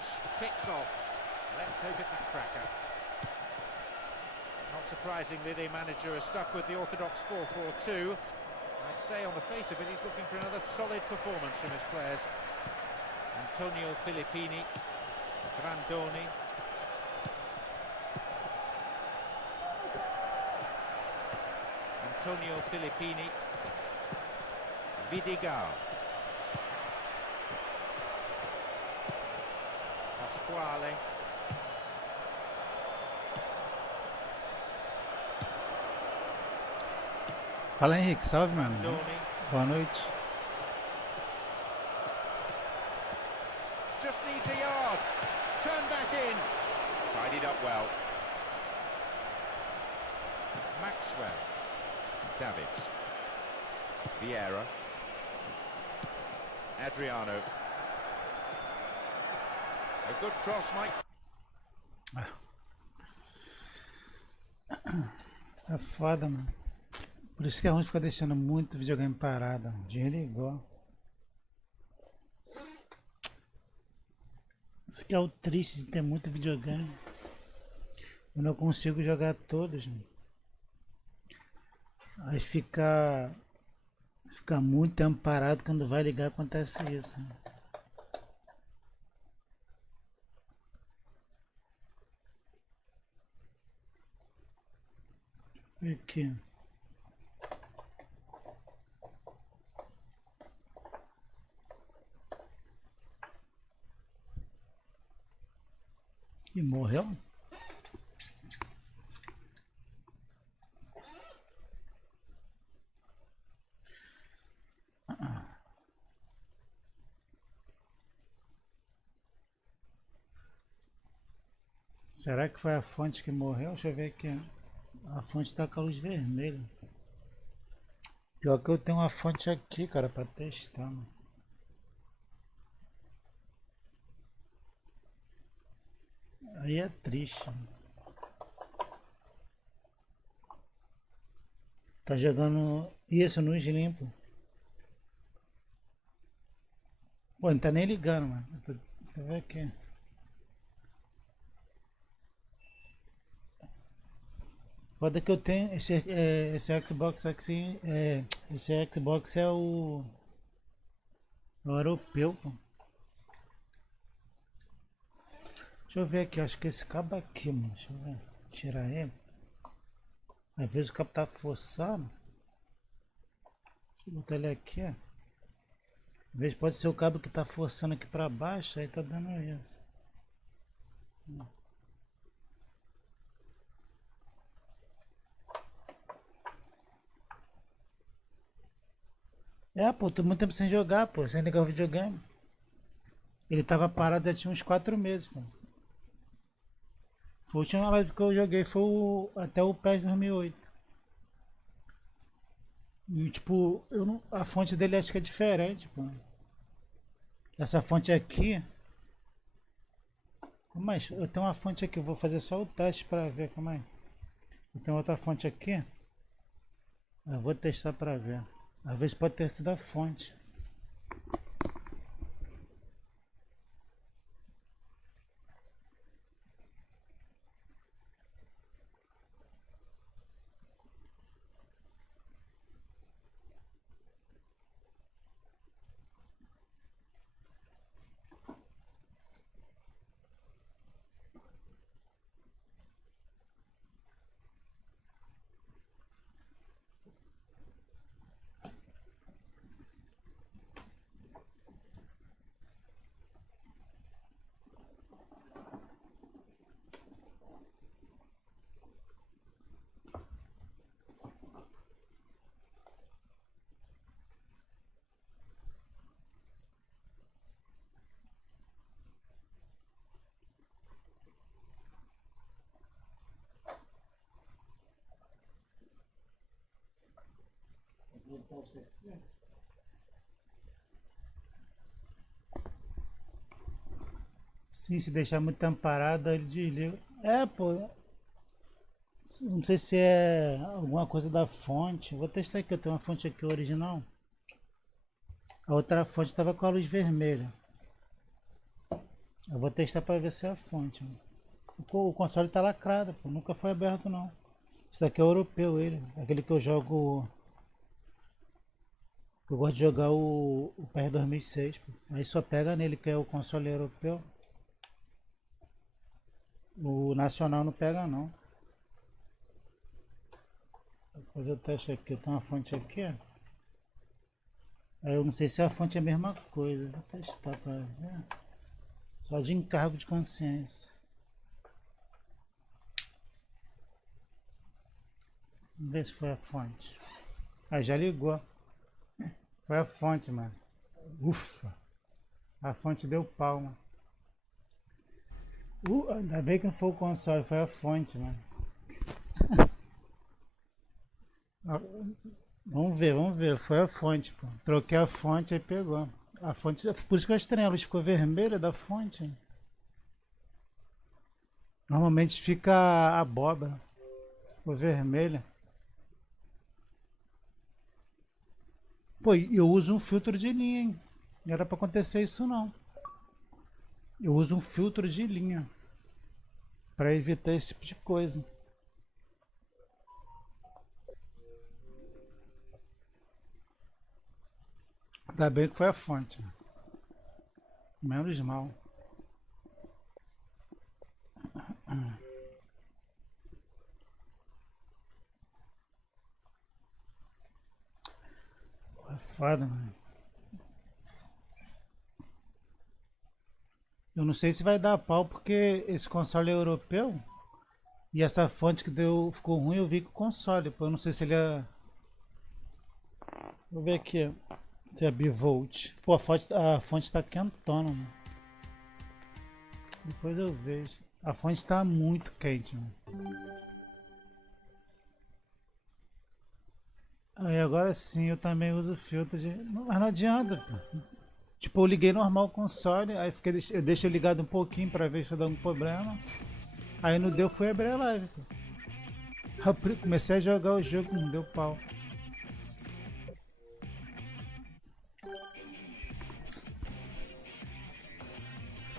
launch kicks off. Let's hope it's a cracker. Not surprisingly, the manager is stuck with the orthodox 4-4-2. I'd say on the face of it, he's looking for another solid performance from his players. Antonio Filippini, Grandoni. Antonio Filippini, Vidigal, Pasquale, Fala Henrique, salve mano. Grandoni. Boa noite. Just needs a yard. Turn back in. Tidied up well. Maxwell. Davids. Vieira. Adriano. A good cross, Mike. É foda, mano. Por isso que é ruim ficar deixando muito videogame parado. Desligou. Isso que é o triste de ter muito videogame. Eu não consigo jogar todos, mano. Aí fica muito tempo parado, quando vai ligar acontece isso. Aqui. E morreu? Será que foi a fonte que morreu? Deixa eu ver aqui. A fonte está com a luz vermelha. Pior que eu tenho uma fonte aqui, cara, para testar. Mano. Aí é triste. Mano. Tá jogando isso no limpo. Pô, não tá nem ligando, mano. Deixa eu ver aqui. Foda que eu tenho esse Xbox aqui, esse Xbox é o europeu, pô. Deixa eu ver aqui, acho que esse cabo aqui, mano, deixa eu ver, tirar ele. Às vezes o cabo tá forçado. Deixa eu botar ele aqui, ó. Às vezes pode ser o cabo que tá forçando aqui pra baixo, aí tá dando isso. É, pô, tô muito tempo sem jogar, pô, sem ligar o videogame. Ele tava parado já tinha uns 4 meses, pô. Foi a última live que eu joguei, foi até o PES 2008. E tipo, a fonte dele acho que é diferente, pô. Essa fonte aqui... Mas eu tenho uma fonte aqui, eu vou fazer só o teste pra ver como é. Eu tenho outra fonte aqui. Eu vou testar pra ver. Às vezes pode ter sido a fonte. Sim, se deixar muito tempo parado, ele desliga. É, pô. Não sei se é alguma coisa da fonte. Vou testar aqui, eu tenho uma fonte aqui original. A outra fonte estava com a luz vermelha. Eu vou testar para ver se é a fonte. O console tá lacrado, pô. Nunca foi aberto não. Esse daqui é europeu, ele. Aquele que eu jogo. Eu gosto de jogar o PES 2006, pô. Aí só pega nele, que é o console europeu. O nacional não pega não. Vou fazer o teste aqui. Tem uma fonte aqui, ó. Aí eu não sei se a fonte é a mesma coisa. Vou testar para ver. Só de encargo de consciência. Vamos ver se foi a fonte. Ah, já ligou. Foi a fonte, mano. Ufa. A fonte deu pau, mano. Ainda bem que não foi o console, foi a fonte, mano. Vamos ver. Foi a fonte, pô. Troquei a fonte e pegou. A fonte, por isso que eu estranhei, a luz ficou vermelha da fonte. Normalmente fica a abóbora. Ficou vermelha. Pô, eu uso um filtro de linha, hein? Não era pra acontecer isso não. Eu uso um filtro de linha para evitar esse tipo de coisa. Ainda bem que foi a fonte. Menos mal. É foda, mano. Eu não sei se vai dar pau porque esse console é europeu. E essa fonte que deu ficou ruim, eu vi com o console. Pô, eu não sei se ele é. Vou ver aqui. Se é bivolt. Pô, a fonte tá quentona, mano. Depois eu vejo. A fonte tá muito quente, mano. Aí agora sim eu também uso filtro de. Mas não adianta, pô. Tipo, eu liguei normal o console, aí eu deixo ligado um pouquinho pra ver se dá algum problema. Aí não deu, fui abrir a live. Pô. Comecei a jogar o jogo, não deu pau.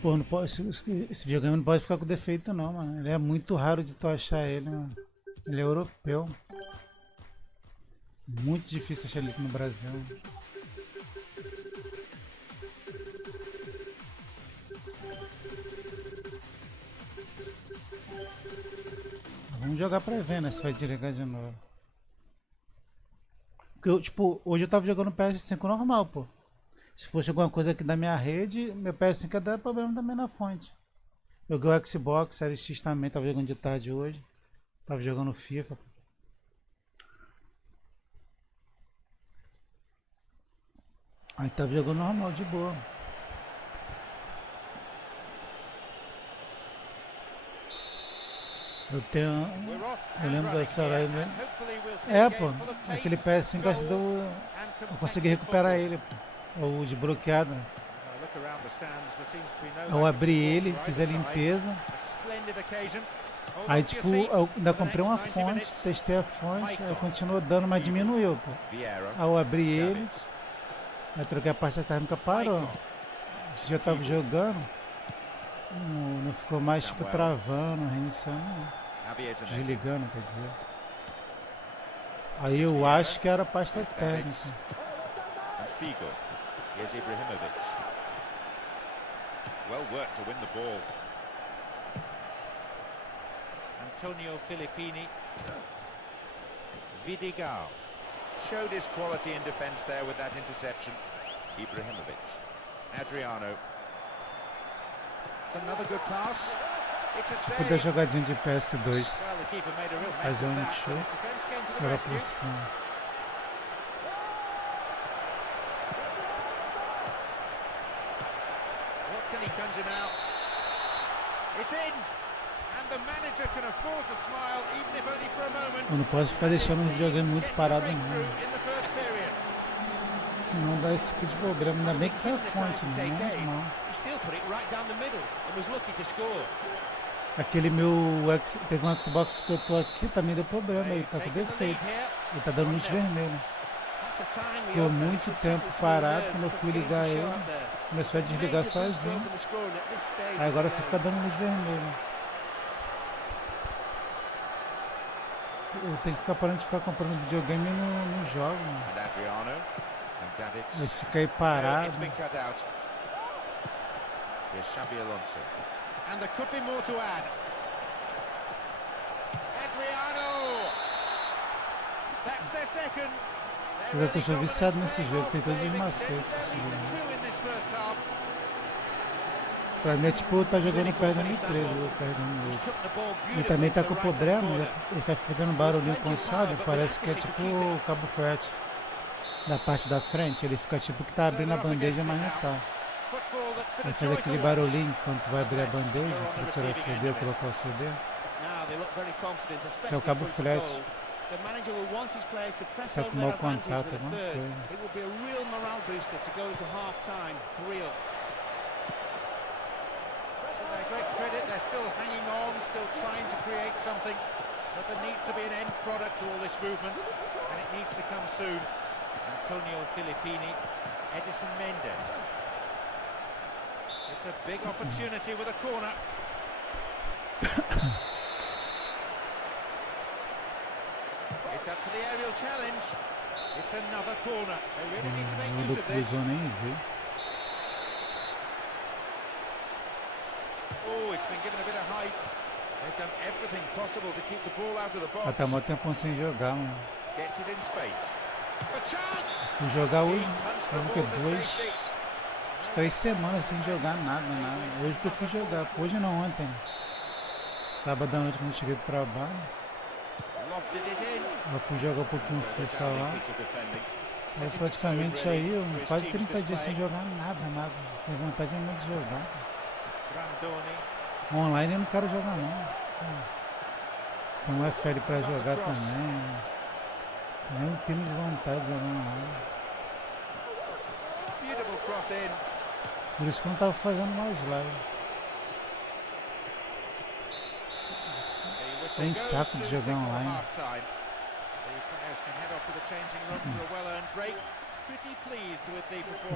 Pô, não pode, esse videogame não pode ficar com defeito não, mano. Ele é muito raro de tu achar ele, mano. Ele é europeu. Muito difícil achar ele aqui no Brasil. Vamos jogar pra ver, né? Se vai desligar de novo. Porque eu, tipo, hoje eu tava jogando PS5 normal, pô. Se fosse alguma coisa aqui da minha rede, meu PS5 ia dar problema também na fonte. Eu joguei o Xbox, Series X também, tava jogando de tarde hoje. Tava jogando FIFA. Aí tava jogando normal, de boa. Eu lembro dessa hora aí, né? É, pô, aquele PS5 acho que deu. Eu consegui recuperar ele, pô. O de bloqueado. Eu abri ele, fiz a limpeza. Aí tipo, eu ainda comprei uma fonte, testei a fonte, aí continuou dando, mas diminuiu, pô. Aí eu abri ele, aí troquei a pasta térmica, parou. Já tava jogando, não ficou mais tipo travando, reiniciando, desligando, quer dizer. Aí eu acho que era a pasta térmica. Here's Ibrahimovic. Well worked to win the ball. Antonio Filippini. Vidigal. Showed his quality in defence there with that interception. Ibrahimovic. Adriano. It's another good pass. It's a save. Poder jogadinha de PS2. Fazer um show. Jogar por cima. He conjure now. It's in, and the manager can afford to smile, even if only for a moment. Eu não posso ficar deixando o videogame muito parado não. Senão dá esse tipo de problema. Ainda bem que foi a fonte, né? Não. Aquele meu teve um Xbox que eu tô aqui, também deu problema aí, tá com defeito. Ele tá dando luz vermelha. Ficou muito tempo parado, quando eu fui ligar ele. Começou a desligar sozinho. Aí agora você fica dando luz vermelha. Eu tenho que ficar parando de ficar comprando videogame no jogo. Ele fica aí parado. Eu sou viciado nesse jogo, sei todos os macetes desse jogo. Pra mim é tipo tá jogando perto da M3, ele também tá com problema, ele vai fazendo barulhinho com o console, parece que é tipo o cabo flat da parte da frente, ele fica tipo que tá abrindo a bandeja, mas não tá. Ele faz aquele barulhinho quando tu vai abrir a bandeja, pra tirar o CD ou colocar o CD. Esse é o cabo flat. Tá com mau contato, alguma coisa. Great credit, they're still hanging on, still trying to create something, but there needs to be an end product to all this movement, and it needs to come soon. Antonio Filippini, Edison Mendes. It's a big opportunity with a corner. It's up for the aerial challenge. It's another corner. They really need to make use of this. Oh, it's been given a bit of height. They've done everything possible to keep the ball out of the box. Tá mó tempão sem jogar, mano. Gets it in space. A chance. Fui jogar hoje, faz o que? 3 semanas sem jogar nada. Hoje que eu fui jogar, hoje não, ontem. Sábado à noite quando eu cheguei do trabalho. Eu fui jogar um pouquinho FIFA lá. Eu praticamente aí, quase 30 dias sem jogar nada. Sem vontade nenhuma de jogar. Online eu não quero jogar não. Não é férias pra jogar também. Nem um pino de vontade de jogar online. Por isso que eu não tava fazendo mais live. Sem saco de jogar online.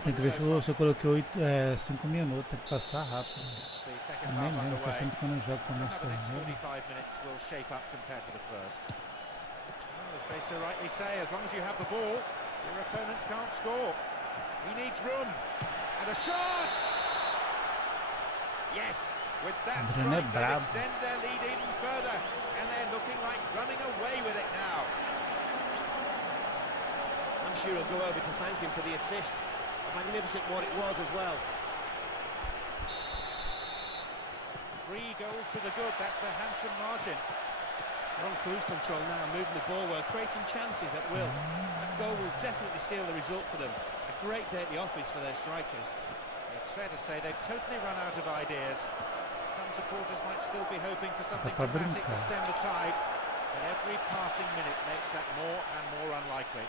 Tem que ver que eu só coloquei 5 minutos, tem que passar rápido. Também mesmo, faz tempo que eu não jogo essa nossa jogo. Adriano é brabo. I'm sure he'll go over to thank him for the assist. Magnificent what it was as well. 3 goals to the good, that's a handsome margin. They're on cruise control now, moving the ball well, creating chances at will. That goal will definitely seal the result for them. A great day at the office for their strikers. It's fair to say they've totally run out of ideas. Some supporters might still be hoping for something dramatic to stem the tide, but every passing minute makes that more and more unlikely.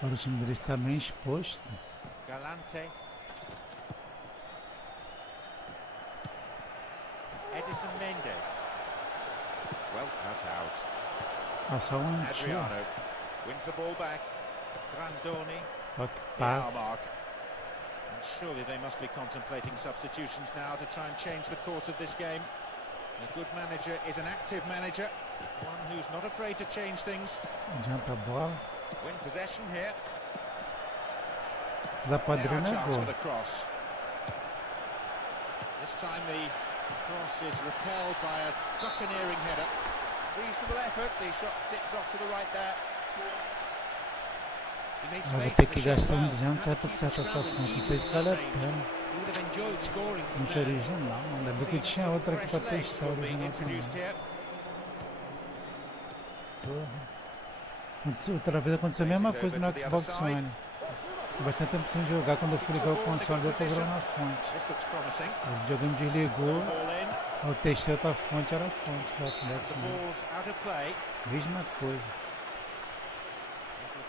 Agora o time deles está bem exposto. Galante. Edison Mendes. Well cut out. Passou um Adriano wins the ball back. Grandoni. Toque, passe. And surely they must be contemplating substitutions now to try and change the course of this game. A good manager is an active manager, one who's not afraid to change things. Adianta a bola. Win possession here. Usar para Adriano é gol. This time the cross is repelled by a buccaneering header. Reasonable effort, the shot sits off to the right there. Eu vou ter que gastar uns 200 para consertar essa fonte, não sei se vale a pena. Fonte original, ainda bem que eu tinha outra aqui para testar a original também. Outra vez aconteceu a mesma coisa no Xbox One. Fiquei bastante tempo sem jogar, quando eu fui ligar o console eu estava na fonte. O videogame desligou, eu testei outra fonte, era a fonte do Xbox One. Mesma coisa.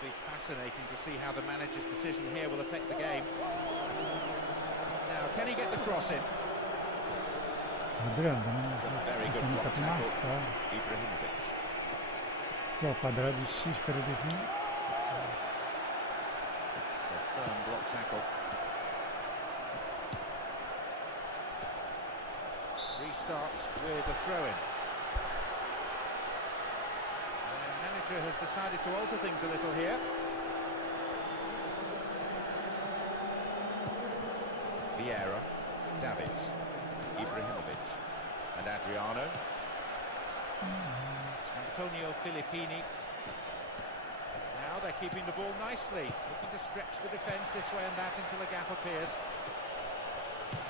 Be fascinating to see how the manager's decision here will affect the game. Now, can he get the cross in? Adriano, né? Very good block tackle. Ibrahimovic. Aqui é o quadrado de X para ele vir. So firm block tackle. restarts with a throw-in. The manager has decided to alter things a little here. Vieira, Davids, Ibrahimovic and Adriano. Antonio Filippini. Now they're keeping the ball nicely, looking to stretch the defence this way and that until a gap appears.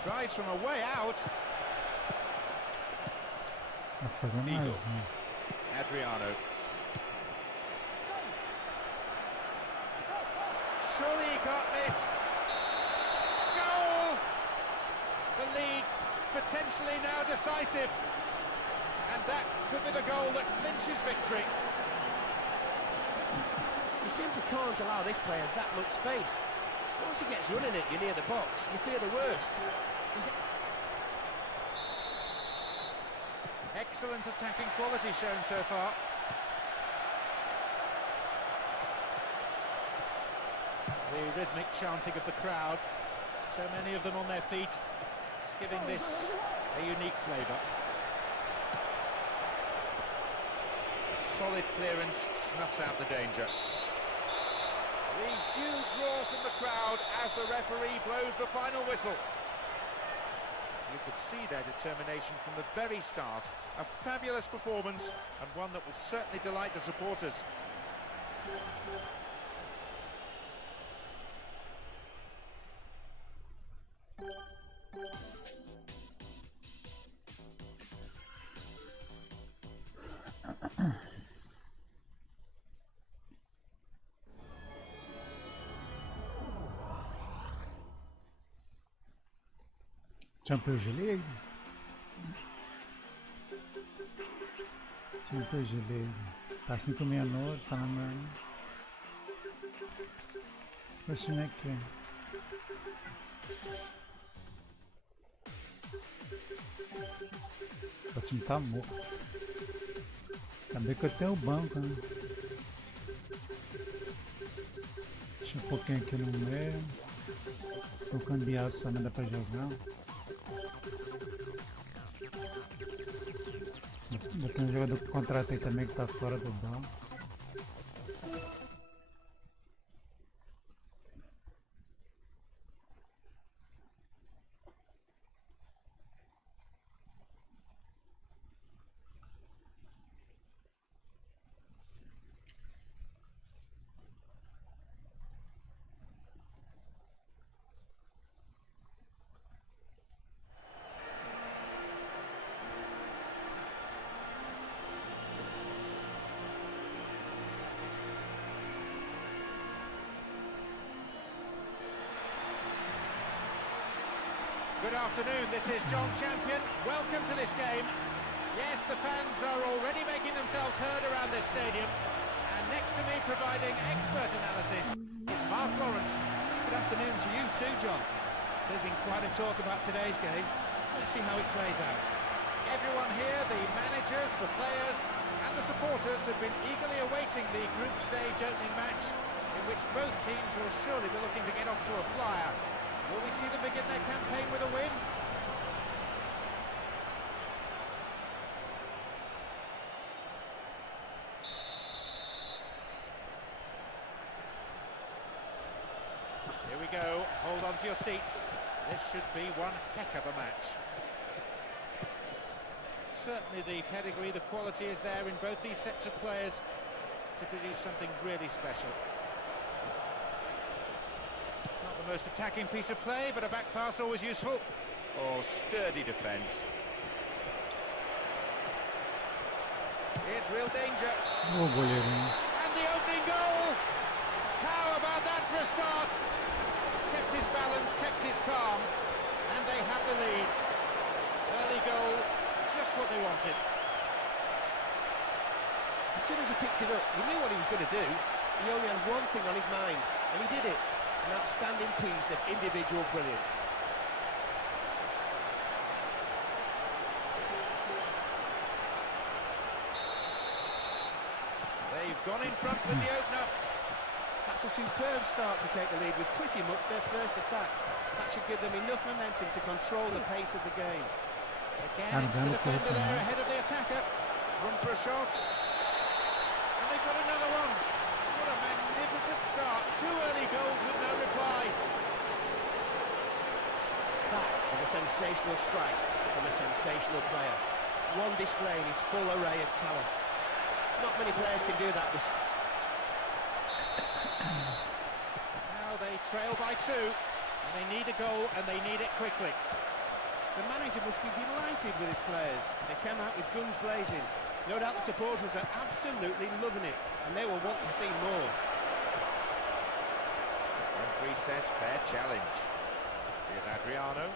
Tries from a way out. Dá pra fazer mais, né? Adriano. Surely he can't miss. Goal! The lead potentially now decisive. And that could be the goal that clinches victory. You simply can't allow this player that much space. Once he gets running it, you're near the box, you fear the worst. Excellent attacking quality shown so far. The rhythmic chanting of the crowd, so many of them on their feet, it's giving this a unique flavour. A solid clearance snuffs out the danger. The huge roar from the crowd as the referee blows the final whistle. You could see their determination from the very start. A fabulous performance, and one that will certainly delight the supporters. Champions League? Champions League. Está 5 minutos, tá na merda. Esse time aqui. O time tá morto. Também que eu tenho o banco, né? Deixa um pouquinho aqui no meio. O cambiaço também dá pra jogar. Tem um jogador que contratei também que tá fora do banco. Good afternoon, this is John Champion. Welcome to this game. Yes, the fans are already making themselves heard around this stadium. And next to me providing expert analysis is Mark Lawrence. Good afternoon to you too, John. There's been quite a talk about today's game. Let's see how it plays out. Everyone here, the managers, the players and the supporters have been eagerly awaiting the group stage opening match in which both teams will surely be looking to get off to a flyer. Will we see them begin their campaign with a win? Here we go, hold on to your seats. This should be one heck of a match. Certainly the pedigree, the quality is there in both these sets of players to produce something really special. Not the most attacking piece of play, but a back pass always useful. Oh, sturdy defence. Here's real danger. Oh, goleirinho. And the opening goal! How about that for a start? Kept his balance, kept his calm, and they have the lead. Early goal, just what they wanted. As soon as he picked it up, he knew what he was going to do. He only had one thing on his mind, and he did it. An outstanding piece of individual brilliance. They've gone in front with the opener. That's a superb start to take the lead with pretty much their first attack. That should give them enough momentum to control the pace of the game. Again, it's the defender there ahead of the attacker. Run for a shot. And they've got another one. What a magnificent start. 2 early goals with no reply. That was a sensational strike from a sensational player. One displaying his full array of talent. Not many players can do that. Now they trail by 2, and they need a goal, and they need it quickly. The manager must be delighted with his players. They came out with guns blazing. No doubt the supporters are absolutely loving it, and they will want to see more. Referee says fair challenge. Here's Adriano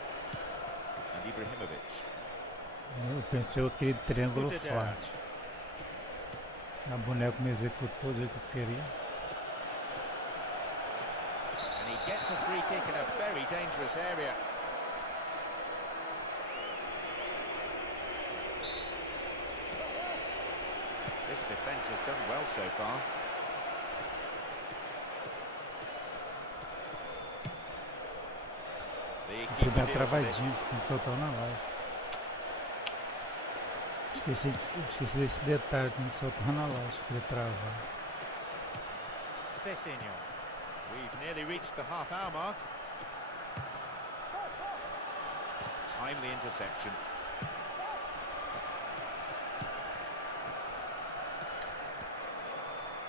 and Ibrahimovic. Eu pensei aquele triângulo forte. A boneco me executou do jeito que eu queria. And he gets a free kick in a very dangerous area. This defence has done well so far. Tem bem travadinho, tem que soltar na live. Esqueci desse detalhe, tem que soltar na live para ele travar. Cezinho. We've nearly reached the half-hour mark. Timely interception.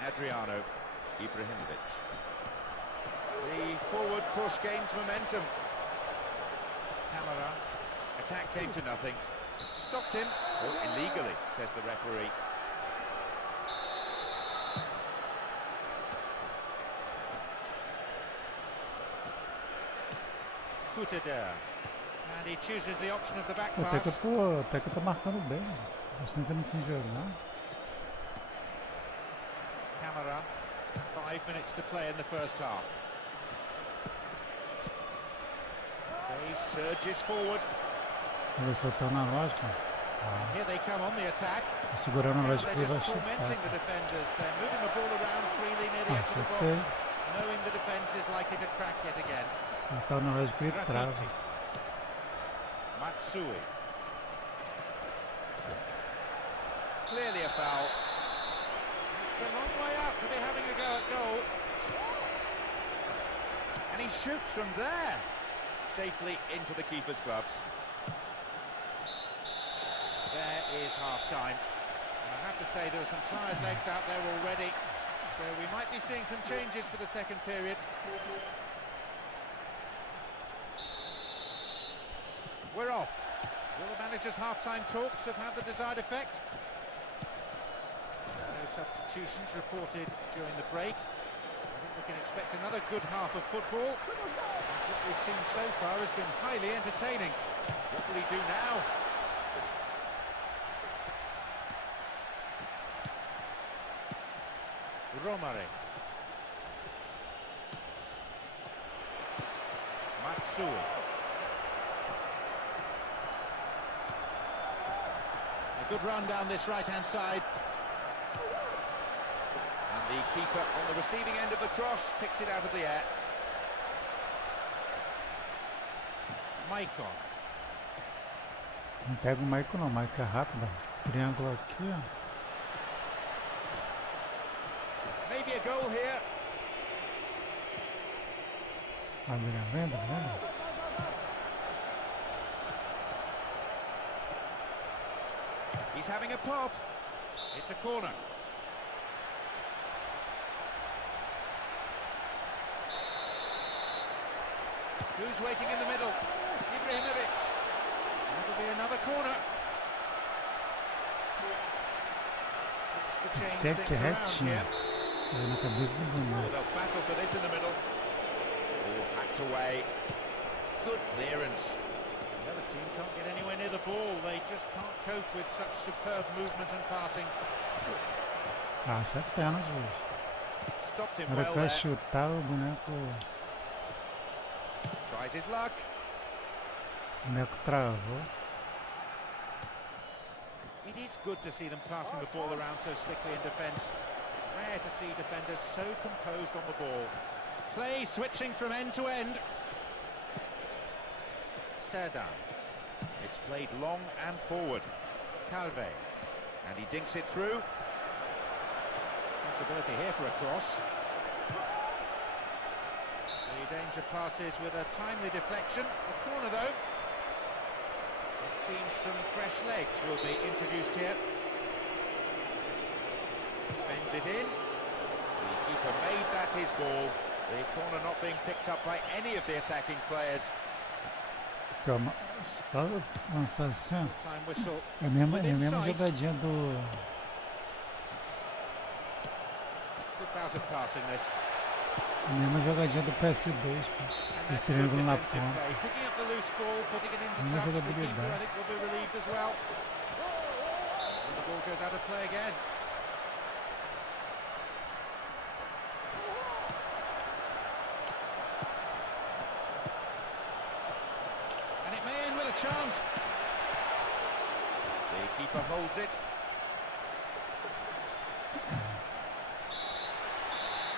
Adriano, Ibrahimovic. The forward push gains momentum. Camera. Attack came to nothing. Stopped him. Oh, illegally, says the referee. Kutadar. And he chooses the option of the back pass. Até que eu tô marcando bem. Bastante tempo sem jogar. Camera. 5 minutes to play in the first half. He surges forward. Vou soltar na lógica. Here they come on the attack. Tô segurando a lógica que ele vai chutar. Tormenting the defenders. They're moving the ball around freely near the edge of the box, knowing the defence is likely to crack yet again. Soltar na lógica que ele trava. Matsui. Clearly a foul. It's a long way out to be having a go at goal. And he shoots from there. Safely into the keeper's gloves. There is half-time. I have to say there are some tired legs out there already, so we might be seeing some changes for the second period. We're off. Will the manager's half-time talks have had the desired effect? No substitutions reported during the break. I think we can expect another good half of football. What we've seen so far has been highly entertaining. What will he do now? Romare. Matsui. A good run down this right-hand side. And the keeper on the receiving end of the cross picks it out of the air. Maicon. Não pega o Maicon não, o Maicon é rápido. Triângulo aqui, ó. Maybe a goal here. Vendo? He's having a pop. It's a corner. Who's waiting in the middle? Ibrahimovic. That'll be another corner. Esse aqui é retinho. Na cabeça do boneco. They'll battle for this in the middle. Oh, hacked away. Good clearance. The other team can't get anywhere near the ball. They just can't cope with such superb movement and passing. Ah, isso é pênalti, gente. Stopped him Na hora well que vai there. chutar, o boneco Tries his luck. travou. It is good to see them passing the ball around so slickly in defence. It's rare to see defenders so composed on the ball. Play switching from end to end. Sedan. It's played long and forward. Calve. And he dinks it through. Possibility here for a cross. The danger passes with a timely deflection. The corner though. It seems some fresh legs will be introduced here. Bends it in. The keeper made that his ball. The corner not being picked up by any of the attacking players. Calma, só lançar assim, ó. Time whistle. É a mesma within sight. jogadinha do. Good bout of passing this. A mesma jogadinha do PS2, pô. And Esses that's good triângulos na defensive ponta. play. Picking up the loose ball, putting it into Mesma touch. The keeper, jogabilidade. I think, will be relieved as well. And the ball goes out of play again. And it may end with a chance. The keeper holds it.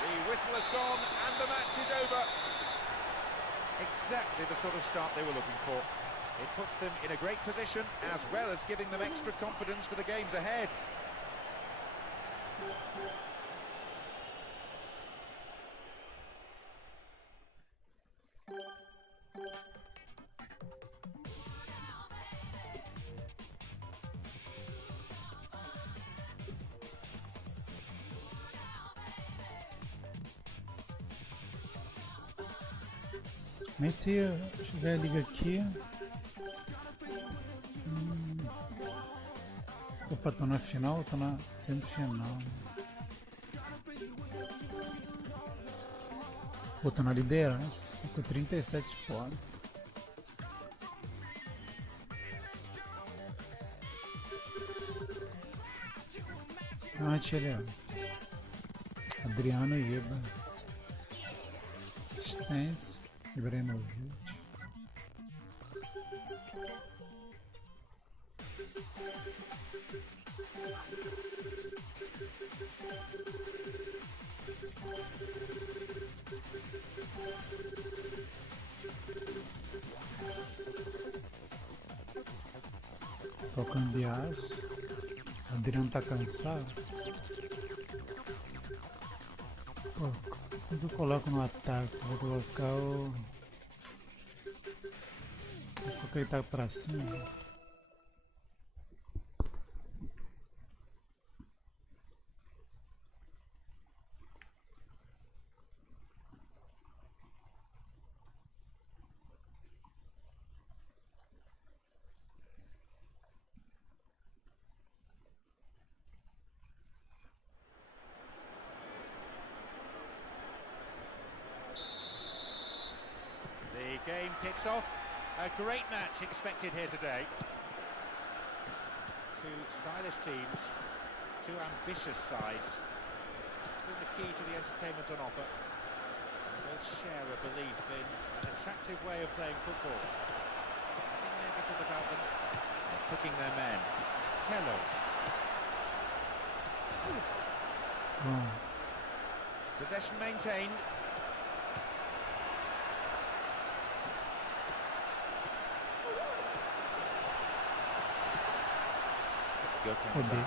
The whistle has gone and the match is over. Exactly the sort of start they were looking for. It puts them in a great position as well as giving them extra confidence for the games ahead. Nem se tiver a liga aqui. Opa, tô na final ou tô na semifinal? Pô, tô na liderança, tô com 37 pontos. Antes ele é Adriano Iba. Assistência. Ibrahimovic. Tocando de aço. Adriano tá cansado. Pô, quando eu coloco no ataque, vou colocar o... Vou colocar ele tá pra cima. The game kicks off. A great match expected here today. Two stylish teams, two ambitious sides. It's been the key to the entertainment on offer. Both share a belief in an attractive way of playing football. Nothing negative about them. They're picking their men. Tello. Possession maintained. Rodei.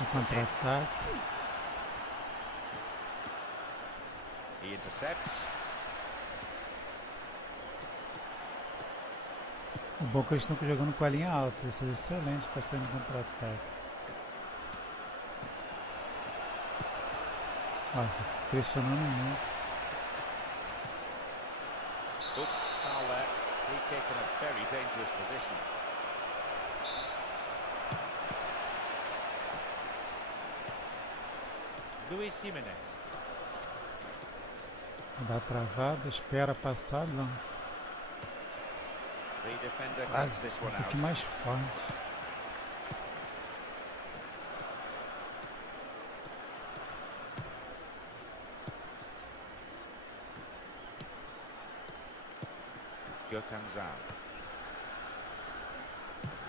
O contra-ataque. He intercepts. O bom é que eles estão jogando com a linha alta. Isso é excelente para sair no contra-ataque. Nossa, se pressionando muito. Oh, foul there. Free kick in a very dangerous position. Luis Jimenez. Dá a travada, espera passar, lança. The defender gets Quase, this um one out. pouquinho mais forte.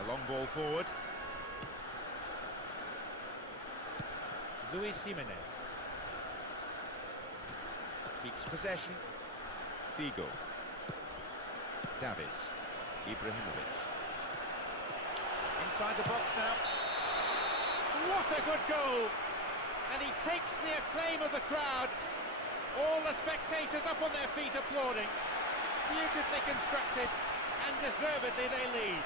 A long ball forward. Luis Jimenez. Keeps possession. Figo. Davids. Ibrahimovic. Inside the box now. What a good goal! And he takes the acclaim of the crowd. All the spectators up on their feet applauding. Beautifully constructed, and deservedly they lead.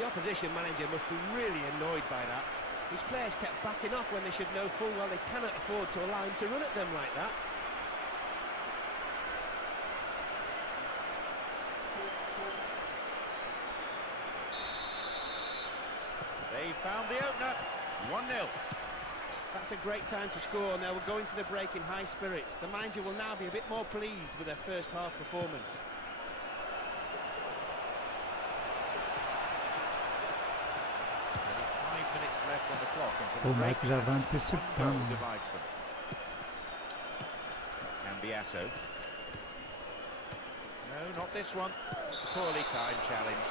The opposition manager must be really annoyed by that. His players kept backing off when they should know full well they cannot afford to allow him to run at them like that. They found the opener. 1-0. That's a great time to score, and they will go into the break in high spirits. The manager will now be a bit more pleased with their first half performance. Only 5 minutes left on the clock until O the break. Mike já vai One antecipando. goal divides them. Cambiasso. No, not this one. Poorly timed challenge.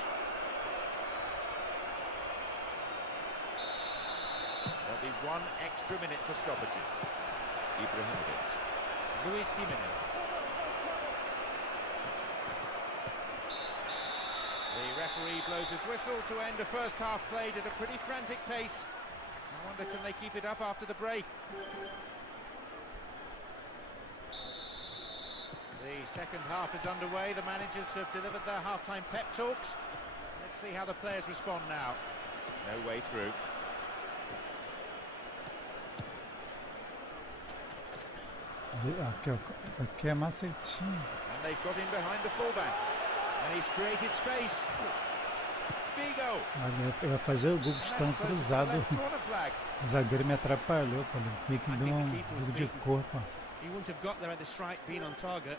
There'll be 1 extra minute for stoppages. Ibrahimovic. Luis Jimenez. The referee blows his whistle to end a first half played at a pretty frantic pace. I wonder, can they keep it up after the break? The second half is underway. The managers have delivered their half-time pep talks. Let's see how the players respond now. No way through. Aqui, ó, aqui é macetinho. And they've got him behind the fullback. And he's created space. Figo. Olha, eu ia fazer o Gustão cruzado. Corner flag. O zagueiro me atrapalhou, pô. Meio que deu um jogo de corpo. He wouldn't have got there had the strike been on target.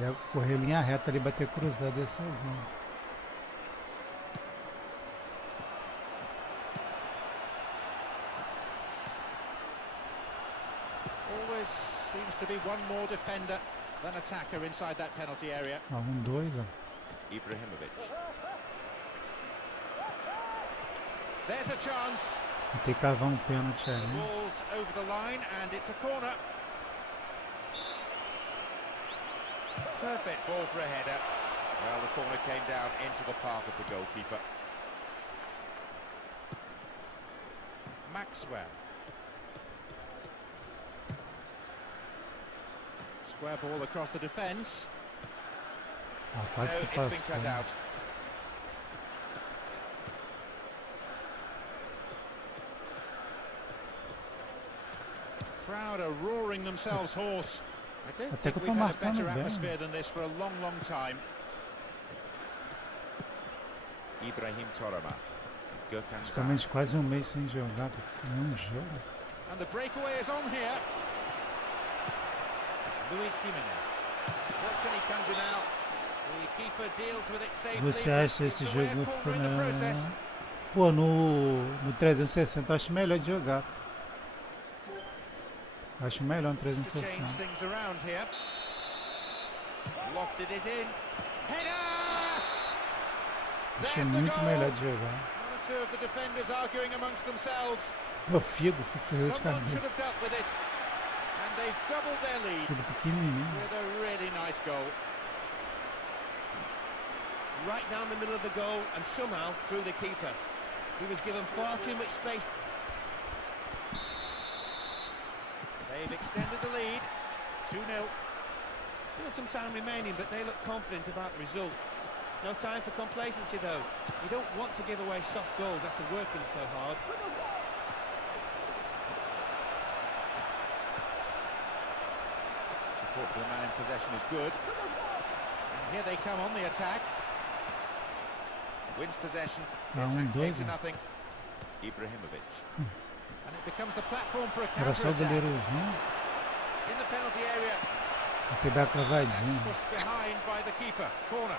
Ia correr linha reta ali, bater cruzado e ser gol. Always seems to be one more defender than attacker inside that penalty area. Ó, 1-2, ó. Ibrahimovic. There's a chance. Tentei cavar um pênalti ali. Ball's over the line and it's a corner. Perfect ball for a header. Well, the corner came down into the path of the goalkeeper. Maxwell. Square ball across the defence. Ah, quase que It's been passou. cut out. Crowd are roaring themselves hoarse. I don't Até think que eu we've tô had a marcando better bem. atmosphere than this for a long, long time. Ibrahim Torama. Gökhan Zah. Praticamente quase um mês sem jogar. Nenhum jogo. And the breakaway is on here. Luis Jimenez. What can he conjure now? The keeper deals with it safely. Você acha esse Gives away a jogo corner ficou in the melhor? process. Pô, no 360 eu acho melhor de jogar. Acho melhor no To change 360. things around here. Lofted it in. Header! Acho There's the muito goal. melhor de jogar. One or two of the defenders arguing amongst themselves. O Figo ferrou de Someone should cabeça. have dealt with it. And they've doubled their lead Figo pequenininho. with a really nice goal. Right down the middle of the goal and somehow through the keeper. He was given far too much space. They've extended the lead. 2-0. Still some time remaining, but they look confident about the result. No time for complacency though. You don't want to give away soft goals after working so hard. Support for the man in possession is good. And here they come on the attack. Wins possession. The Ah, attack came 1-2, to né? nothing. Ibrahimovic. And it becomes the platform for a Era só o counter-attack. goleiro vir. In the penalty area. Até dar a cavadinha. Pushed behind by the keeper. Corner.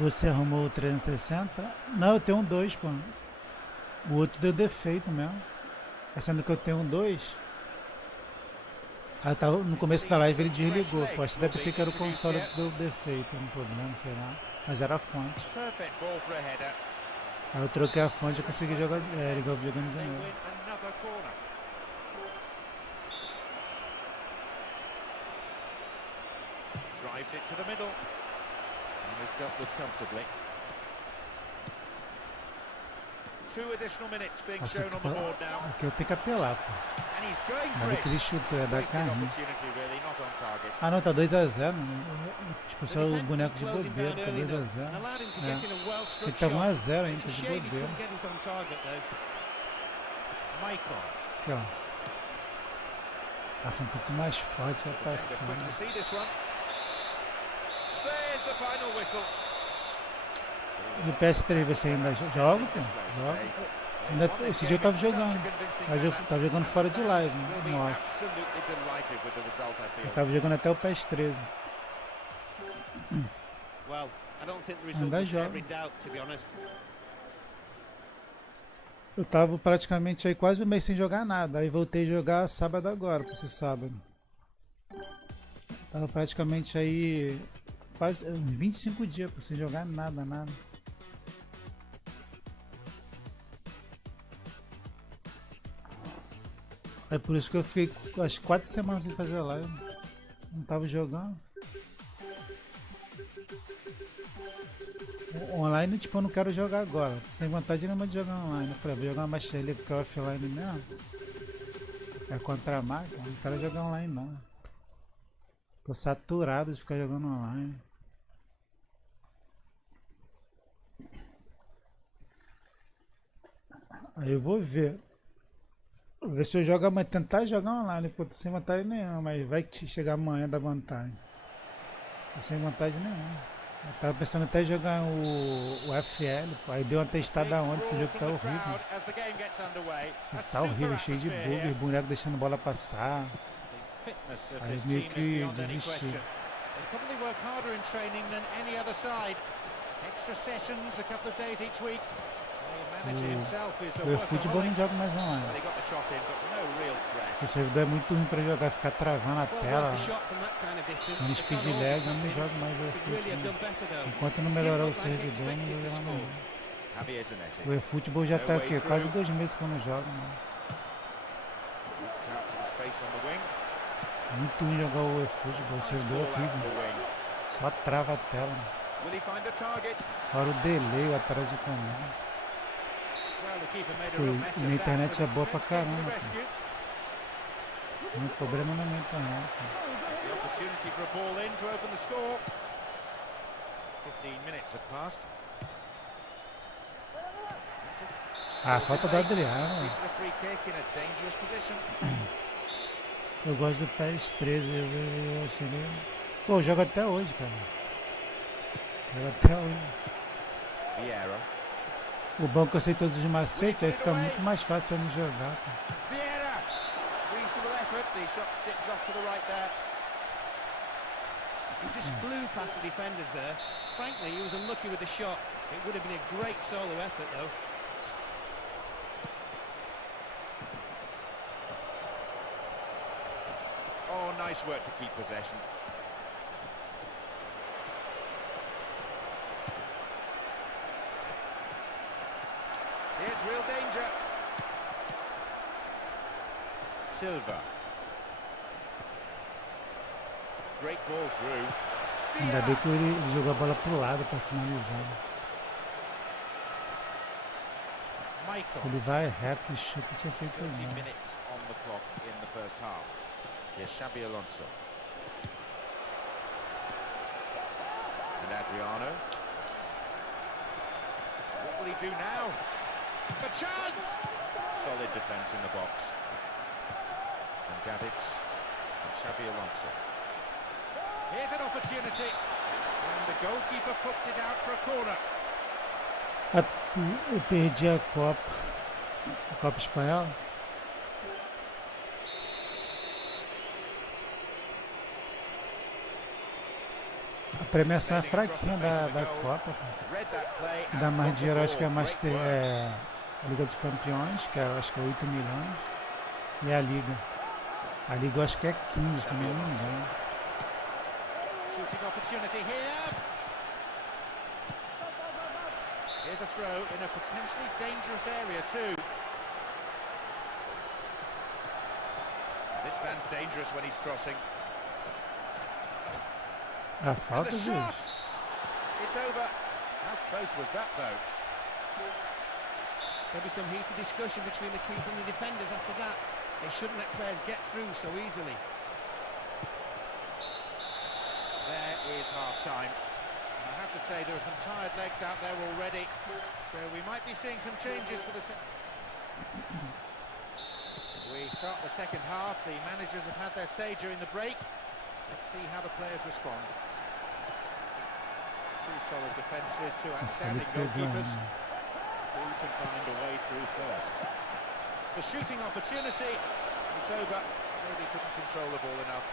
Você arrumou o 360? Não, eu tenho um 2, pô. O outro deu defeito mesmo. Achando que eu tenho um 2. Aí tava, no começo da live ele desligou, pô, até pensei que era o console que deu defeito, um problema, sei lá. Mas era a fonte. Perfect ball for a header. Aí eu troquei a fonte e consegui jogar, ligar o videogame de They novo. win another corner. Drives it to the middle. And is dealt with comfortably. 2 additional minutes being Nossa, shown on the board now. aqui eu tenho que apelar, pô. And he's going for Olha que ele it. chutou, é da Wasted carne. opportunity really, not on target. Ah não, tá 2x0. Tipo, só The o defence boneco de closing bobeira, down tá early, though, 2x0. and allowed him to É. get in a Tinha well-struck que tava shot. 1x0 ainda, It's a tá de shame he bobeira. couldn't get it on target, though. Michael. Aqui, ó. Ah, foi um pouco mais forte a Defender quick passada. to see this one. There's the final whistle. Do PS3 você ainda joga, pô? Joga. Ainda, esse dia eu tava jogando, mas eu tava jogando fora de live, no off. Eu tava jogando até o PS13. Well, I don't think the result Ainda was joga. every doubt, to be honest. Eu tava praticamente aí quase um mês sem jogar nada, aí voltei a jogar sábado agora, pra esse sábado. Tava praticamente aí quase uns 25 dias pô, sem jogar nada. É por isso que eu fiquei acho 4 semanas sem fazer live. Não tava jogando. Online, tipo, eu não quero jogar agora. Tô sem vontade nenhuma de jogar online. Eu falei, vou jogar uma Master League porque é offline mesmo. É contra a máquina, não quero jogar online não. Tô saturado de ficar jogando online. Aí eu vou ver. Vou ver se eu jogo amanhã, tentar jogar online, porque eu tô sem vontade nenhuma, mas vai que chegar amanhã dá vantagem. Tô sem vontade nenhuma. Eu tava pensando até em jogar o FL, pô. Aí deu uma testada ontem, o jogo tá horrível. Tá horrível, cheio de bug, boneco deixando bola passar. Aí meio que desisti. O eFootball não joga mais online. O servidor é muito ruim pra jogar, ficar travando a tela. No speed lag eu não jogo mais o eFootball. Enquanto não melhorar o servidor, eu não vou jogar mais. O eFootball já tá aqui, quase 2 meses que eu não jogo. Muito ruim jogar o eFootball, o servidor é horrível. Só trava a tela. Fora o delay atrás do comando. E minha internet é boa pra caramba. Não tem problema na minha internet. Ah, falta do Adriano. Eu gosto do PS13. Pô, eu jogo até hoje, cara. Jogo até hoje. O bom é que eu sei todos os macetes, aí fica muito mais fácil pra mim jogar. He just flew past the defenders there. Frankly, he was unlucky with the shot. It would have been a great solo effort, though. Oh, nice work to keep possession. Here's real danger. Silva. Great ball through. Ainda bem que ele jogou a bola pro lado pra finalizar. Se ele vai reto e chuta, tinha feito 30 não. minutes on the clock in the first half. Here's Xabi Alonso. And Adriano. What will he do now? A chance! Solid defence in the box. And Galax and Xabi Alonso. Here's an opportunity. And the goalkeeper puts it out for a corner. Eu perdi a Copa Espanhola. A premiação é fraquinha da Copa. Dá mais dinheiro, acho que é a Liga dos Campeões, que é, acho que é 8 milhões. E a Liga. A liga eu acho que é 15, se não me engano. Shooting opportunity here. Here's a throw in a potentially dangerous area too. This man's dangerous when he's crossing. A And falta, the shot! gente. It's over. How close was that though? There'll be some heated discussion between the keeper and the defenders after that. They shouldn't let players get through so easily. There is half-time. I have to say there are some tired legs out there already, so we might be seeing some changes for the We start the second half. The managers have had their say during the break. Let's see how the players respond. Two solid defences, two outstanding goalkeepers. Who can find a way through first? The shooting opportunity. It's over. Really couldn't control the ball enough.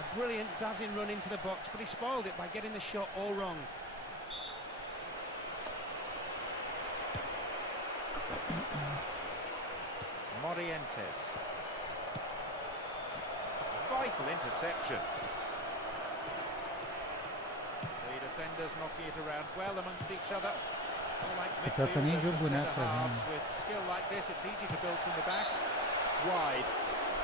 A brilliant dazzling run into the box, but he spoiled it by getting the shot all wrong. Morientes. Vital interception. The defenders knocking it around well amongst each other. All like Pior que eu nem vi o midfielders and boneco centre halves. ali. With skill like this, it's easy to build from the back. Wide.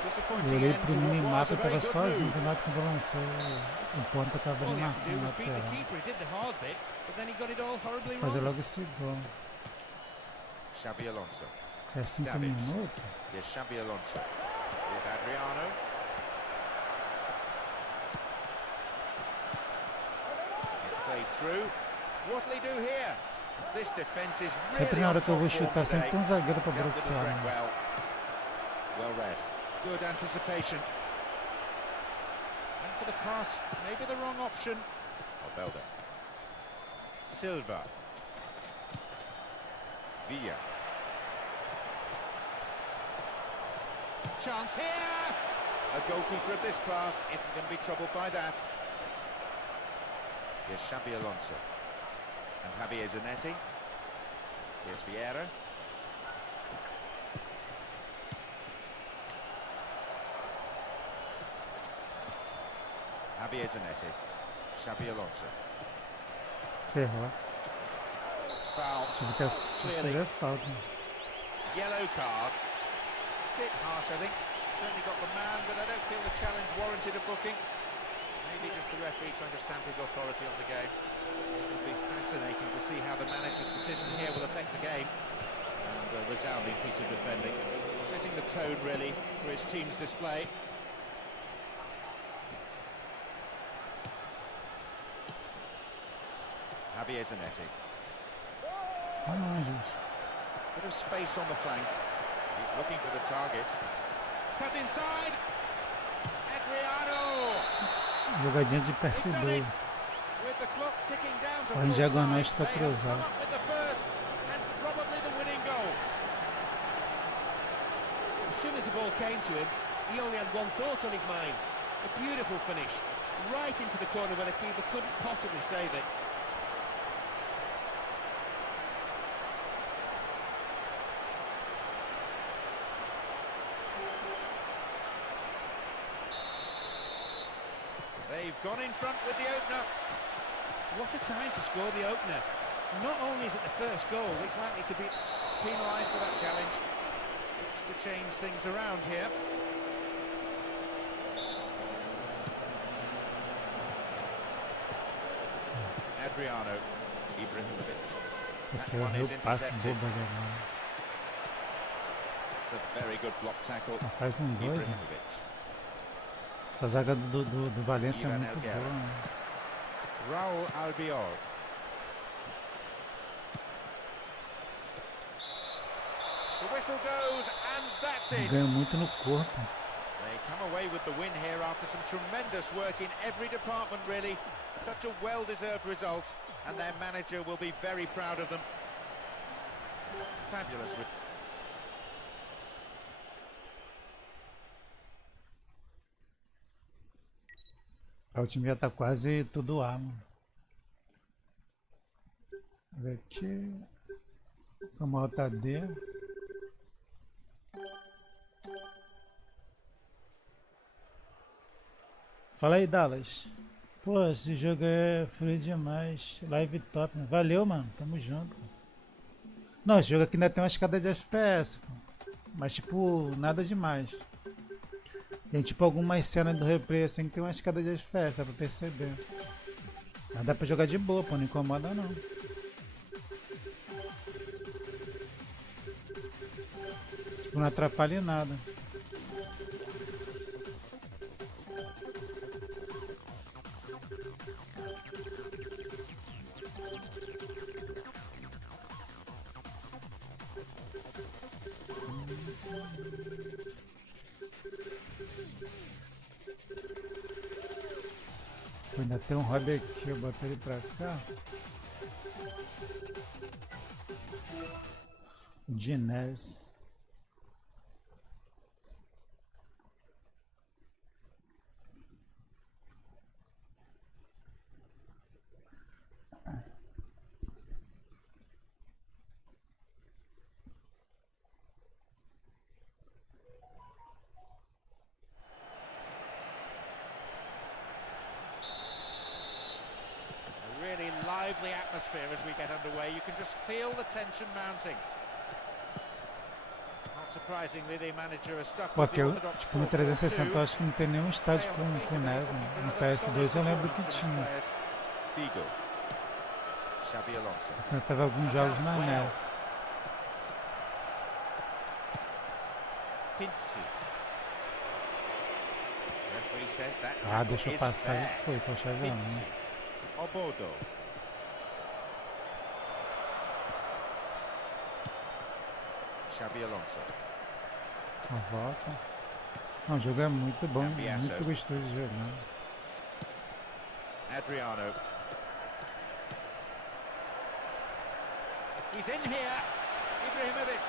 Eu Disappointing olhei end pro to what was minimapa, a eu very tava good sozinho, move. do lado quando lançou o ponta, tava All ali he had to do marcando was beat the lateral. keeper. He did the hard bit, but then he got it all horribly Fazer wrong. logo esse gol. Xabi Alonso. É 5 Davids. minutos? Here's Xabi Alonso. Here's Adriano. It's played through. What'll he do here? This defense is Sempre really na on hora que eu vou top form chutar, sempre today. tem um zagueiro pra Dealt with the bloquear. threat Né? well. Well read. Good anticipation. And for the pass, maybe the wrong option. Belda. Silva. Villa. Chance here! A goalkeeper of this class isn't going to be troubled by that. Here's Xabi Alonso. And Javier Zanetti. Here's Vieira. Javier Zanetti. Xabi Alonso. Ferrou. Foul. Tive que fazer falta. Yellow card. Bit harsh, I think. Certainly got the man, but I don't feel the challenge warranted a booking. Maybe just the referee trying to stamp his authority on the game. It'll be fascinating to see how the manager's decision here will affect the game. And a resounding piece of defending. Setting the tone, really, for his team's display. Javier Zanetti. Ah, não, gente. Bit of space on the flank. He's looking for the target. Cut inside. Adriano. Jogadinha de He's done PS2. it. With the clock ticking down to O full diagonal time, está they have come cruzado. up with the first and probably the winning goal. As soon as the ball came to him, he only had one thought on his mind. A beautiful finish. Right into the corner where the keeper couldn't possibly save it. They've gone in front with the opener. What a time to score the opener. Not only is it the first goal, it's likely to be Penalised for that challenge. Looks to change things around here. Adriano. Ibrahimovic. Você That one errou is o passe intercepted. bobo ali, né? It's a very good block tackle. Mas faz 2, né? Ibrahimovic. Essa zaga do Valência é Ivan muito Elguera. boa. Né? Raul Albiol. The whistle goes, and that's it. Ganha muito no corpo. They come away with the win here after some tremendous work in every department, really. Such a well-deserved result, and their manager will be very proud of them. Fabulous. O time já tá quase tudo A, mano. Vamos ver aqui. Samuel tá D. Fala aí, Dallas. Pô, esse jogo é fluido demais. Live top, né? Valeu, mano. Tamo junto. Não, esse jogo aqui ainda tem uma escada de FPS, pô. Mas tipo, nada demais. Tem tipo algumas cenas do replay assim que tem uma escada de FPS, dá pra perceber. Mas dá pra jogar de boa, pô, não incomoda não. Tipo, não atrapalha em nada. Ainda tem um hobby aqui, eu boto ele pra cá. Ginés. Lively atmosphere as we get underway. You can just feel the tension mounting. Not surprisingly, the manager is stuck Pô, with aqui the eu, orthodox tipo, no 360 eu acho que não tem nenhum estádio com neve. No PS2 eu lembro que tinha. Figo. Xabi Alonso. Enfrentava alguns jogos na neve. Pinci. Referee says that Ah, tackle deixa eu is passar. fair. Foi o Xabi Alonso. Obodo. Xabi Alonso. Uma volta. Não, o jogo é muito bom, muito gostoso de jogar. Adriano. He's in here. Ibrahimovic.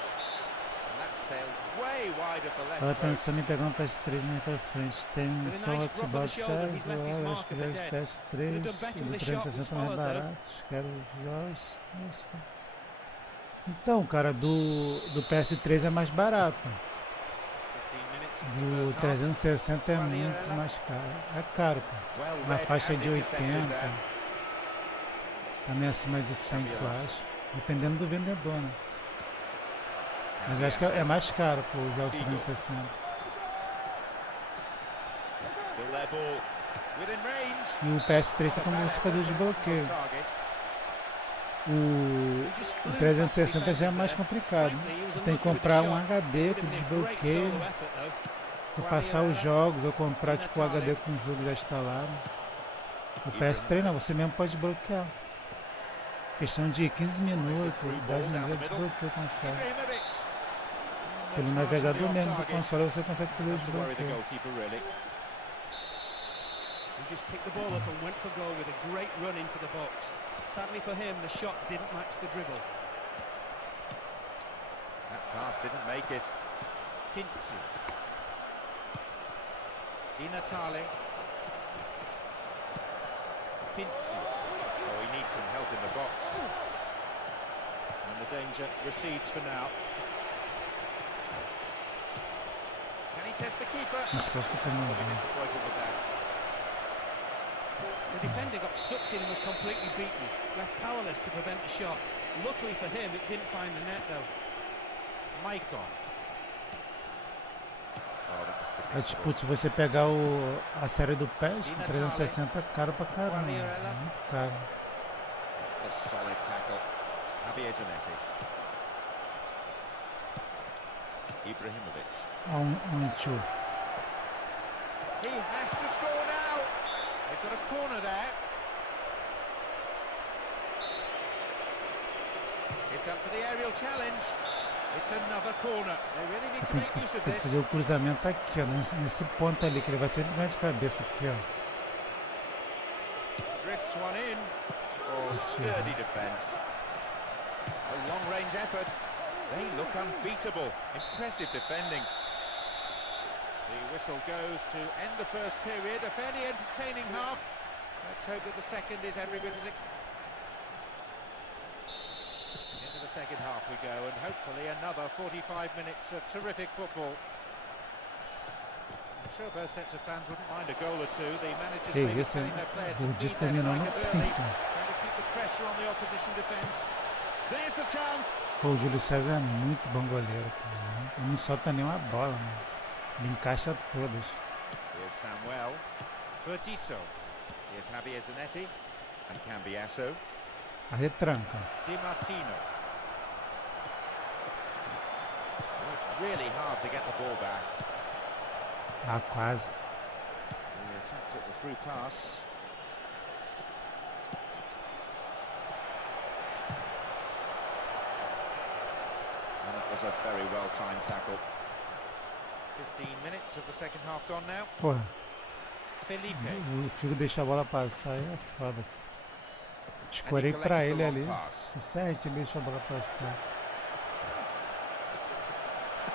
And that sails way wide of the left. Tava pensando em pegar um PS3 mais pra frente. Tem só o Xbox Series, eu acho que os PS3 e do 360 mais baratos. Quero os jogos. Nossa. Então, cara, do PS3 é mais barato. Do 360 é muito mais caro. É caro, pô. Na faixa de 80. Também acima de 100, eu acho. Dependendo do vendedor, né? Mas acho que é mais caro, pô, os jogos 360. E o PS3 tem como você fazer o desbloqueio. O 360 já é mais complicado. Tem que comprar um HD com desbloqueio para passar os jogos ou comprar tipo o HD com o jogo já instalado. O PS3 não, você mesmo pode desbloquear. Questão de 15 minutos, 10 minutos desbloqueia o console. Pelo navegador mesmo do console você consegue fazer o desbloqueio. He just picked the ball up and went for goal with a great run into the box. Sadly for him, the shot didn't match the dribble. That pass didn't make it. Pinci. Di Natale. Pinci. Oh, he needs some help in the box. And the danger recedes for now. Can he test the keeper? Probably disappointed with that. The defender got sucked in and was completely beaten, left powerless to prevent the shot. Luckily for him, it didn't find the net though. Maicon. Oh, that was É predictable. tipo, se você pegar a série do PES, o 360 é caro pra caramba, é muito caro. It's a solid tackle. Javier Zanetti. Ibrahimovic. Tio. He has to score now. They've got a corner there. It's up for the aerial challenge. It's another corner. They really need to make use of Tem que this. fazer o cruzamento aqui, ó, nesse ponto ali, que ele vai sempre ganhar de cabeça aqui, ó. Drifts one in. Oh, sturdy defence. A long-range effort. They look unbeatable. Impressive defending. The whistle goes to end the first period. A fairly entertaining half. Let's hope that the second is every bit as into the second half we go, and hopefully another 45 minutes of terrific football. sure both sets of fans wouldn't mind a goal or two. The managers Que may be isso, telling their players to o feed their dominando strikers não early, tem, cara. trying to keep the pressure on the opposition defence. There's the chance. Pô, o Júlio César é muito bom goleiro, cara. Ele não solta nenhuma bola, mano. Ele encaixa todas. Here's Samuel. Verdiso. Here's Javier Zanetti. And Cambiasso. A retranca. Di Martino. It's really hard to get the ball back. Ah, quase. The attempt at the through pass. And that was a very well-timed tackle. 15 minutes of the second half gone now. Porra, Felipe. o Figo deixa a bola passar aí é foda. Escorei pra ele ali. Certo, ele deixa a bola passar.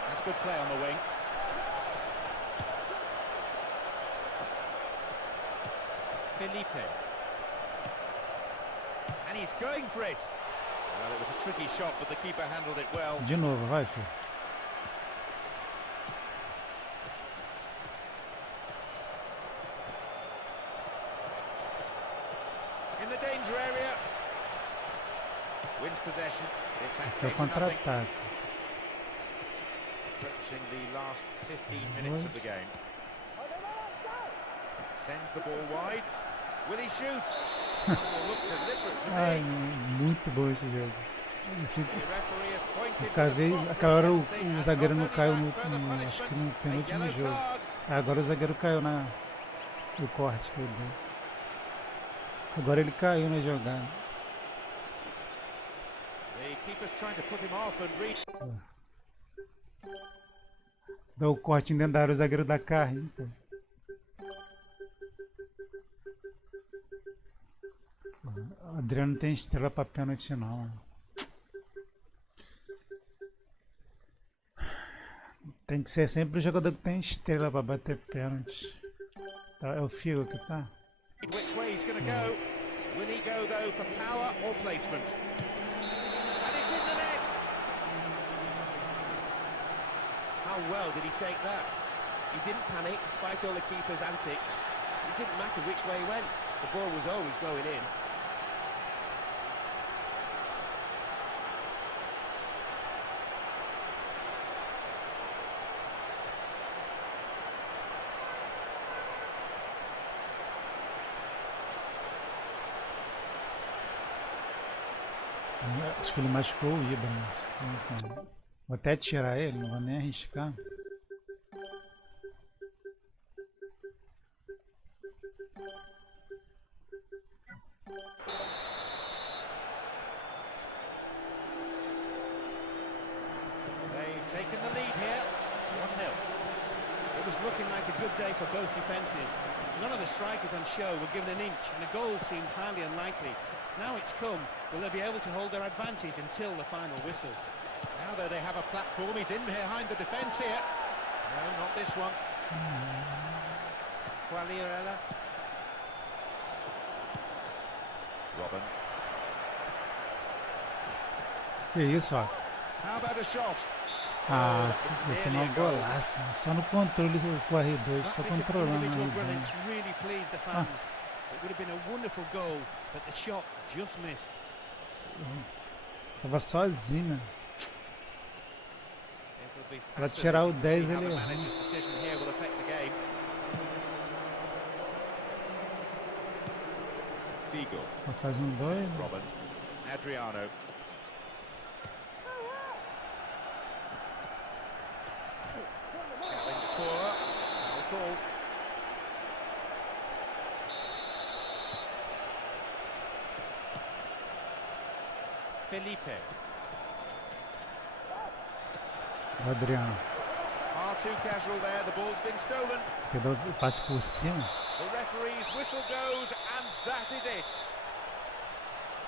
That's good play on the wing. Felipe. And he's going for it. Well, it was a tricky shot, but the keeper handled it well. De novo, vai, filho. In the danger area. Wins possession. The attack Aqui é o came to nothing. contra-ataque. Approaching the last 15 minutes of the game. Sends the ball wide. Will he shoot? Will look deliberate to Ai, me. muito bom esse jogo. Esse, The referee has pointed to cada the vez, spot for aquela hora o penalty, and zagueiro not não only caiu that, further acho que punishment, no penúltimo a yellow jogo. card. Agora o zagueiro caiu no corte que ele deu. Agora ele caiu na jogada. The keeper's trying to put him off and read. Dá o corte dentro da área, o zagueiro da carne. Então. O Adriano não tem estrela pra pênalti não. Mano. Tem que ser sempre o jogador que tem estrela pra bater pênalti. Tá, é o Figo que tá. Which way he's going to go? Will he go though for power or placement? And it's in the net. How well did he take that? He didn't panic despite all the keeper's antics. It didn't matter which way he went. The ball was always going in. Acho que ele machucou o Iba. Vou até tirar ele, não vou nem arriscar. They've taken the lead here. 1-0. It was looking like a good day for both defences. None of the strikers on show were given an inch, and the goal seemed highly unlikely. Now it's come, will they be able to hold their advantage until the final whistle? Now though they have a platform, he's in behind the defence here. No, not this one. Quagliarella. Robin. Que isso, ó. How about a shot? Ah, esse não é um golaço. Só no controle do R2, só That bit of controlando individual aí brilliance dentro. really pleased the fans. It would have been a wonderful goal, but the shot just missed. Tava sozinho. It'll be Pra tirar o fascinating to 10 see how ele the errou. manager's decision here will affect the game. Figo, Faz um 2. Robin, Adriano. Challenge poor. Foul call. Felipe. O Adriano. Far too casual there. The ball's been stolen. Que dá o passe por cima. The referee's whistle goes, and that is it.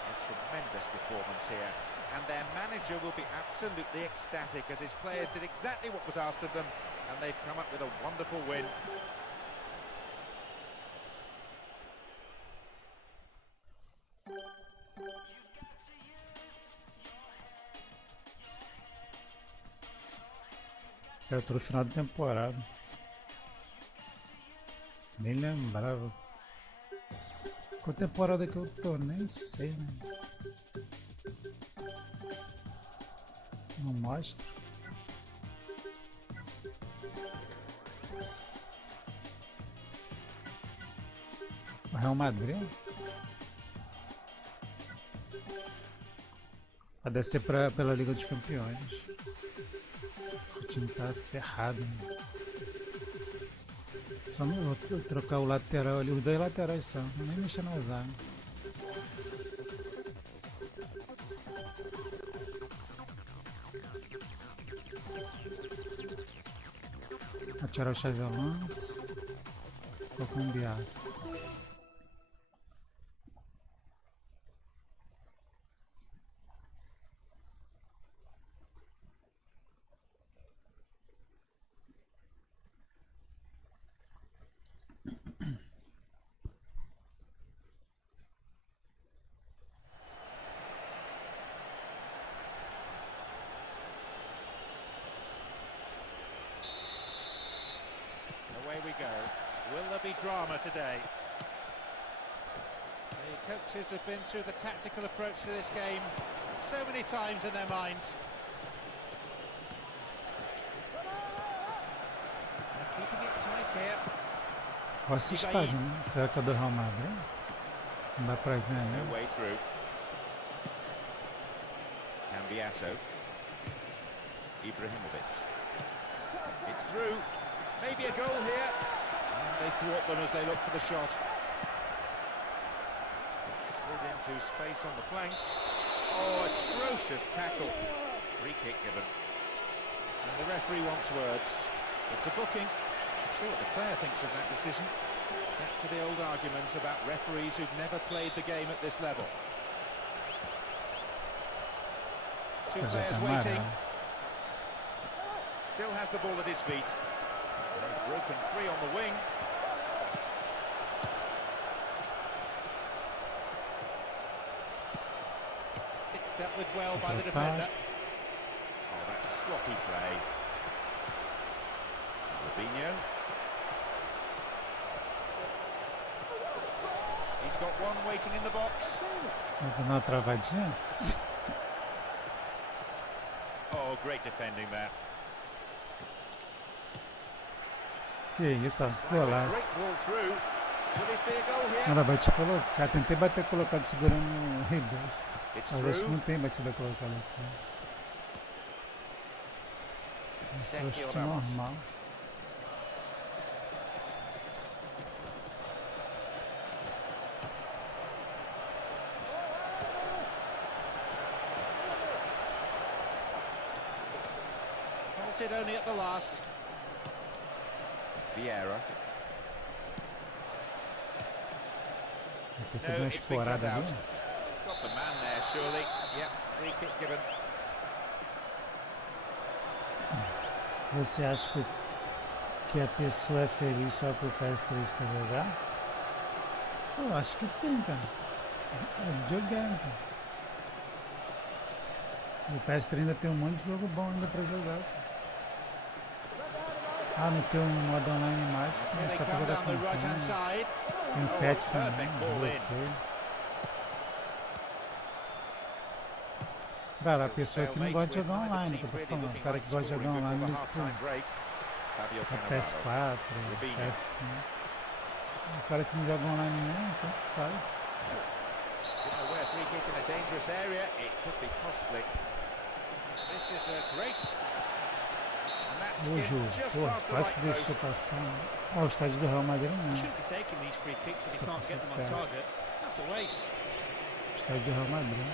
A tremendous performance here, and their manager will be absolutely ecstatic as his players did exactly what was asked of them, and they've come up with a wonderful win. Era todo final de temporada. Nem lembrava. Qual temporada que eu tô? Nem sei, né? Não mostra. O Real Madrid? Deve ser pela Liga dos Campeões. O time tá ferrado, né? Só não vou trocar o lateral ali, os dois laterais só, não nem mexer na zaga. Vou tirar o Xavi Alonso. Vou com o Dias. Away we go. Will there be drama today? The coaches have been through the tactical approach to this game so many times in their minds. They're keeping it tight here. Olha esse estádio, né? Será que é do Real Madrid? Não dá pra ver, né? No way through. Cambiasso. Ibrahimovic. It's through. Maybe a goal here. And they thwart them as they look for the shot. Slid into space on the flank. Oh, atrocious tackle. Free kick given. And the referee wants words. It's a booking. See what the player thinks of that decision. Back to the old argument about referees who've never played the game at this level. Two players waiting. Still has the ball at his feet. They've broken free on the wing. It's dealt with well by the defender. Oh, that's sloppy play. Robinho. He's got one waiting in the box. Vai dar uma travadinha? Oh, great defending there. Que isso, ó, golaço. Great ball through. Will this be a goal here? Nada, bate colocar. Tentei bater colocado segurando o Rei 2. It's Mas acho que through. não tem batida colocada aqui. Esse é o chute normal. Halted only at the last. Vieira. Aqui teve uma explorada ali. Got the man there, surely. Yep, free kick given. Você acha que a pessoa é feliz só com o PS3 pra jogar? Eu acho que sim, cara. É videogame, cara. O PS3 ainda tem um monte de jogo bom ainda pra jogar, cara. Ah, não tem um modo online mágico, mas tá pra jogar campanha. Tem um patch também, desbloqueio. Cara, a pessoa que não gosta de jogar online, que eu tô falando. O cara que gosta de jogar online, ele tem PS4, PS5. O cara que não joga online mesmo, então faz. O jogo, pô, quase que deixou passar. Ah, o estádio do Real Madrid não. O estádio do Real Madrid.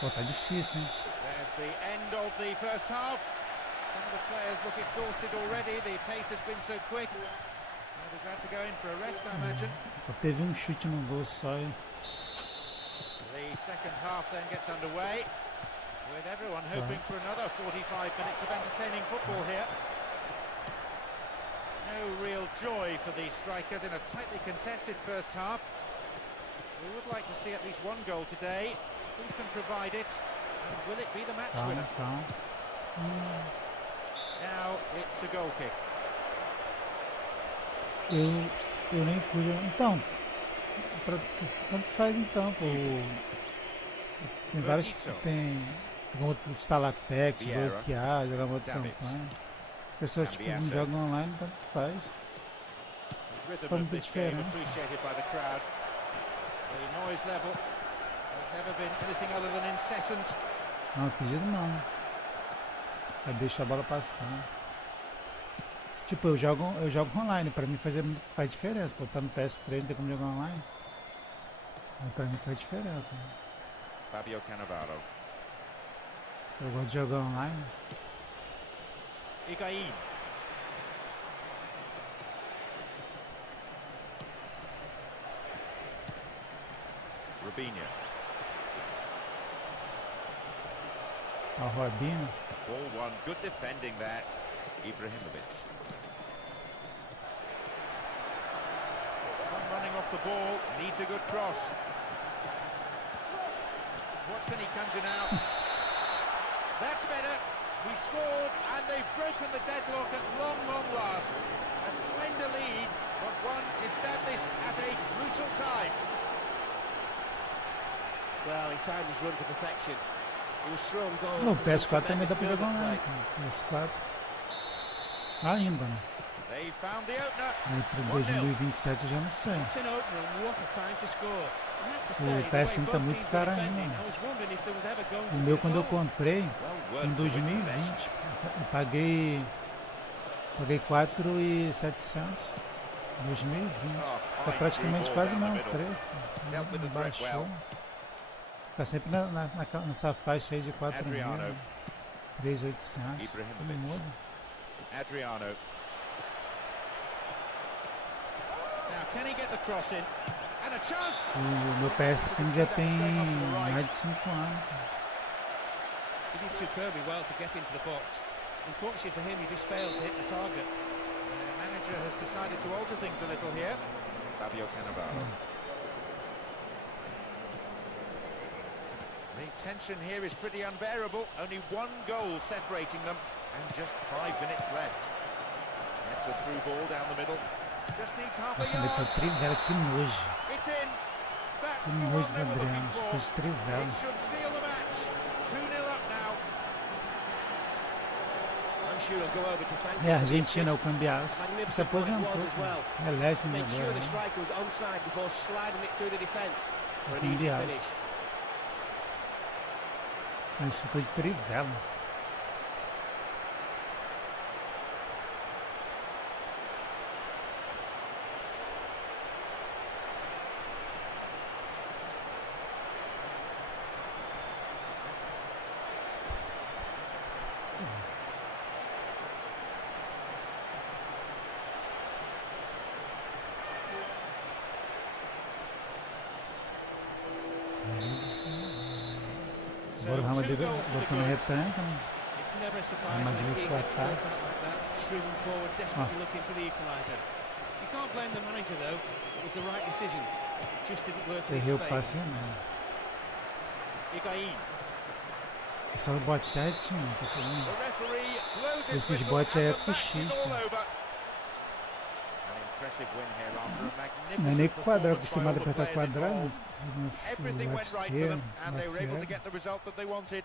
Pô, tá difícil, hein? There's the end of the first half. Some of the players look exhausted already. The pace has been so quick. They'll be glad to go in for a rest, I imagine. Só teve um chute no gol só e... The second half then gets underway, with everyone hoping for another 45 minutes of entertaining football here. No real joy for these strikers in a tightly contested first half. We would like to see at least one goal today. Who can provide it? And will it be the match winner? Calma. Now it's It's a goal kick. Eu nem cuido. Então, tanto faz então, pô. Tem vários. Tem outros Talapex, bloquear, jogar uma outra campanha. Pessoas tipo, não jogam online, tanto faz. Rhythm Faz of muita this game diferença. appreciated by the crowd. The noise level has never been anything other than incessant. Não, pedido não. Aí deixa a bola passar. Tipo, eu jogo online, pra mim faz diferença. Pô, tá no PS3, não tem como jogar online. Mas pra mim faz diferença. Fabio Cannavaro. Eu gosto de jogar online. Higuaín. Rubinho. A Robinho. Ball one. Good defending there. Ibrahimovic. Some running off the ball. Needs a good cross. What can he conjure now? That's better. We scored and they've broken the deadlock at long last. A slender lead, but one established at a crucial time. Well, he timed his run to perfection. It was strong goal. Não, o PS4 também dá pra jogar online. PS4. Ainda, né? They found the opener. Aí pro 2027 eu já não sei. What an opener and what a time to score. I have to O say, the way PS5 tá both muito teams caro were ainda. defending, I was wondering if there was ever going to O be meu, a quando eu goal. comprei, Well em worked to win possession. 2020, eu paguei 4.700. 2020. Tá praticamente quase o mesmo preço. Não baixou. Tá sempre nessa faixa aí de 4.000, 3.800. Não muda. Adriano. Now can he get the cross in? And a chance. O meu PS5 já tem mais de 5 anos. He did superbly well to get into the box. Unfortunately for him, he just failed to hit the target. The manager has decided to alter things a little here. Fabio Cannavaro. The tension here is pretty unbearable. Only one goal separating them and just 5 minutes left. That's a through ball down the middle. Just needs half a Nossa, ele tá yard. trivela, que nojo. It's in. That's Que the one nojo they da were looking Adriano, for. tô de trivela. It should seal the match. 2-0 up now. I'm sure he'll go over to thank É, him. Argentina, o Cambiaço. Se aposentou. É leste Make sure agora. the striker was onside before sliding it through the defence for an O easy Cambiaço. finish. Mas ficou de trivela. Agora o Real Madrid voltou na retranca, né? It's never a surprise Real when a Madrid team foi gets built ataque. up like that, streaming forward, desperately looking for the equaliser. You can't blame the manager though. It was the right decision. It just didn't work in his Errei o favour. passe, não. Higuaín. É só o bot 7, não tá falando. The referee blows his Esses whistle bots and aí é the pro match X, is all pô. over. An impressive win here after a Não é magnificent nem quadrado, performance by all acostumado a the apertar players quadrado. involved. No Everything went right for UFC, them and they were able to no get the result that they wanted.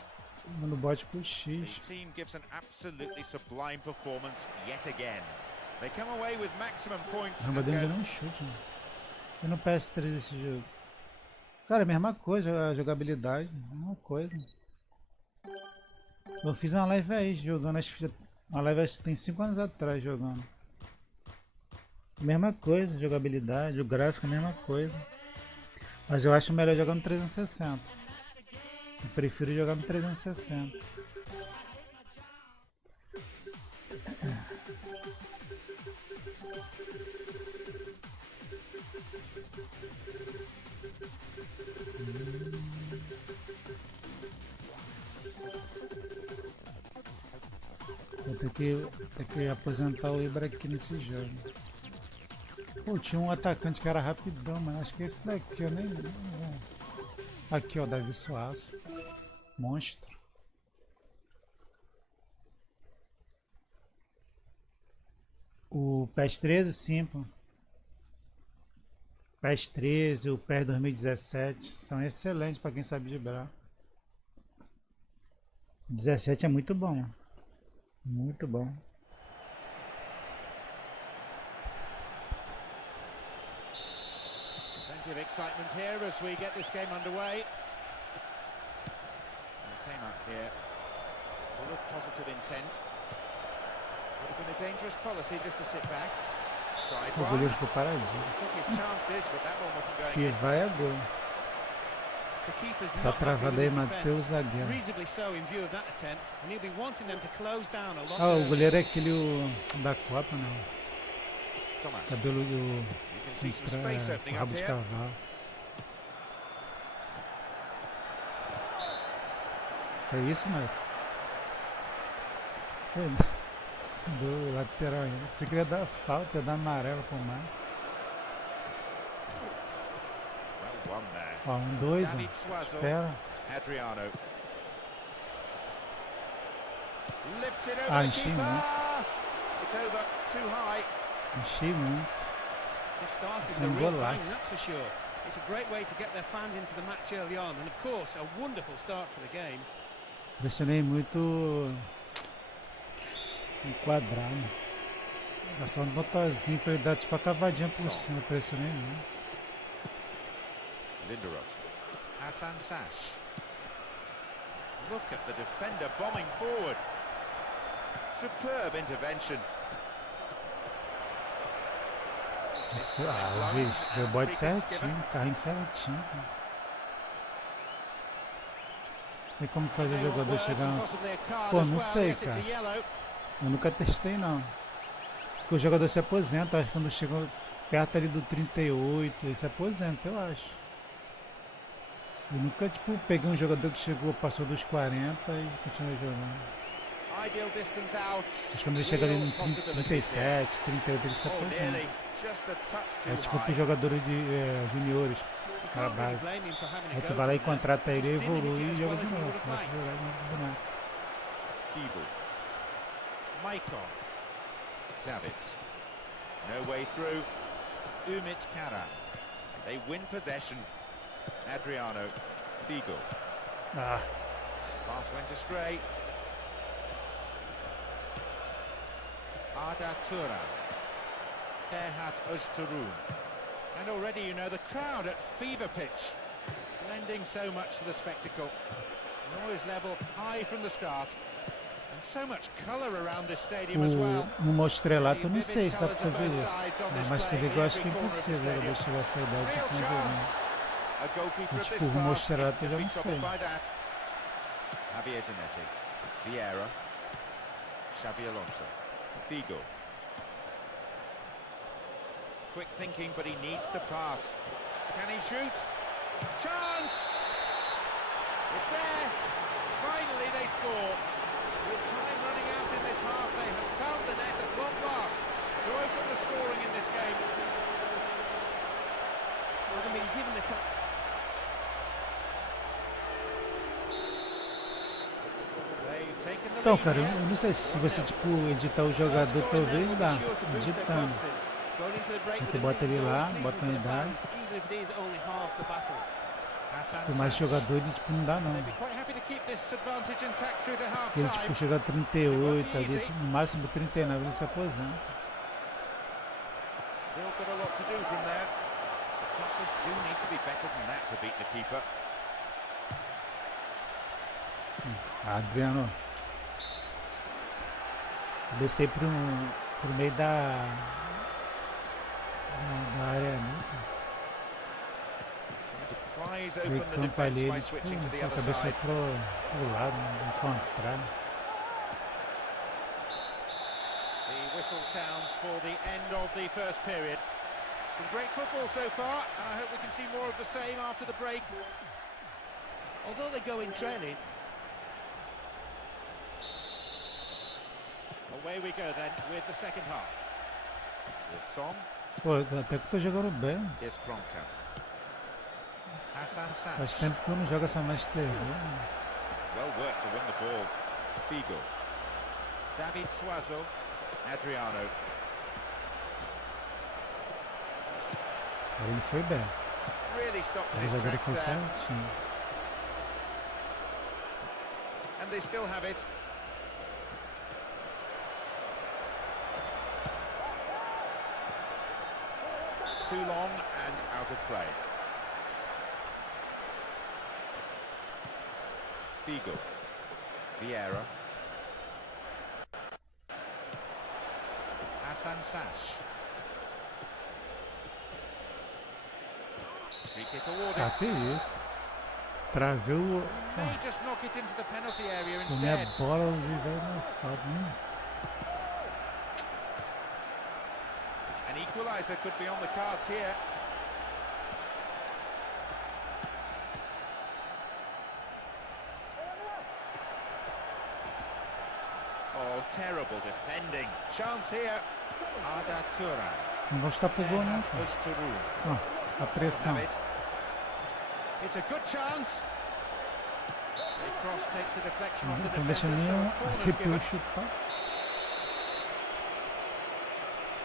no bot com The X. team gives an absolutely sublime performance yet again. They come away with maximum points. Não, mas and ainda go- não chute, mano. E no PS3 esse jogo. Cara, mesma coisa, a jogabilidade, mesma coisa. Eu fiz uma live aí jogando, uma live acho que tem 5 anos atrás jogando. Mesma coisa, jogabilidade, o gráfico, a mesma coisa. Mas eu acho melhor jogar no 360. Eu prefiro jogar no 360. Vou ter que aposentar o Ibra aqui nesse jogo. Pô, tinha um atacante que era rapidão, mas acho que esse daqui eu nem. Aqui, ó, Davi Suaço. Monstro. O PES 13 sim, pô. PES 13, o PES 2017 são excelentes para quem sabe vibrar. 17 é muito bom. Muito bom. Plenty of excitement here as we get this game underway. Came up here full of positive intent. Would have been a dangerous policy just to sit back. Tried O one. goleiro ficou paradinho. Took his chances, but that one wasn't going Se in. vai é gol. The keeper's Essa not happy travada with aí his matou o defence. zagueiro. Reasonably so in view of that attempt, and he'll be wanting them to close down a lot Ah, o earlier. goleiro é aquele da Copa, não. Thomas. Cabelo You can see some space com opening up rabo de here. cavalo. Que isso, Mike? Do lateral ainda. Você queria dar falta, ia dar amarelo pro Mike. Well won there. Ó, 1-2, David ó. Suazo. Espera. Adriano. Lifted over Ah, the enchi keeper. muito. It's over too high. Enchi muito. They've started Isso é with a real bang, golaço. that's for sure. It's a great way to get their fans into the match early on, and of course, a wonderful start to the game. Pressionei muito enquadrado. Era só um botozinho pra ele dar tipo a cavadinha por cima. Pressionei muito. Linderoth. Hassan Sash. Look at the defender bombing forward. Superb intervention. Ah, bicho, deu bote certinho, carrinho certinho. Tem como fazer o jogador chegar uns... Pô, não sei, cara. Eu nunca testei, não. Porque o jogador se aposenta, acho que quando chega perto ali do 38, ele se aposenta, eu acho. Eu nunca, tipo, peguei um jogador que chegou, passou dos 40 e continuou jogando. Acho que quando ele chega ali no 37, 38, ele se aposenta. É tipo para os jogadores de juniores, para a base. Aí tu vai lá e contrata ele, evolui e joga de novo. Começa a jogar de novo. Maicon. Davids. No way through. Umit Kara. They win possession. Adriano. Figo. Ah, Pass went astray. Arda Turan. Serhat Özturun. And already you know the crowd at fever pitch, lending so much to the spectacle. Noise level high from the start. And so much colour around this stadium as well. no estrelato eu não sei se dá para fazer isso. Mas você vê que eu acho que é impossível o jogador chegar a essa idade que continua jogando. A goalkeeper E, of this tipo, rumo ao class estrelato eu could já be não sei. troubled by that. Javier Zanetti. Vieira. Xabi Alonso. Figo. Quick thinking, but he needs to pass. Can he shoot? Chance! It's there! Finally they score. With time running out in this half, they have found the net at long last to open the scoring in this game. Well, they've been given the top. They've taken the Então, lead cara, here. eu não sei se você, tipo, editar o jogador, talvez dá. Editando. Aí tu bota ele lá, bota a unidade. Hassan Por mais Sash. jogadores, tipo, não dá não. They'd be quite happy to keep this advantage intact through to Porque ele, half-time. tipo, chega a 38, ali, no máximo 39, ele se aposenta. Still got a lot to do from there. The crosses do need to be better than that to beat the keeper. Adriano. Descer pro meio da área, né? Trying to prise Meio open the campo ali, defence by ele, tipo, switching to the com a other cabeça side. pro lado, ao contrário. The whistle sounds for the end of the first period. Some great football so far, and I hope we can see more of the same after the break. Although they go in trailing, Away we go then with the second half. Here's Song, Pô, até que eu tô jogando bem. here's Kronkamp. Hassan Faz Sash. tempo que eu não jogo essa Master League. Well worked to win the ball. Figo. David Suazo. Adriano. Agora ele foi bem. Really stopped in Mas his agora tracks foi there. certinho. And they still have it. Too long and out of play. Figo. Vieira. Hassan Sash. Free kick awarded. Tá, que isso. Travei o... May just knock it into the penalty area Tomei a instead. bola, o juiz vai na falta, né? An equaliser could be on the cards here. Oh, terrible defending. Chance here. Arda Turan. Não vou chutar pro gol, não. That was Turu. Ó, a pressão. Have it. It's a good chance. The cross takes a deflection off the Então deixa defender, so nem a corner's assim pra given. eu chutar.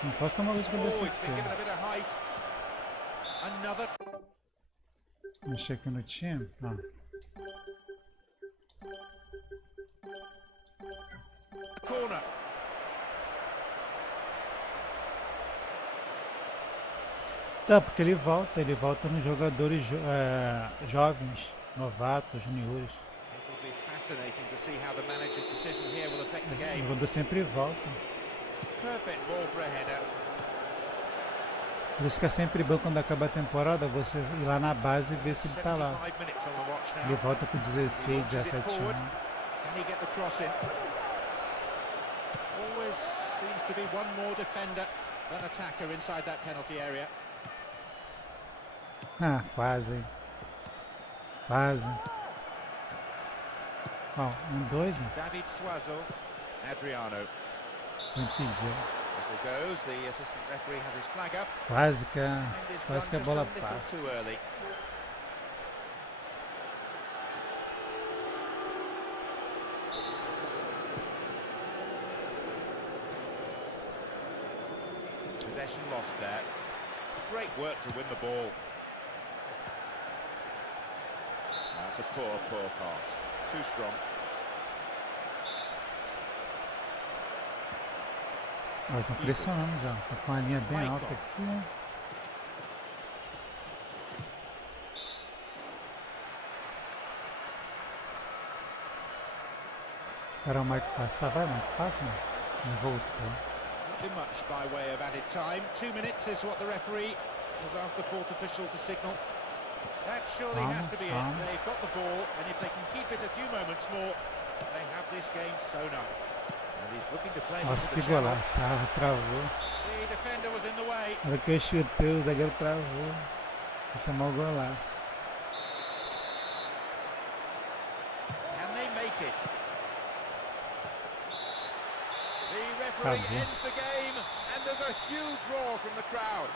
Não posso tomar luz de Oh, cabeça it's been given a aqui. bit of height. Another. Mexer aqui no time. Ó. Corner. Tá, porque ele volta nos jogadores jovens, novatos, juniores. It will be fascinating to see how the manager's decision here will affect the O game. jogador sempre volta. Perfect ball for a header. Por isso que é sempre bom quando acaba a temporada você ir lá na base e ver se ele tá lá. 75 minutes on the watch now. Ele volta com 16, 17 anos. Can he get the cross in? Always seems to be one more defender than attacker inside that penalty area. Ah, quase, hein? Quase. Ó, 2, hein? David Suazo, Adriano. Impediu. Whistle goes, the assistant referee has his flag up. Quase que And is a run bola just a little too passa. early. Possession lost there. Great work to win the ball. That's a poor pass. Too strong. Ó, estão pressionando já. Tá com a linha bem alta aqui, ó. Para o Mike passar. Vai, Mike, passa, Mike. Não voltou. Not been much by way of added time. 2 minutes is what the referee has asked the fourth official to signal. That surely has to be it. They've got the ball, and if they can keep it a few moments more, they have this game sewn up. And he's looking to play it Nossa, into que the channel. golaço. Ah, travou. The defender was in the way. Na hora que eu chutei, o zagueiro travou. Esse é mau golaço. Can they make it? The referee Acabou. ends the game, and there's a huge roar from the crowd.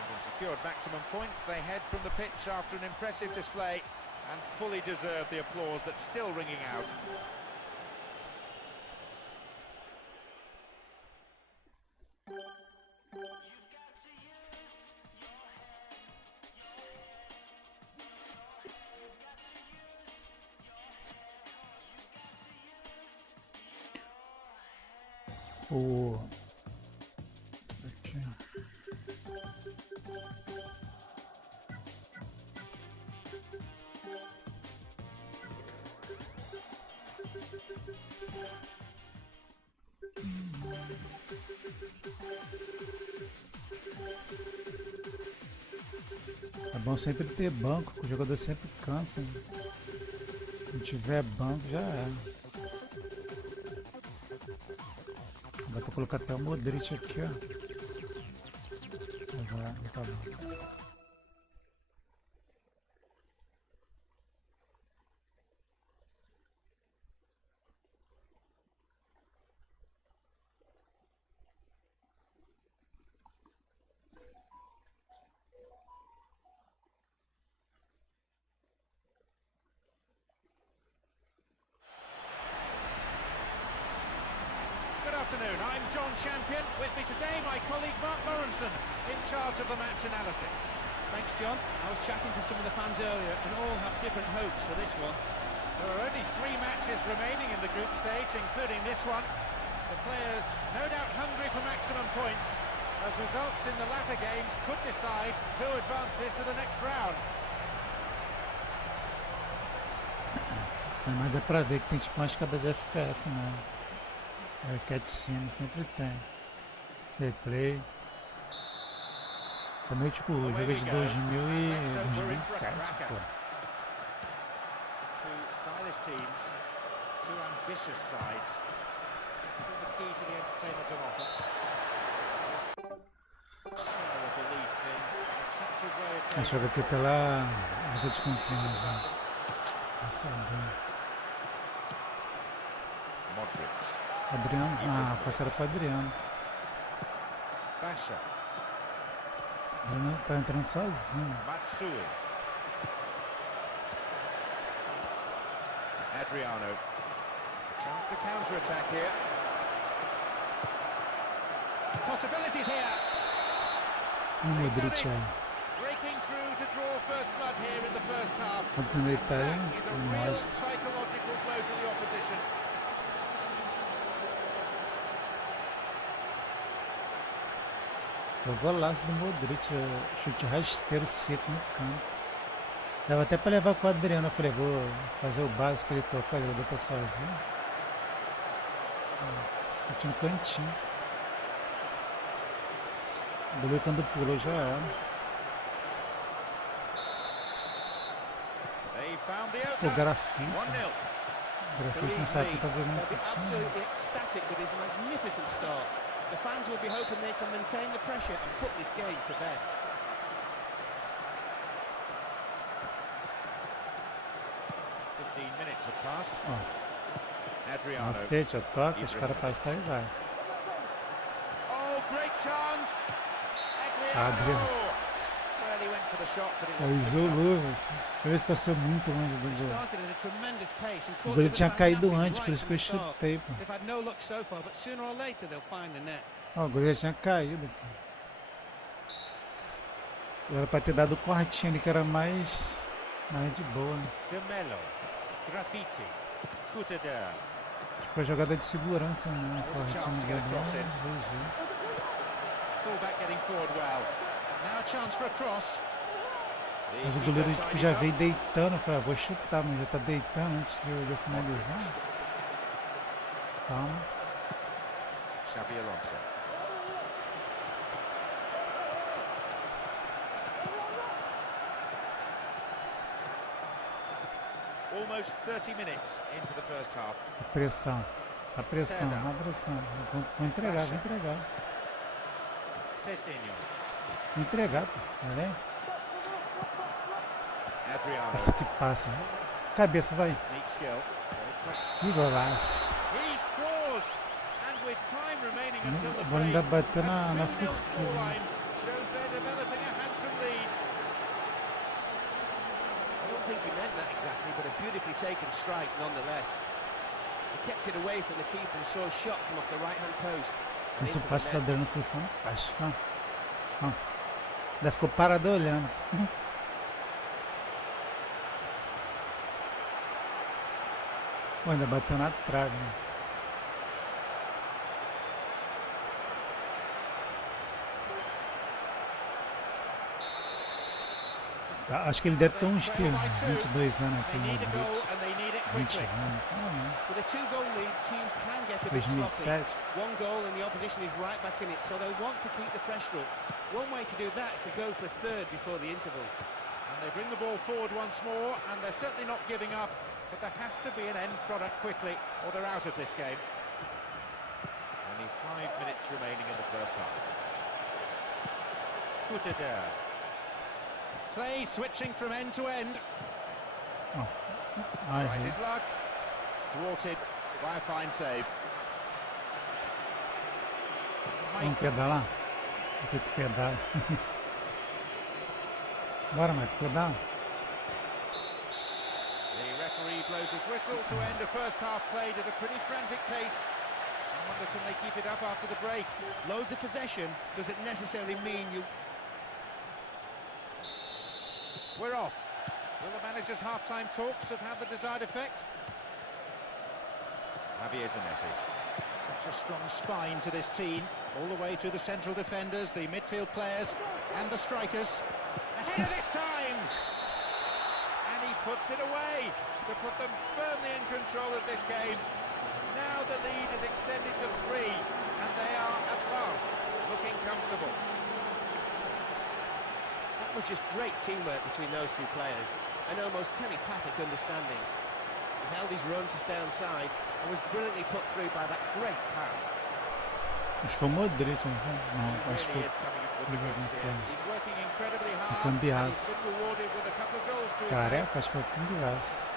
Having secured maximum points, they head from the pitch after an impressive display and fully deserve the applause that's still ringing out. Aqui. É bom sempre ter banco, que o jogador sempre cansa. Né? Se não tiver banco, já é. Agora vou colocar até o Modric aqui, ó. Agora, tá bom. Good afternoon. I'm John Champion. With me today, my colleague Mark Lawrenson, in charge of the match analysis. Thanks, John. I was chatting to some of the fans earlier and all have different hopes for this one. There are only 3 matches remaining in the group stage, including this one. The players, no doubt hungry for maximum points, as results in the latter games could decide who advances to the next round. Mas dá pra ver que tem tipo uma escada de FPS, né? É, cutscene sempre tem. Replay. Também tipo o jogo é de 2007, pô. Two stylish teams, two ambitious sides. It's been the key to the entertainment on offer. Share a belief in an attractive way of Deixa eu ver aqui pela Liga de Campeões, né? Nossa, Modric. Adriano, ah, passaram para Adriano. Basha. Adriano tá entrando sozinho. Matsui. Adriano. Chance to counter-attack here. Possibilities here. E o Modric aí. Breaking through to draw first blood here in the first half. Quantos anos ele tá aí? That is a real Mostra. psychological blow to the opposition. Foi o golaço do Modric, chute rasteiro seco no canto. Dava até pra levar com o Adriano, eu falei, vou fazer o básico pra ele tocar, ele botar sozinho. Chute no cantinho. O goleiro quando pulou já era. They found the O opener. grafite. 1-0. O grafite não sabe que tá jogando They'll esse be time. absolutely ecstatic with his magnificent start. The fans will be hoping they can maintain the pressure and put this game to bed. Minutes have passed. Ó, Adriano. macete, ó, toca, os caras passam e vai. Oh, great chance. Adriano. Well, he went for the shot, but it Ó, wasn't good enough. isolou, assim. Talvez passou muito longe do gol. Started at a tremendous pace and O caught goleiro the tinha caído fantastic antes, por right isso que eu from the start. chutei, pô. They've had no luck so far, but sooner or later they'll find the net. Ó, o goleiro tinha caído, pô. Era pra ter dado o cortinho ali, que era mais de boa, né? De Mello. Graffiti. Kutadar. Tipo, a jogada de segurança, né? There's a Cortinho chance to dele, get a cross in. né? Fullback getting forward well. Now a chance for a cross. Mas o goleiro tipo, já veio deitando, eu falei, vou chutar, mas já tá deitando antes de eu finalizar. Calma. Xabi Alonso. Almost 30 minutes into the first half. A pressão, a pressão. Vou entregar, vou entregar. Cecinho. Vou entregar, pô. Olha aí. Adriano. Essa que passa. Cabeça, vai. Neat skill. Que golaço. He scores! And with time remaining until the A bola ainda break, bateu na a 2-0 forquilha. scoreline shows they're developing a handsome lead. I don't think he meant that exactly, but a beautifully taken strike nonetheless. He kept it away from the keeper and saw a shot come off the right-hand post. and Esse into the passe da net. Adriano foi fantástico. Ó. Ó. Ainda ficou parado olhando. Pô, ainda bateu na trave. Né? Acho que ele deve ter uns 22 anos aqui, They need a goal Modric. and they need it 20 quickly. anos. With a two-goal lead, teams can get a bit sloppy. 2007. One goal and the opposition is right back in it, so they'll want to keep the pressure up. One way to do that is to go for a third before the interval. And they bring the ball forward once more, and they're certainly not giving up, but there has to be an end product quickly, or they're out of this game. Only 5 minutes remaining in the first half. Kutadar. Play switching from end to end. Ó. Ai, Tries ai. his luck. Thwarted by a fine save. Vamos pedalar? Vou ter que pedalar. Bora, Mike, pedala. The referee blows his whistle to end a first half played at a pretty frantic pace. And wonder, can they keep it up after the break? Loads of possession doesn't necessarily mean you... We're off. Will the manager's half-time talks have had the desired effect? Javier Zanetti. Such a strong spine to this team, all the way through the central defenders, the midfield players, and the strikers. Ahead of this time! And he puts it away to put them firmly in control of this game. Now the lead is extended to 3, and they are at last looking comfortable. That was just great teamwork between those two players, and almost telepathic understanding. He held his run to stay onside and was brilliantly put through by that great pass. Acho que foi o Modric, não, acho que foi He's working incredibly hard. Cambiaço. And he's been rewarded with a couple of goals to his name. Careca, acho que foi Cambiaço.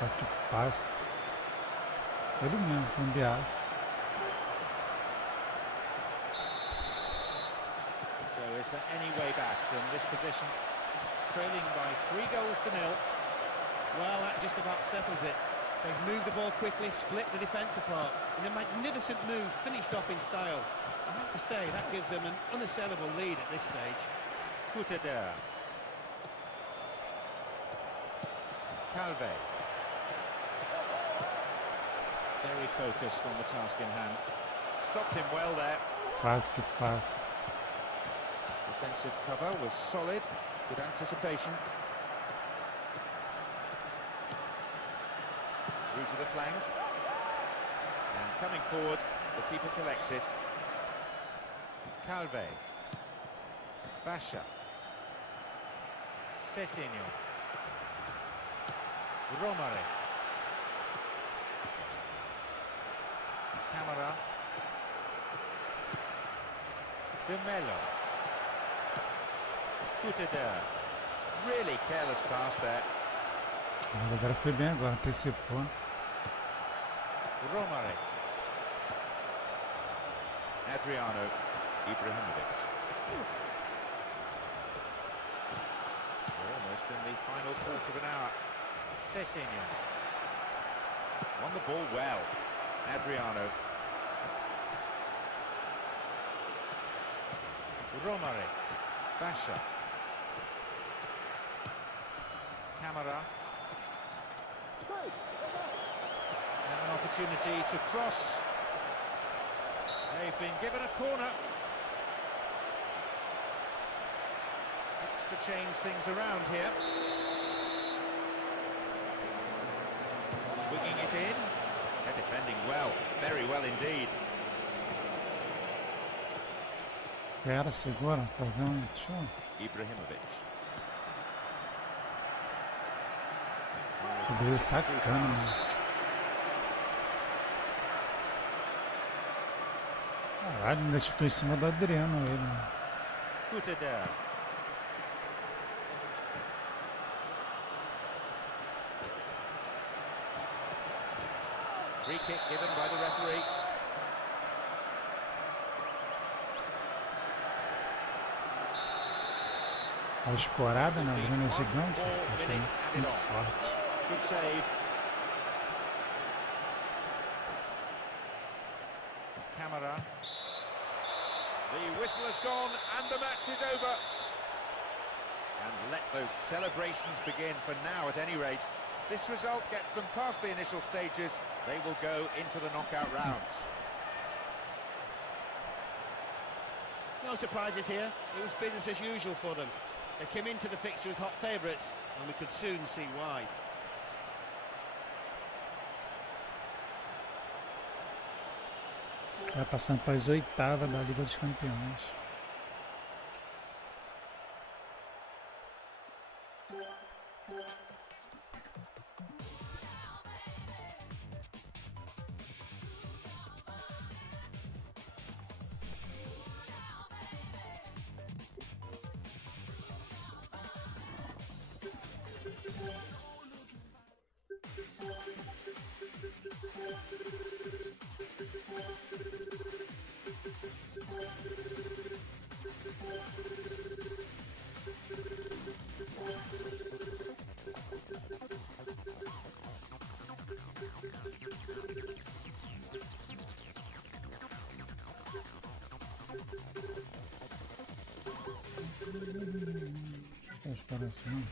Olha que passe. Ele mesmo, Cambiaço. So is there any way back from this position? Trailing by 3 goals to 0. Well, that just about settles it. They've moved the ball quickly, split the defence apart in a magnificent move, finished off in style. I have to say, that gives them an unassailable lead at this stage. Kutadera. Calve. Very focused on the task in hand. Stopped him well there. Quase que passe. Defensive cover was solid. Good anticipation. Through to the flank. And coming forward, the keeper collects it. Calve. Basha. Cezinho. Romare. Camara. De Mello. Kutadera. Really careless pass there. Mas agora foi bem agora, antecipou. Romare. Adriano Ibrahimovic. Almost in the final quarter of an hour. Cezinho. Won the ball well. Adriano. Romare. Basha. Camara. And an opportunity to cross. They've been given a corner. Looks to change things around here. Swinging it in. They're defending well, very well indeed. Espera, segura, fazer show. Ibrahimovic. Poderia sacana, mano. Caralho, ainda chutou em cima do Adriano ele, mano. Kutadera. Free kick given by the referee. A escorada na Bruna é gigante, essa é muito forte. Good save. Camara. The whistle has gone and the match is over. And let those celebrations begin, for now at any rate. This result gets them past the initial stages. They will go into the knockout rounds. No surprises here. It was business as usual for them. They came into the fixture as hot favourites, and we could soon see why. Vai passando para as oitavas da Liga dos Campeões. parece não.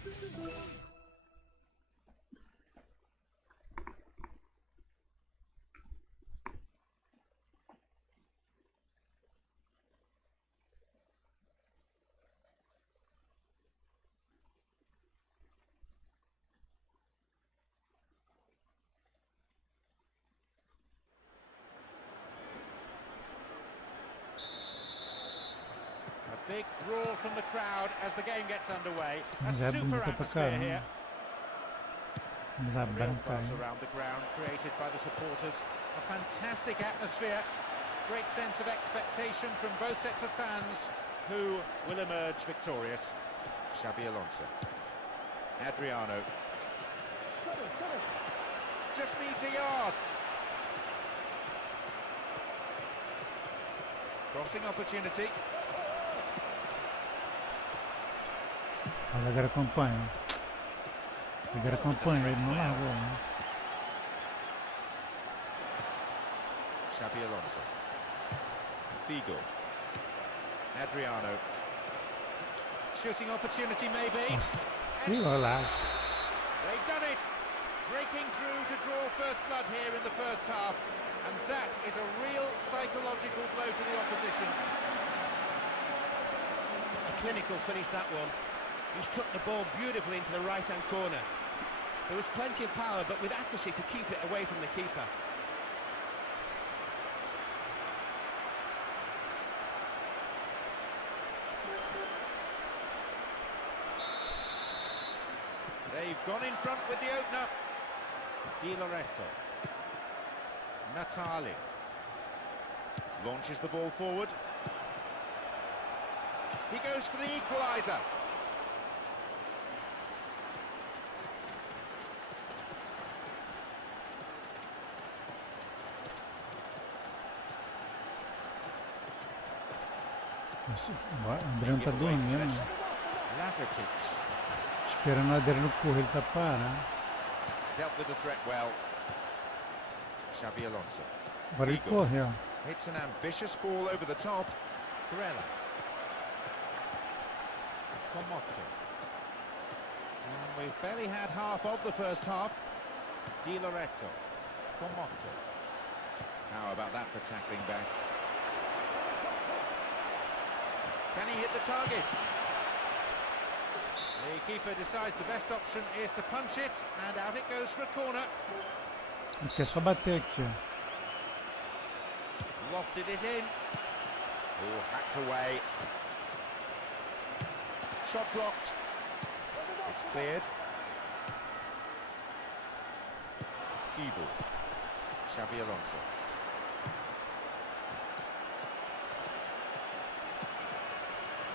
Big roar from the crowd as the game gets underway. A Mas é super bonita pra atmosphere caramba. here. Vamos A real abrancar. buzz around the ground created by the supporters. A fantastic atmosphere. Great sense of expectation from both sets of fans who will emerge victorious. Xabi Alonso. Adriano. Just needs a yard. Crossing opportunity. Mas agora acompanha. Agora acompanha, ele não largou, mas... Xabi Alonso. Figo. Adriano. Shooting opportunity maybe. Nossa, que golaço. They've done it. Breaking through to draw first blood here in the first half. And that is a real psychological blow to the opposition. A clinical finish, that one. He's took the ball beautifully into the right-hand corner. There was plenty of power, but with accuracy to keep it away from the keeper. They've gone in front with the opener. Di Lorenzo. Natali. Launches the ball forward. He goes for the equaliser. O Adriano tá dormindo. Lazetic. Esperando o Adriano correr, ele tá parado. Dealt with the threat well. Xabi Alonso. Agora ele correu. Hits an ambitious ball over the top. Corella. Comotto. And we've barely had half of the first half. Di Lorenzo. Comotto. How about that for tackling back? Can he hit the target? The keeper decides the best option is to punch it, and out it goes for a corner. Ele quer só bater aqui, ó. Lofted it in. Oh, hacked away. Shot blocked. It's cleared. Evil. Xabi Alonso.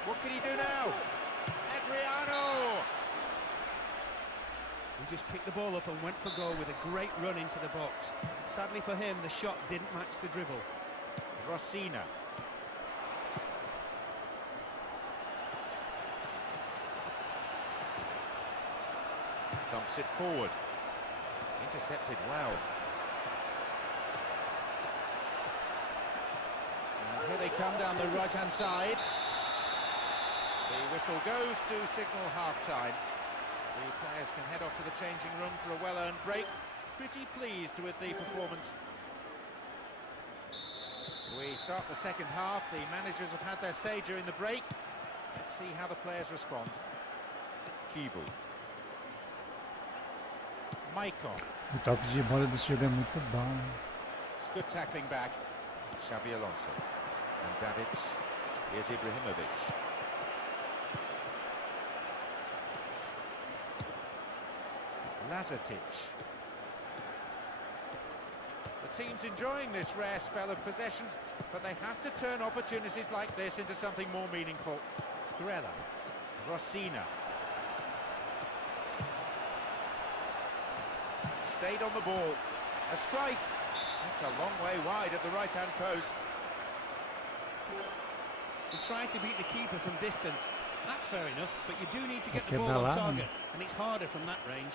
What can he do now? Adriano! He just picked the ball up and went for goal with a great run into the box. Sadly for him, the shot didn't match the dribble. Rossina. Dumps it forward. Intercepted well. And here they come down the right-hand side. The whistle goes to signal half-time. The players can head off to the changing room for a well-earned break. Pretty pleased with the performance. We start the second half. The managers have had their say during the break. Let's see how the players respond. Kibu. Maicon. O toque de bola desse jogo é muito bom. It's good tackling back. Xabi Alonso. And Davids. Here's Ibrahimovic. Lazetic. The team's enjoying this rare spell of possession, but they have to turn opportunities like this into something more meaningful. Corella. Rossina. Stayed on the ball. A strike. That's a long way wide at the right-hand post. He tried to beat the keeper from distance. That's fair enough, but you do need to get the Quer ball dar on lá, target, né? and it's harder from that range.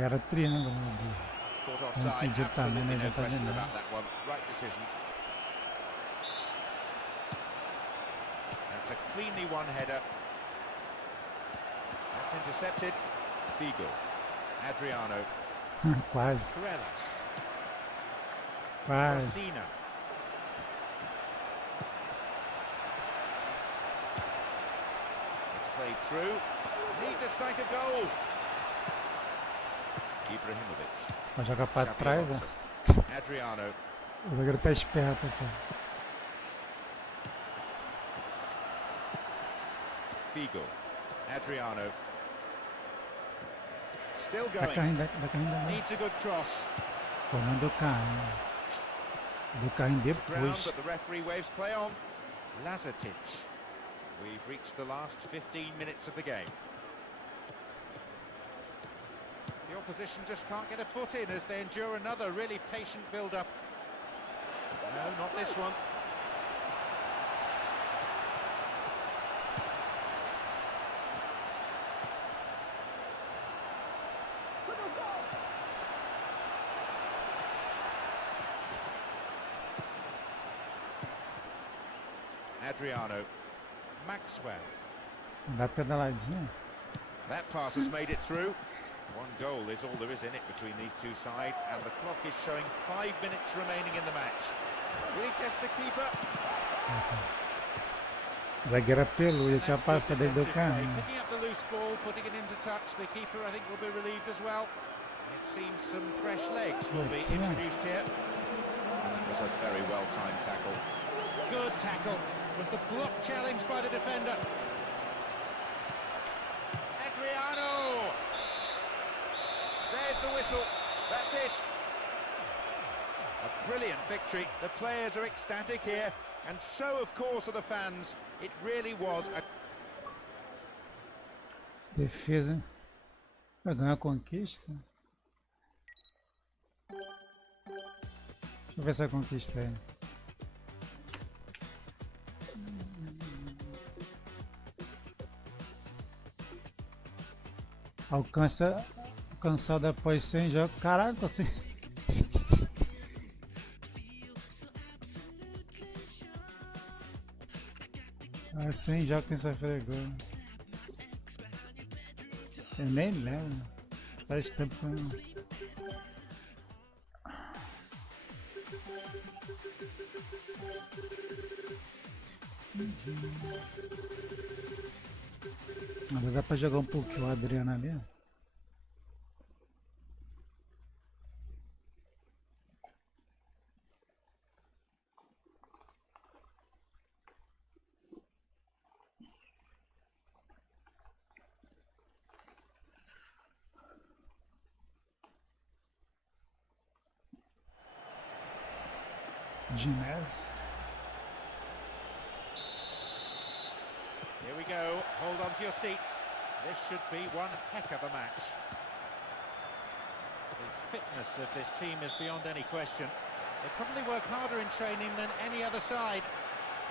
Era triângulo. Caught offside, Vamos pedir também, absolutely né? no Já tá question vendo. about that one. Right decision. That's a cleanly won header. That's intercepted. Figo. Adriano. Quase. Corella. Quase. Orsina. It's played through. Needs a sight of goal. Ibrahimovic. Vai jogar pra trás, ó. Adriano. O zagueiro tá esperto, cara. Figo. Adriano. Still Dá going. carrinho, dá carrinho, dá. Needs a good cross. Pô, não deu carrinho. Deu carrinho Ground, depois. but the referee waves play on. Lazatic. We've reached the last 15 minutes of the game. The opposition just can't get a foot in as they endure another really patient build-up. No, not this one. Adriano. Maxwell. Dá pedaladinha. That pass has made it through. One goal is all there is in it between these two sides, and the clock is showing 5 minutes remaining in the match. Will he test the keeper? O zagueiro apelou, ia tinha passado, ele deu Defensive play, carrinho. picking up the loose ball, putting it into touch. The keeper, I think, will be relieved as well. It seems some fresh legs will be introduced here. And that was a very well-timed tackle. Good tackle. Was the block challenged by the defender? Adriano! There's the whistle. That's it. A brilliant victory. The players are ecstatic here, and so, of course, are the fans. It really was a... Defesa, hein? Vai ganhar a conquista. Deixa eu ver essa conquista aí. Alcançado após 100 jogos. Caralho, tô sem. 100 jogos tem sofrido gol. Eu nem lembro. Faz tempo que eu não. Ainda dá pra jogar um pouquinho o Adriano ali. Ginés. Here we go. Hold on to your seats. This should be one heck of a match. The fitness of this team is beyond any question. They probably work harder in training than any other side.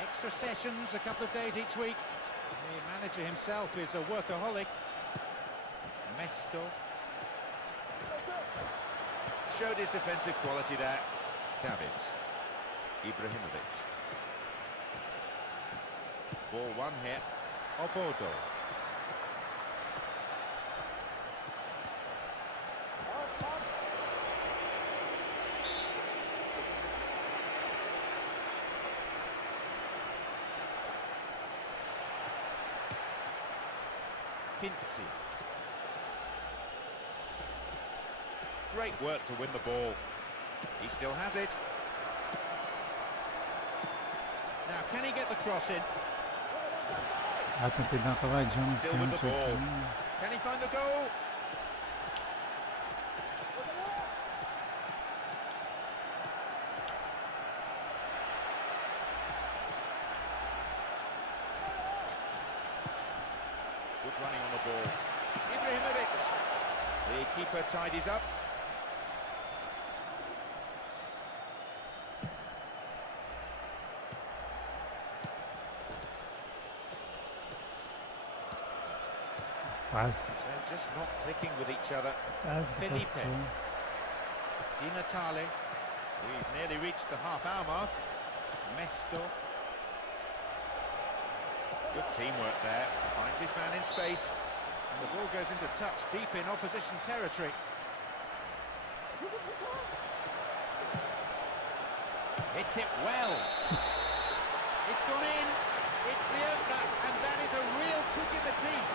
Extra sessions, a couple of days each week. The manager himself is a workaholic. Mesto showed his defensive quality there. Davids. Ibrahimovic. Ball one here. Obodo. Pincy. Great work to win the ball. He still has it. Now, can he get the cross in? Ah, tentei dar uma cavadinha no Still with the canto ball. aqui. Can he find the goal? Good running on the ball. Ibrahimovic. The keeper tidies up. Quase. They're just not clicking with each other. Quase que Felipe. passou. Di Natale. We've nearly reached the half-hour mark. Mesto. Good teamwork there. Finds his man in space. And the ball goes into touch deep in opposition territory. Hits it well. It's gone in. It's the opener. And that is a real kick in the teeth.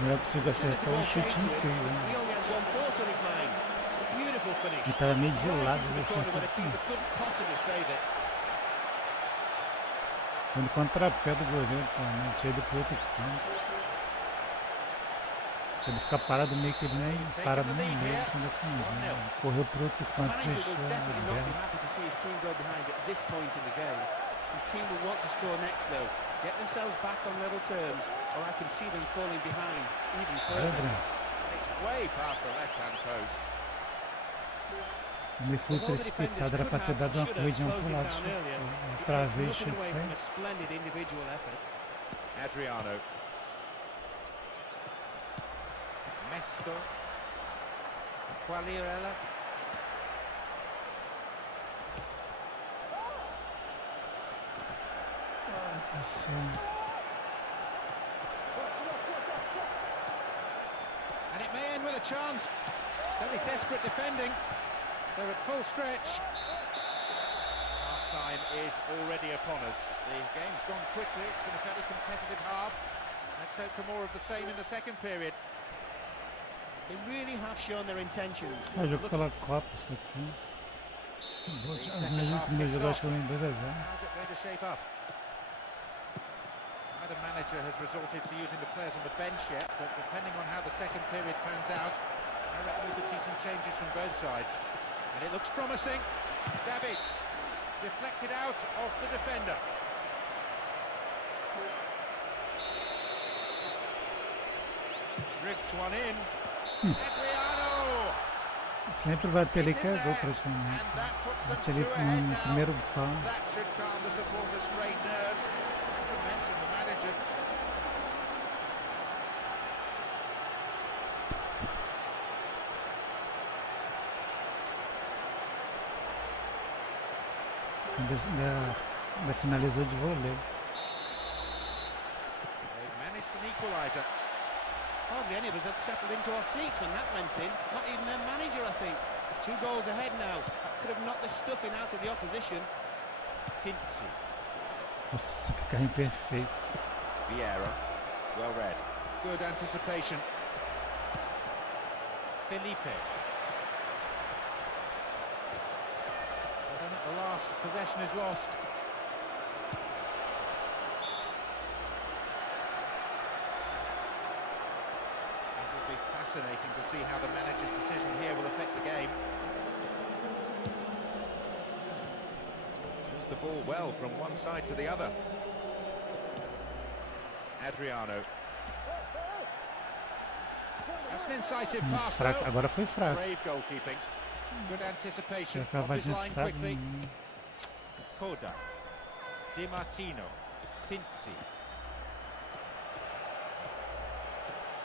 Não é possível acertar um chute incrível. He only has one thought on his mind. A beautiful finish. Ele estava meio de Right lado into the desse corner where the aqui. keeper couldn't possibly save it. Quando contrapé do goleiro, realmente, ele pro outro canto. Ele fica parado meio que ele nem para no meio, sem defender. Correu pro outro The canto, manager deixou will definitely not be aberto. happy to see his team go behind at this point in the game. His team will want to score next though. Get themselves back on level terms, or I can see them falling behind even Olha, further. Adriano. It's way past the left-hand post. Eu me fui precipitado, era para ter dado uma corridinha pro lado, travei, It's nothing away from chutei. a splendid individual effort. Adriano. Mesto. Quagliarella. Isso. And it may end with a chance. It's only desperate defending. They're at full stretch. Half-time is already upon us. The game's gone quickly. It's been a fairly competitive half. Let's hope for more of the same in the second period. They really have shown their intentions. É o jogo pela Copa, isso daqui. O primeiro jogo acho que eu lembro 2 a 0. How's it going to shape up? Neither manager has resorted to using the players on the bench yet, but depending on how the second period pans out, I reckon we could see some changes from both sides. And it looks promising. David deflected out of the defender. Drifts one in. Adriano! Sempre vai ter ali que é gol praticamente. And that puts them Bate ali two ahead no now. primeiro pau. That should calm the supporters' frayed nerves. Not to mention the managers. Ainda finalizou de vôlei. They've managed an equaliser. Hardly any of us had settled into our seats when that went in. Not even their manager, I think. 2 goals ahead now. That could have knocked the stuffing out of the opposition. Pinci. Nossa, que carrinho perfeito. Vieira. Well read. Good anticipation. Felipe. But then at the last, possession is lost. It will be fascinating to see how the manager's decision here will affect the game. Moved the ball well from one side to the other. Adriano. That's an incisive pass, Fraco. though. Agora foi fraco. Brave goalkeeping. Good anticipation. Tinha Off his cavadinha line fraca. quickly. Koda. Di Martino. Pinci.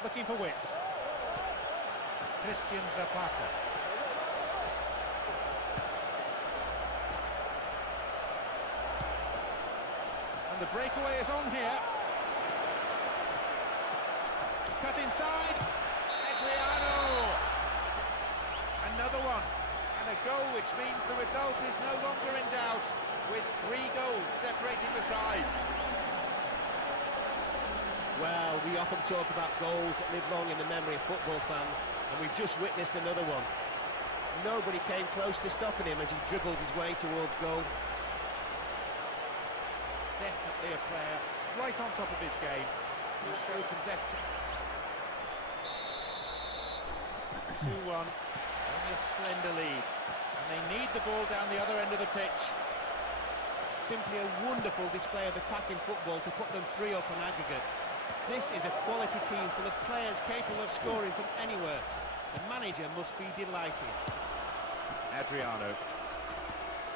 Looking for width. Christian Zapata. And the breakaway is on here. Cut inside. Adriano. Another one. And a goal which means the result is no longer in doubt, with 3 goals separating the sides. Well, we often talk about goals that live long in the memory of football fans, and we've just witnessed another one. Nobody came close to stopping him as he dribbled his way towards goal. Definitely a player right on top of his game. He showed some depth. 2-1, only a slender lead, and they need the ball down the other end of the pitch. It's simply a wonderful display of attacking football to put them 3 up on aggregate. This is a quality team full of players capable of scoring from anywhere. The manager must be delighted. Adriano.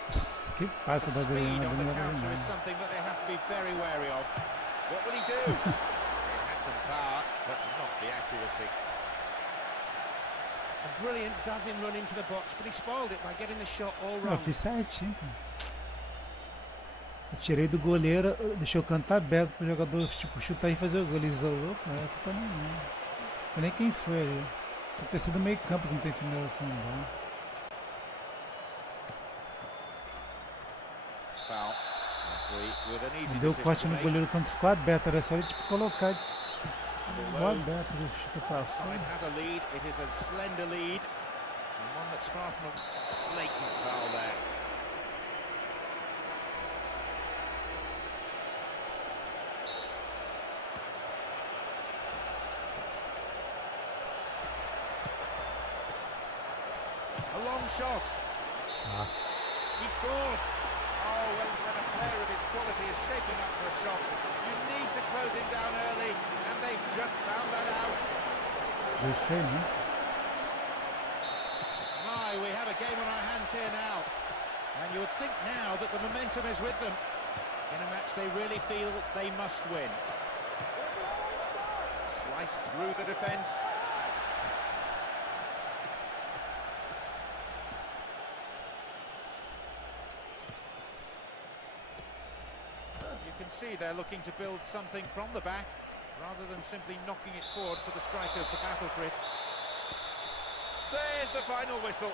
Nossa, que passa da The speed Adriano. on the counter is something that they have to be very wary of. What will he do? He had some power, but not the accuracy. A brilliant dazzling run into the box, but he spoiled it by getting the shot all Eu wrong. fiz certinho, cara. Tirei do goleiro, deixei o canto aberto pro jogador tipo, chutar e fazer o gol. Ele isolou, não é culpa nenhuma. Não sei nem quem foi ali. Pode ter sido meio campo que não tem finalização não. Foul. With an easy Deu decision corte to no make. goleiro quando ficou aberto, era só ele tipo colocar igual aberto, ele chuta pra The fora. side has a lead. It is a slender lead, and one that's far from a blatant foul there. A long shot. Ah. He scores. Oh, well, when a player of his quality is shaping up for a shot, you need to close him down early, and they've just found that out. Foi feio, né? My, we have a game on our hands here now. And you would think now that the momentum is with them in a match they really feel they must win. Sliced through the defence. You can see they're looking to build something from the back rather than simply knocking it forward for the strikers to battle for it. There's the final whistle.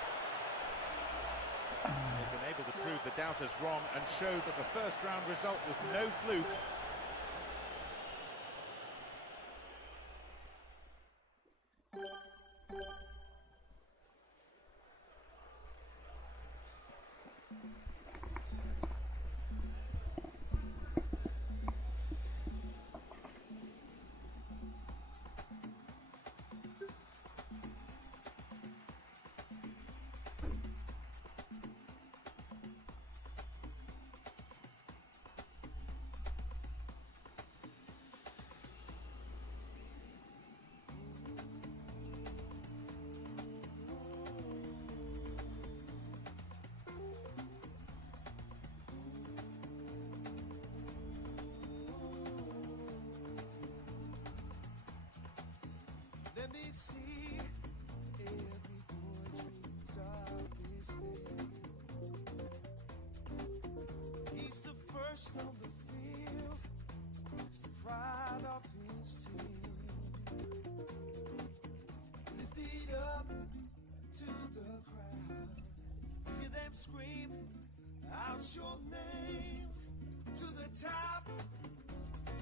They've been able to prove the doubters wrong and show that the first round result was no fluke. Let me see. Every boy dreams of this day. He's the first on the field. He's the pride of his team. Lift it up to the crowd. Hear them scream out your name to the top.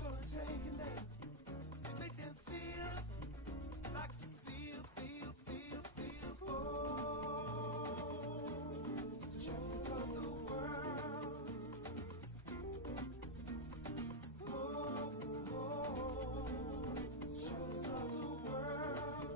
Gonna take a name and make them feel like you feel, oh, it's the champions of the world, oh, it's the champions of the world,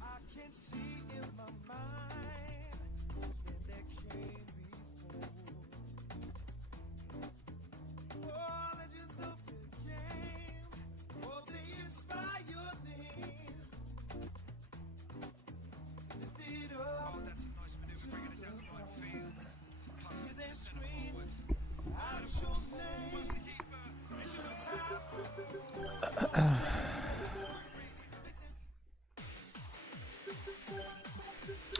I can see in my mind when that came before. Oh, legends of the game, oh, they inspire me. Lift it up. Oh, that's a nice manoeuvre, bringing it down the right field. Hear them scream out your name to the top.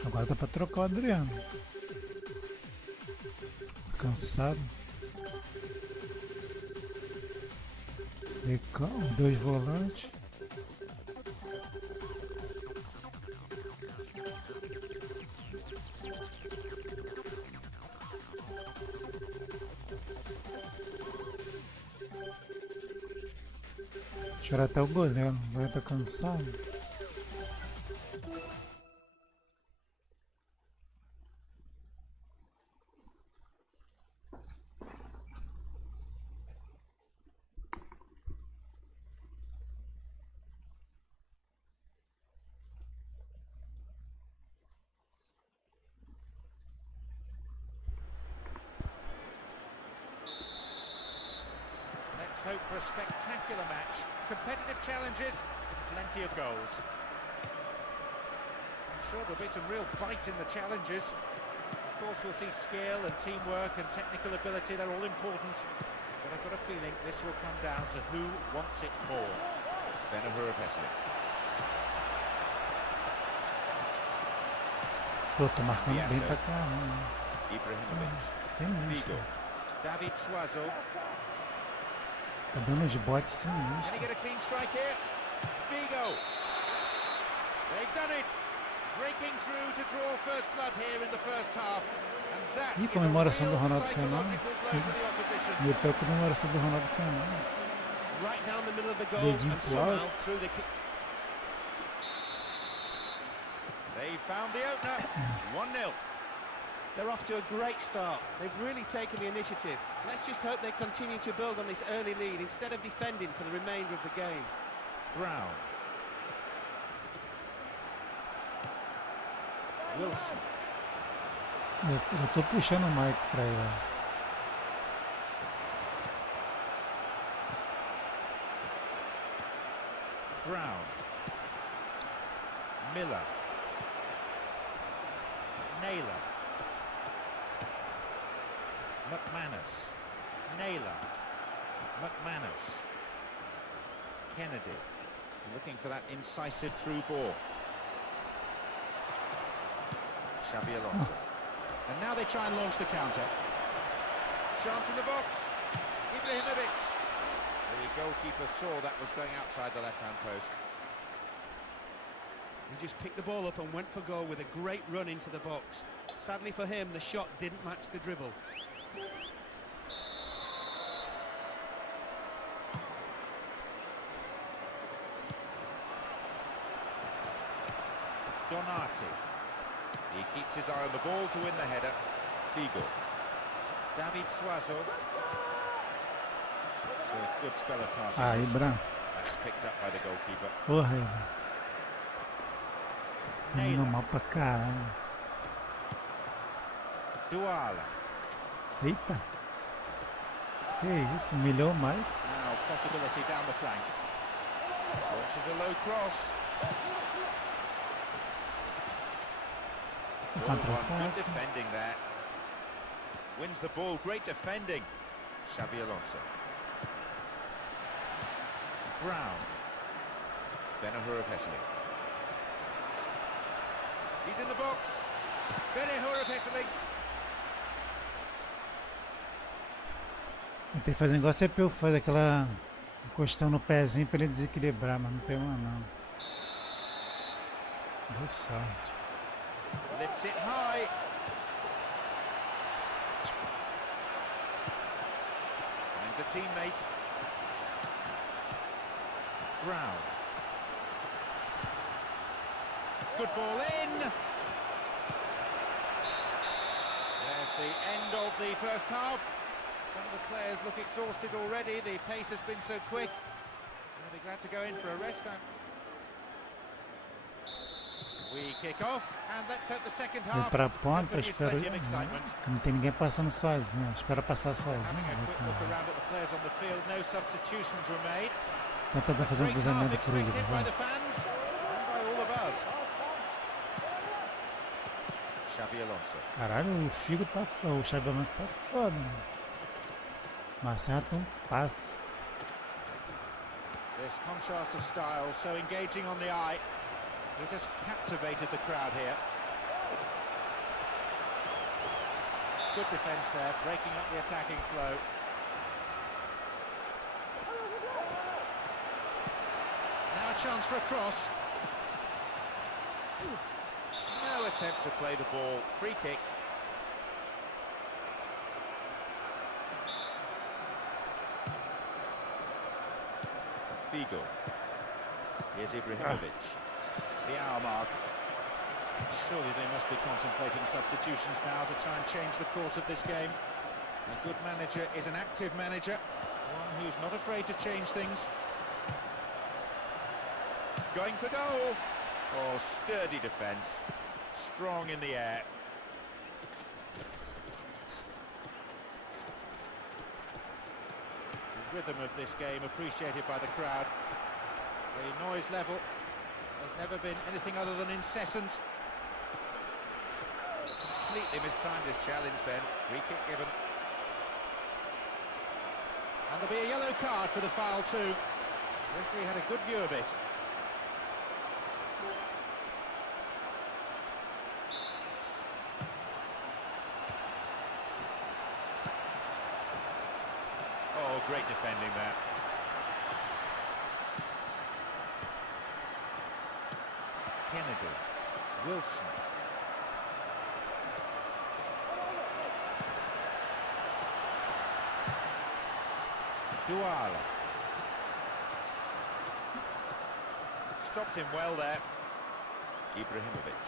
Agora dá pra trocar o Adriano. Cansado. Lecão, 2 volantes. Tirar até o goleiro, vai estar cansado. Let's hope for a spectacular match. Competitive challenges, plenty of goals. I'm sure there'll be some real bite in the challenges. Of course, we'll see skill and teamwork and technical ability, they're all important. But I've got a feeling this will come down to who wants it more. Pô, tô marcando bem pra caramba. Sinistro. David Suazo. Tá dando uns botes Can he sinistros. get a clean strike here? Figo. They've done it. Breaking through to draw first blood here in the first half. And that Ih, is a comemoração do real Ronaldo Fenômeno. psychological blow to the opposition. Meteu a comemoração do Ronaldo Fenômeno. Right down the middle of the goal Dedinho and pro somehow alto. through the kick. They found the opener. 1-0. They're off to a great start. They've really taken the initiative. Let's just hope they continue to build on this early lead instead of defending for the remainder of the game. Brown. Wilson. Eu tô puxando o mic pra ele. Brown. Miller. Naylor. McManus. Naylor. McManus. Kennedy. Looking for that incisive through ball. Xabi Alonso. And now they try and launch the counter. Chance in the box. Ibrahimovic. The goalkeeper saw that was going outside the left-hand post. He just picked the ball up and went for goal with a great run into the box. Sadly for him, the shot didn't match the dribble. Donati. He keeps his eye on the ball to win the header. Figo. David Suazo. It's a good spell of passing. Aí, Bran. That's picked up by the goalkeeper. Porra, aí. Indo mal pra caramba. Douala. Eita. Que isso, humilhou o Mike. Now possibility down the flank. Launches a low cross. Good Contra-ataque. defending there. Wins the ball, great defending. Xabi Alonso. Brown. Ben-Hur of Hessling. He's in the box. Ben-Hur of Hessling. Tentei fazer igual a CPU faz, aquela encostão no pezinho pra ele desequilibrar, mas não pegou não. Deu sorte. Lifts it high. Finds a teammate. Brown. Good ball in. There's the end of the first half. Some of the players look exhausted already. The pace has been so quick. They'll be glad to go in for a rest time. We kick off, and let's hope the second Vou half pra ponta, produce espero plenty of excitement. que não tem ninguém passando sozinho. Espera passar sozinho. Having a Vou quick look pra- around at the players on the field, no substitutions were made. Tentando fazer um Great half cruzamento por ele. expected by Vai. the fans and by all of us. Xabi Alonso. Caralho, o Figo tá foda. O Xabi Alonso tá foda, mano. Mas acerta um passe. This contrast of styles so engaging on the eye. He just captivated the crowd here. Good defence there, breaking up the attacking flow. Now a chance for a cross. No attempt to play the ball. Free kick. Figo. Here's Ibrahimovic. The hour mark. Surely they must be contemplating substitutions now to try and change the course of this game. A good manager is an active manager, one who's not afraid to change things. Going for goal. Oh, sturdy defence. Strong in the air. The rhythm of this game appreciated by the crowd. The noise level has never been anything other than incessant. Completely mistimed his challenge then. Free kick given. And there'll be a yellow card for the foul too. The referee had a good view of it. Oh, great defending there. Kennedy, Wilson. Duala. Stopped him well there. Ibrahimovic.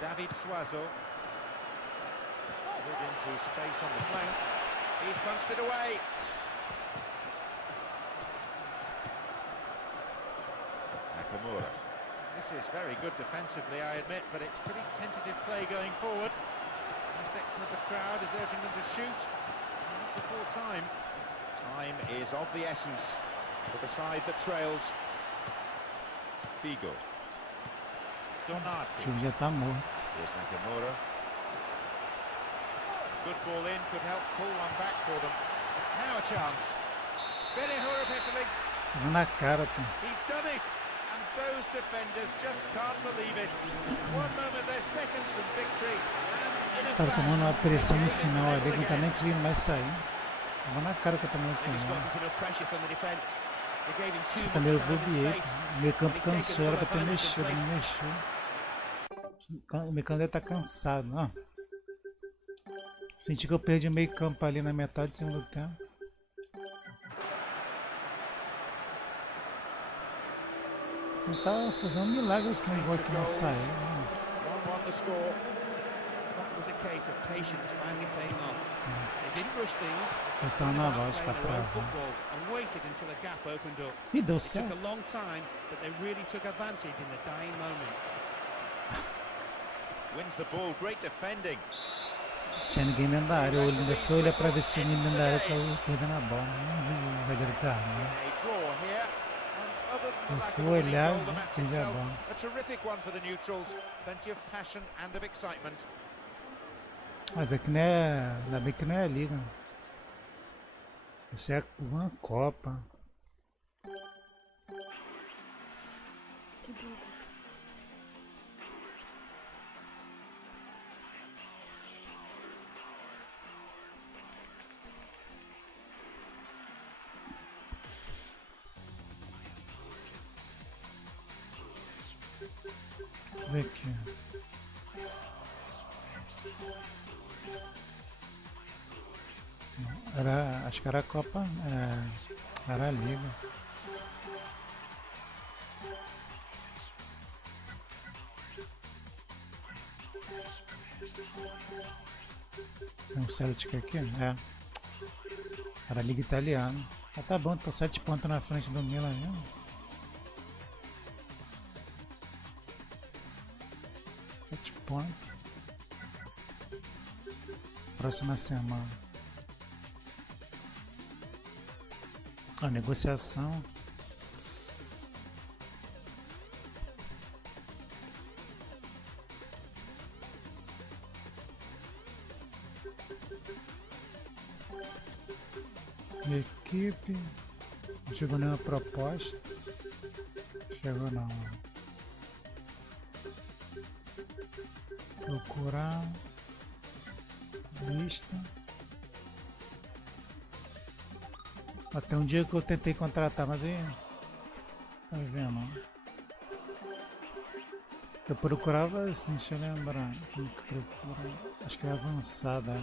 David Suazo. Slid into space on the flank. He's punched it away. Nakamura. This is very good defensively, I admit, but it's pretty tentative play going forward. One section of the crowd is urging them to shoot. Not before time. Time is of the essence for the side that trails. Figo. O Donati. time já tá morto. Here's Nakamura. Good ball in, could help pull one back for them. Now a chance. Very Horapetali. Tava na cara, pô. He's done it. And those defenders just can't believe it. One moment they're seconds from victory. And in a Tava tomando uma flash, pressão no the game is final ali, level não tá again. nem conseguindo mais sair. Tava na cara que eu tomei essa He just mão. wasn't enough pressure from the defence. They gave him too Tá meio much time and bobiei. space. O meio campo And he's taken cansou, era full pra ter advantage mexido, and não mexeu. O meio campo deve tá cansado, ó. Senti que eu perdi o meio campo ali na metade do segundo tempo. Tentar fazer um milagre aqui, um gol que não saiu. 1-1 the score. That was a case of patience finally paying off. They didn't rush things. Só tá They na went about voz pra playing their own trás. football and waited until a gap opened up. Ih, deu It took certo. a long time, but they really took advantage in the dying moments. Wins the ball, great defending. Tinha ninguém dentro da área. Eu ainda fui olhar pra ver se tinha ninguém dentro da área pra eu perder na bola. Não vi o zagueiro desarmar. A draw here. And other than the Eu lack of fui a winning olhar goal, the e match perdi a itself, bola. a terrific one for the neutrals. Plenty of passion and of excitement. Mas aqui não é. Ainda bem que não é a liga. Isso é uma Copa. Deixa eu ver aqui. Era, acho que era a Copa, era a Liga. Tem um Celtic aqui? É. Era a Liga Italiana. Ah, tá bom, tô 7 pontos na frente do Milan aí. Ponto. Próxima semana. A negociação. Equipe. Não chegou nenhuma proposta. Chegou não. Procurar lista. Até um dia que eu tentei contratar, mas aí não vendo não. Eu procurava assim, deixa eu lembrar como que procura. Acho que é avançada.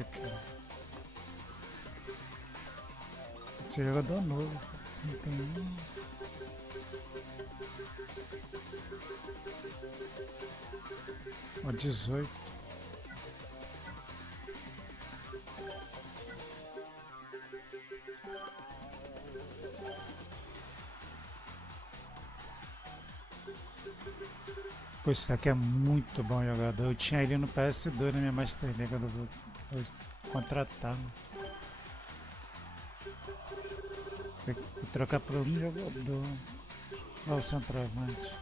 Aqui. Esse jogador novo. 31. Ó, 18. Pô, esse daqui é muito bom jogador. Eu tinha ele no PS2 na minha Master League quando eu contratar. Tem que trocar por um jogador. Olha o centroavante.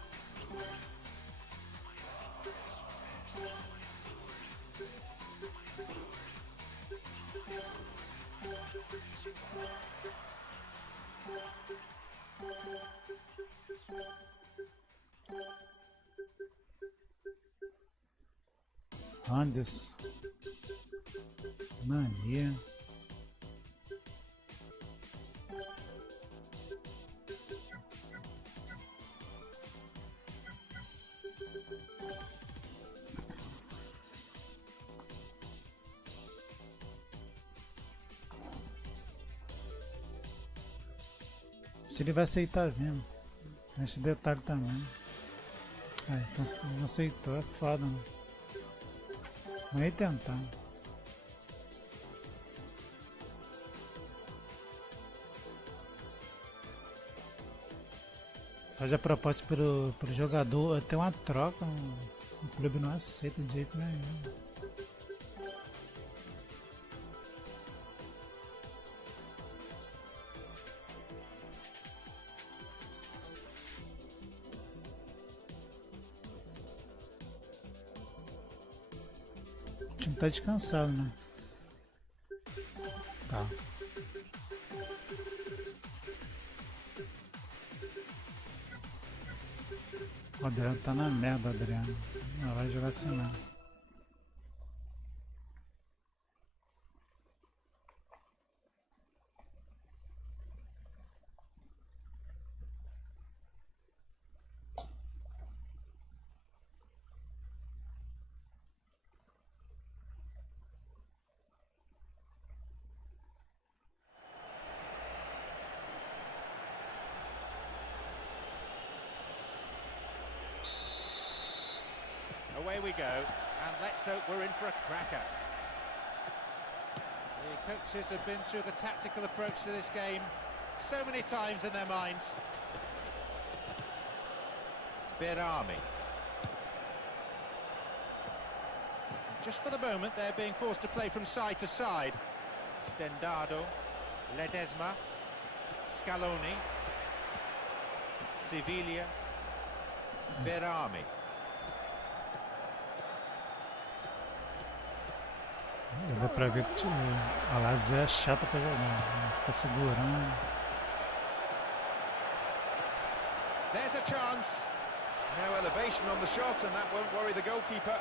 Anderson. Mania. Se ele vai aceitar mesmo. Esse detalhe também. Aí, não aceitou, é foda, né? Vou tentar. Se faz a proposta pro jogador, tem uma troca, o clube não aceita de jeito nenhum. O time tá descansado, né? Tá. O Adriano tá na merda, Adriano. Não vai jogar assim não. Away we go, and let's hope we're in for a cracker. The coaches have been through the tactical approach to this game so many times in their minds. Berami. Just for the moment, they're being forced to play from side to side. Stendado, Ledesma, Scaloni, Sevilla, Berami. Dá pra ver que a Lazio é chata pra jogar, né? Fica segurando. There's a chance. No elevation on the shot, and that won't worry the goalkeeper.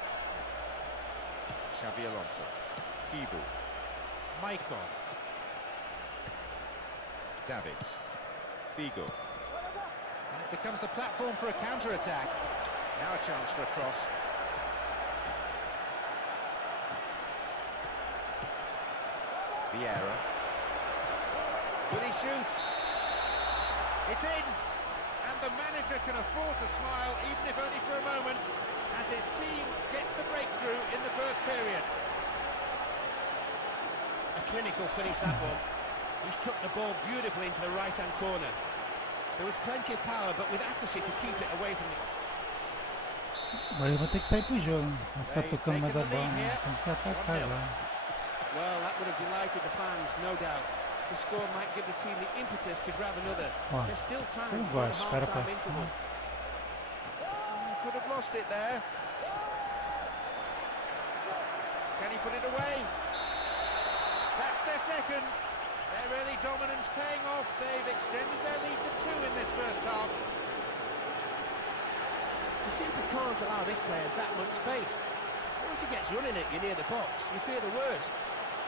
Xabi Alonso, Kibu, Maicon, Davids, Figo. And it becomes the platform for a counter-attack. Now a chance for a cross. Vieira. Will he shoot? It's in! And the manager can afford to smile, even if only for a moment, as his team gets the breakthrough in the first period. A clinical finish, that one. He's took the ball beautifully into the right-hand corner. There was plenty of power, but with accuracy to keep it away from the... Agora eu vou ter que sair pro jogo, né? Vai ficar tocando mais a bola, né? Tem que atacar agora. Well, that would have delighted the fans, no doubt. The score might give the team the impetus to grab another. There's still time for the half-time interval. Could have lost it there. Can he put it away? That's their second. Their early dominance paying off. They've extended their lead to 2 in this first half. You simply can't allow this player that much space. Once he gets running at you near the box, you fear the worst.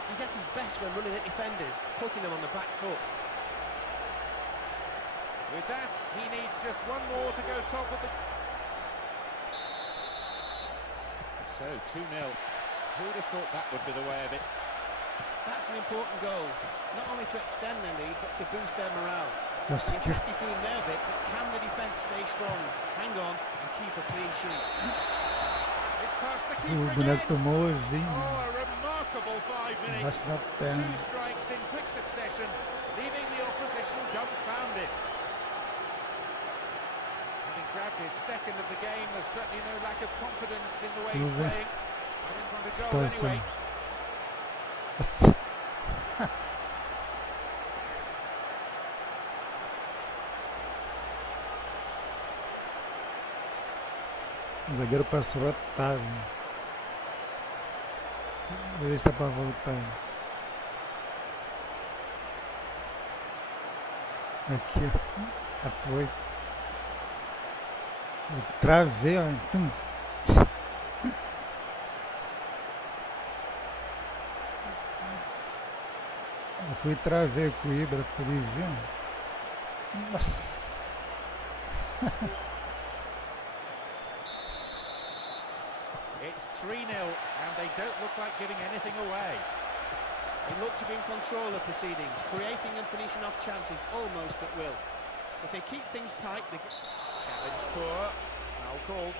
He's at his best when running at defenders, putting them on the back foot. With that, he needs just one more to go top of the... So, 2-0. Who'd have thought that would be the way of it? That's an important goal, not only to extend their lead, but to boost their morale. Nossa, The attack is doing their bit, but can the defence stay strong? Hang on and keep a clean sheet. It's past the o keeper boneco again. tomou e vinho. Oh, a remarkable 5 minutes. Embaixo da 2 perna. strikes in quick succession, leaving the opposition dumbfounded. Having grabbed his second of the game, there's certainly no lack of confidence in the way he's Vamos ver. playing. But in front of goal Expansão. anyway. Nossa. O zagueiro passou otário. Vou ver se dá pra voltar. Aqui, ó. Apoio. Eu travei, ó. Então. Eu fui e travei com o Ibra pra ele ver. Nossa. It's 3-0 and they don't look like giving anything away. They look to be in control of proceedings, creating and finishing off chances almost at will. If they keep things tight, they... Challenge poor. Foul called.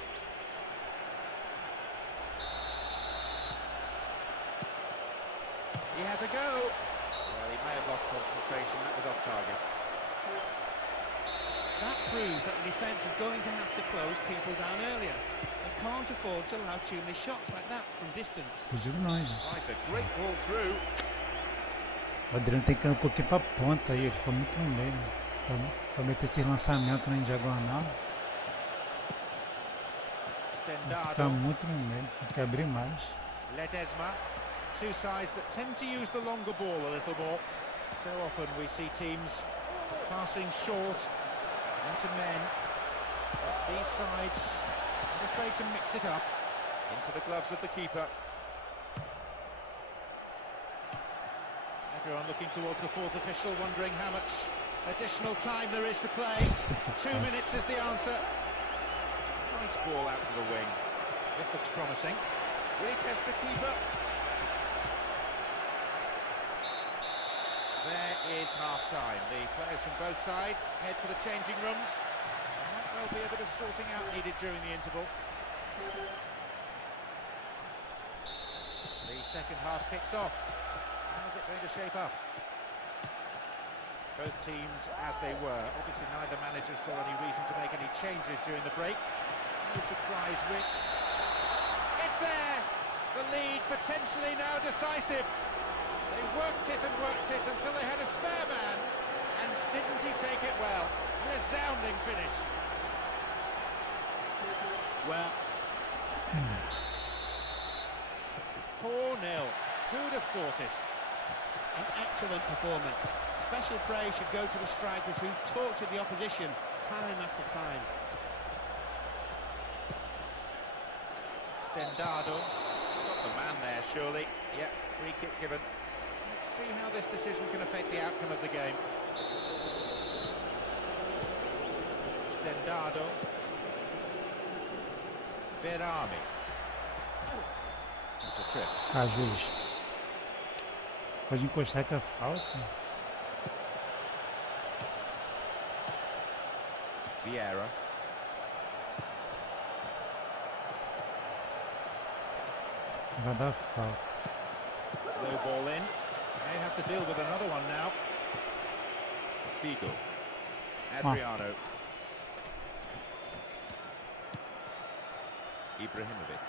He has a go. Well, he may have lost concentration. That was off target. That proves that the defence is going to have to close people down earlier. They can't afford to allow too many shots like that from distance. Fugiu nós. Slides a great ball through. O Adriano tem que ir um pouquinho pra ponta aí, ele ficou muito no meio. Pra meter esse lançamento na diagonal. Tem que ficar muito no meio, tem que abrir mais. Ledesma, two sides that tend to use the longer ball a little more. So often we see teams passing short into men. But these sides are afraid to mix it up. Into the gloves of the keeper. Everyone looking towards the fourth official, wondering how much additional time there is to play. 2 minutes is the answer. Nice ball out to the wing. This looks promising. Will he test the keeper? There is half-time. The players from both sides head for the changing rooms. There might well be a bit of sorting out needed during the interval. The second half kicks off. How's it going to shape up? Both teams as they were. Obviously neither manager saw any reason to make any changes during the break. No surprise with... It's there! The lead potentially now decisive. They worked it until they had a spare man. And didn't he take it well? Resounding finish. Well... 4-0. Who'd have thought it? An excellent performance. Special praise should go to the strikers who tortured the opposition time after time. Stendado. Got the man there, surely. Yep, free kick given. Let's see how this decision can affect the outcome of the game. Stendado. Berami. It's a trip. Ah, juiz. Pode encostar que é falta. Vieira. Vai dar falta. Low ball in. May have to deal with another one now. Figo. Adriano. Ibrahimovic.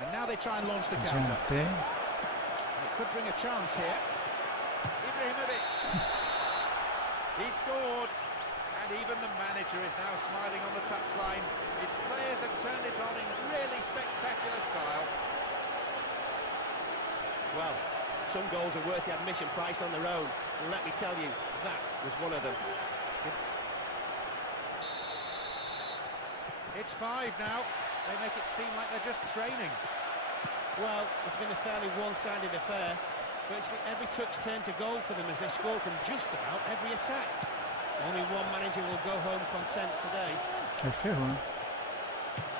And now they try and launch the counter. Adiantei. It could bring a chance here. Ibrahimovic. He scored. And even the manager is now smiling on the touchline. His players have turned it on in really spectacular style. Well, some goals are worth the admission price on their own. And let me tell you, that was one of them. It's 5 now. They make it seem like they're just training. Well, it's been a fairly one-sided affair. Virtually every touch turned to goal for them as they score from just about every attack. Only one manager will go home content today. Aí ferrou.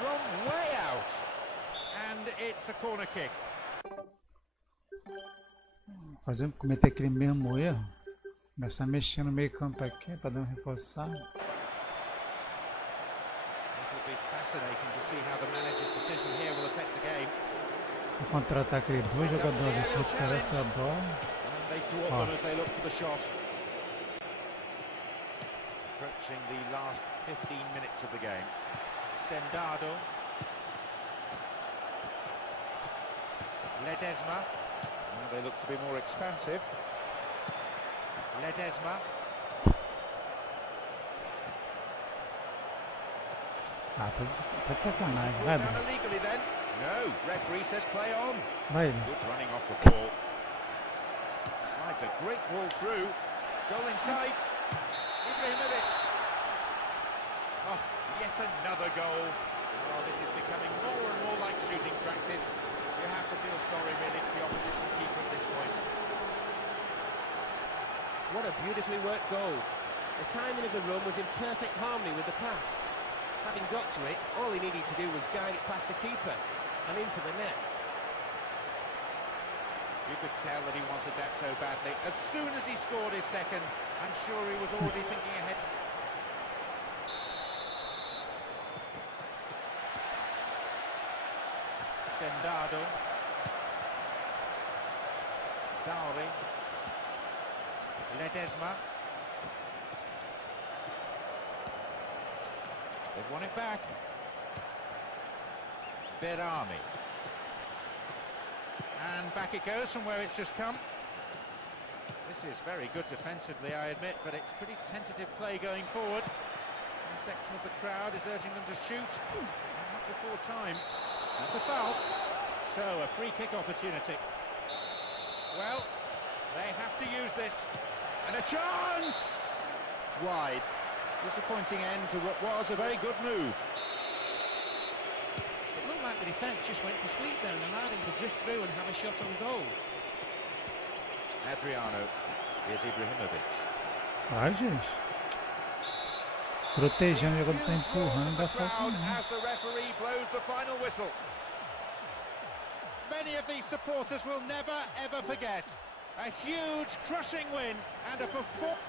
From way out. And it's a corner kick. Cometer aquele mesmo erro. Começar a mexer no meio campo aqui para dar um reforçado. It will be fascinating to see how the manager's decision here will affect the game. Vou contratar aquele dois jogadores só para essa bola. And they thwart them as they look for the shot. Approaching the last 15 minutes of the game. Stendado. Ledesma. Now they look to be more expansive. Ledesma. Ah, tá de sacanagem. Brought Vai, down Dan. illegally then. No, referee says play on. Vai, Dan. Good running off the ball. Slides a great ball through. Goal in sight. Ibrahimovic. Oh, yet another goal. Oh, this is becoming more and more like shooting practice. You have to feel sorry really for the opposition keeper at this point. What a beautifully worked goal. The timing of the run was in perfect harmony with the pass. Having got to it, all he needed to do was guide it past the keeper and into the net. You could tell that he wanted that so badly. As soon as he scored his second, I'm sure he was already thinking ahead. Stendado. Zauri. Ledesma. They've won it back. Berami. And back it goes from where it's just come. This is very good defensively, I admit, but it's pretty tentative play going forward. One section of the crowd is urging them to shoot. Not before time. That's a foul. So, a free kick opportunity. Well, they have to use this. And a chance! It's wide. Disappointing end to what was a very good move. It looked like the defence just went to sleep there and allowed him to drift through and have a shot on goal. Adriano. Here's Ibrahimovic. Vai, gente. Protegendo o jogador, tá empurrando, dá falta Crowd não. as the referee blows the final whistle. Many of these supporters will never, ever forget. A huge, crushing win and a performance.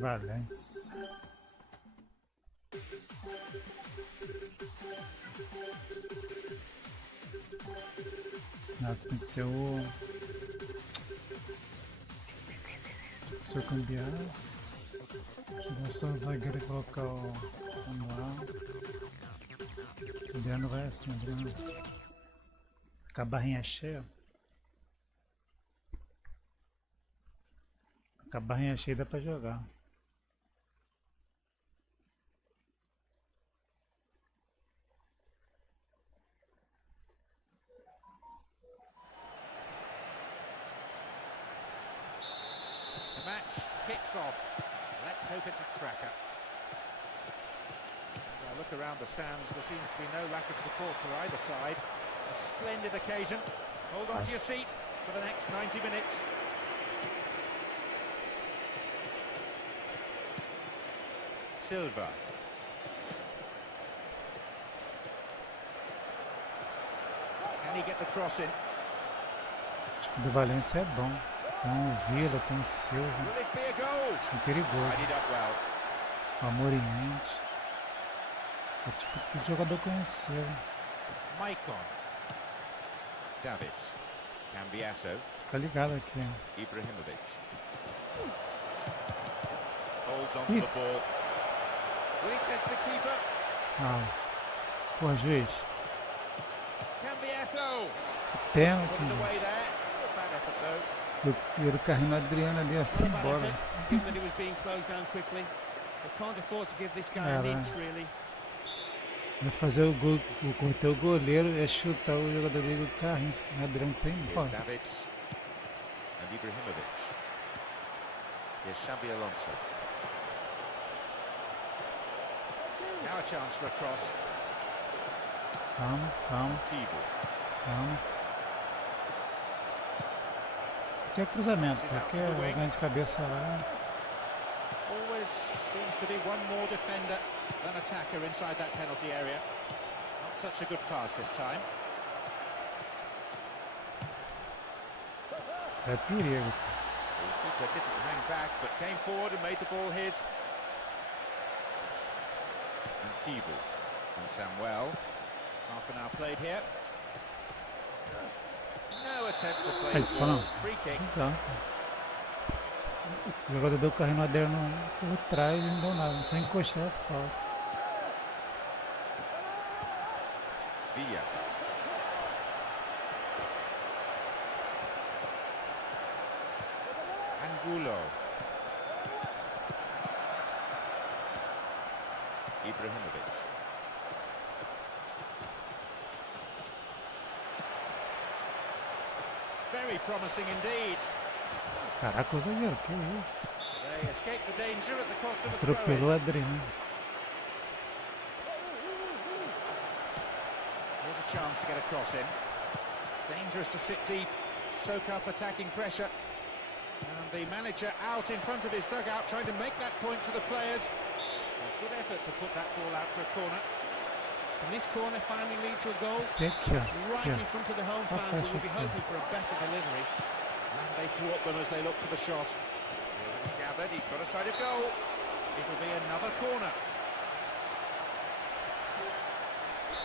Valência. Ah, tem que ser o... Se eu cambiar... Vou só o zagueiro e colocar o Samuel. O ideia não vai assim, né? Com a barrinha cheia. Com a barrinha cheia dá pra jogar. The match kicks off. Let's hope it's a cracker. As I look around the stands, there seems to be no lack of support for either side. A splendid occasion. Hold on to your seat for the next 90 minutes. Silva. Can he get the cross in? O time do Valência é bom. Tem o Vila, tem o Silva. Will this be a goal? É perigoso. Tidied up well. O Amoriente. É tipo de jogador conhecido. Maicon. Davids. Cambiasso. Fica ligado aqui. Ibrahimovic. Holds onto the ball. Will he test the keeper? Ah. Pô, juiz. Cambiasso. Pênalti, Put it away gente. there. Bad effort though. E o carrinho Adriano ali assim Not a bad embora. effort, given that he was being closed down quickly. They can't afford to give this guy an inch, really. Vai fazer o gol, cortar o goleiro é chutar o jogador dele do carrinho Adriano sem Here's embora. Davids. And Ibrahimovic. Here's Xabi Alonso. Now a chance for a cross. Calma, calma, Keeble. calma. Aqui é cruzamento, aqui é ganho de cabeça lá. Always seems to be one more defender than attacker inside that penalty area. Not such a good pass this time. É perigo. The keeper didn't hang back, but came forward and made the ball his. And Keeble and Samuel. Half an hour played here. No attempt to play Aí, the tô ball. falando. Free kick. Bizarro. O jogador deu o carrinho Adriano por trás e não deu nada, só encostar a falta. Villa. Angulo. Ibrahimovic. Very promising indeed. Caraca, o zagueiro, que isso? They escape the danger at the cost of a throw. Atropelou o Adriano. Here's a chance to get a cross in. It's dangerous to sit deep, soak up attacking pressure. And the manager out in front of his dugout trying to make that point to the players. A good effort to put that ball out for a corner. Can this corner finally lead to a goal? Esse aqui, ó. Right Aqui, in front of the home Só fans who fecha will be aqui. hoping for a better delivery. And they thwart them as they look for the shot. It's gathered, he's got a side of goal. It'll be another corner.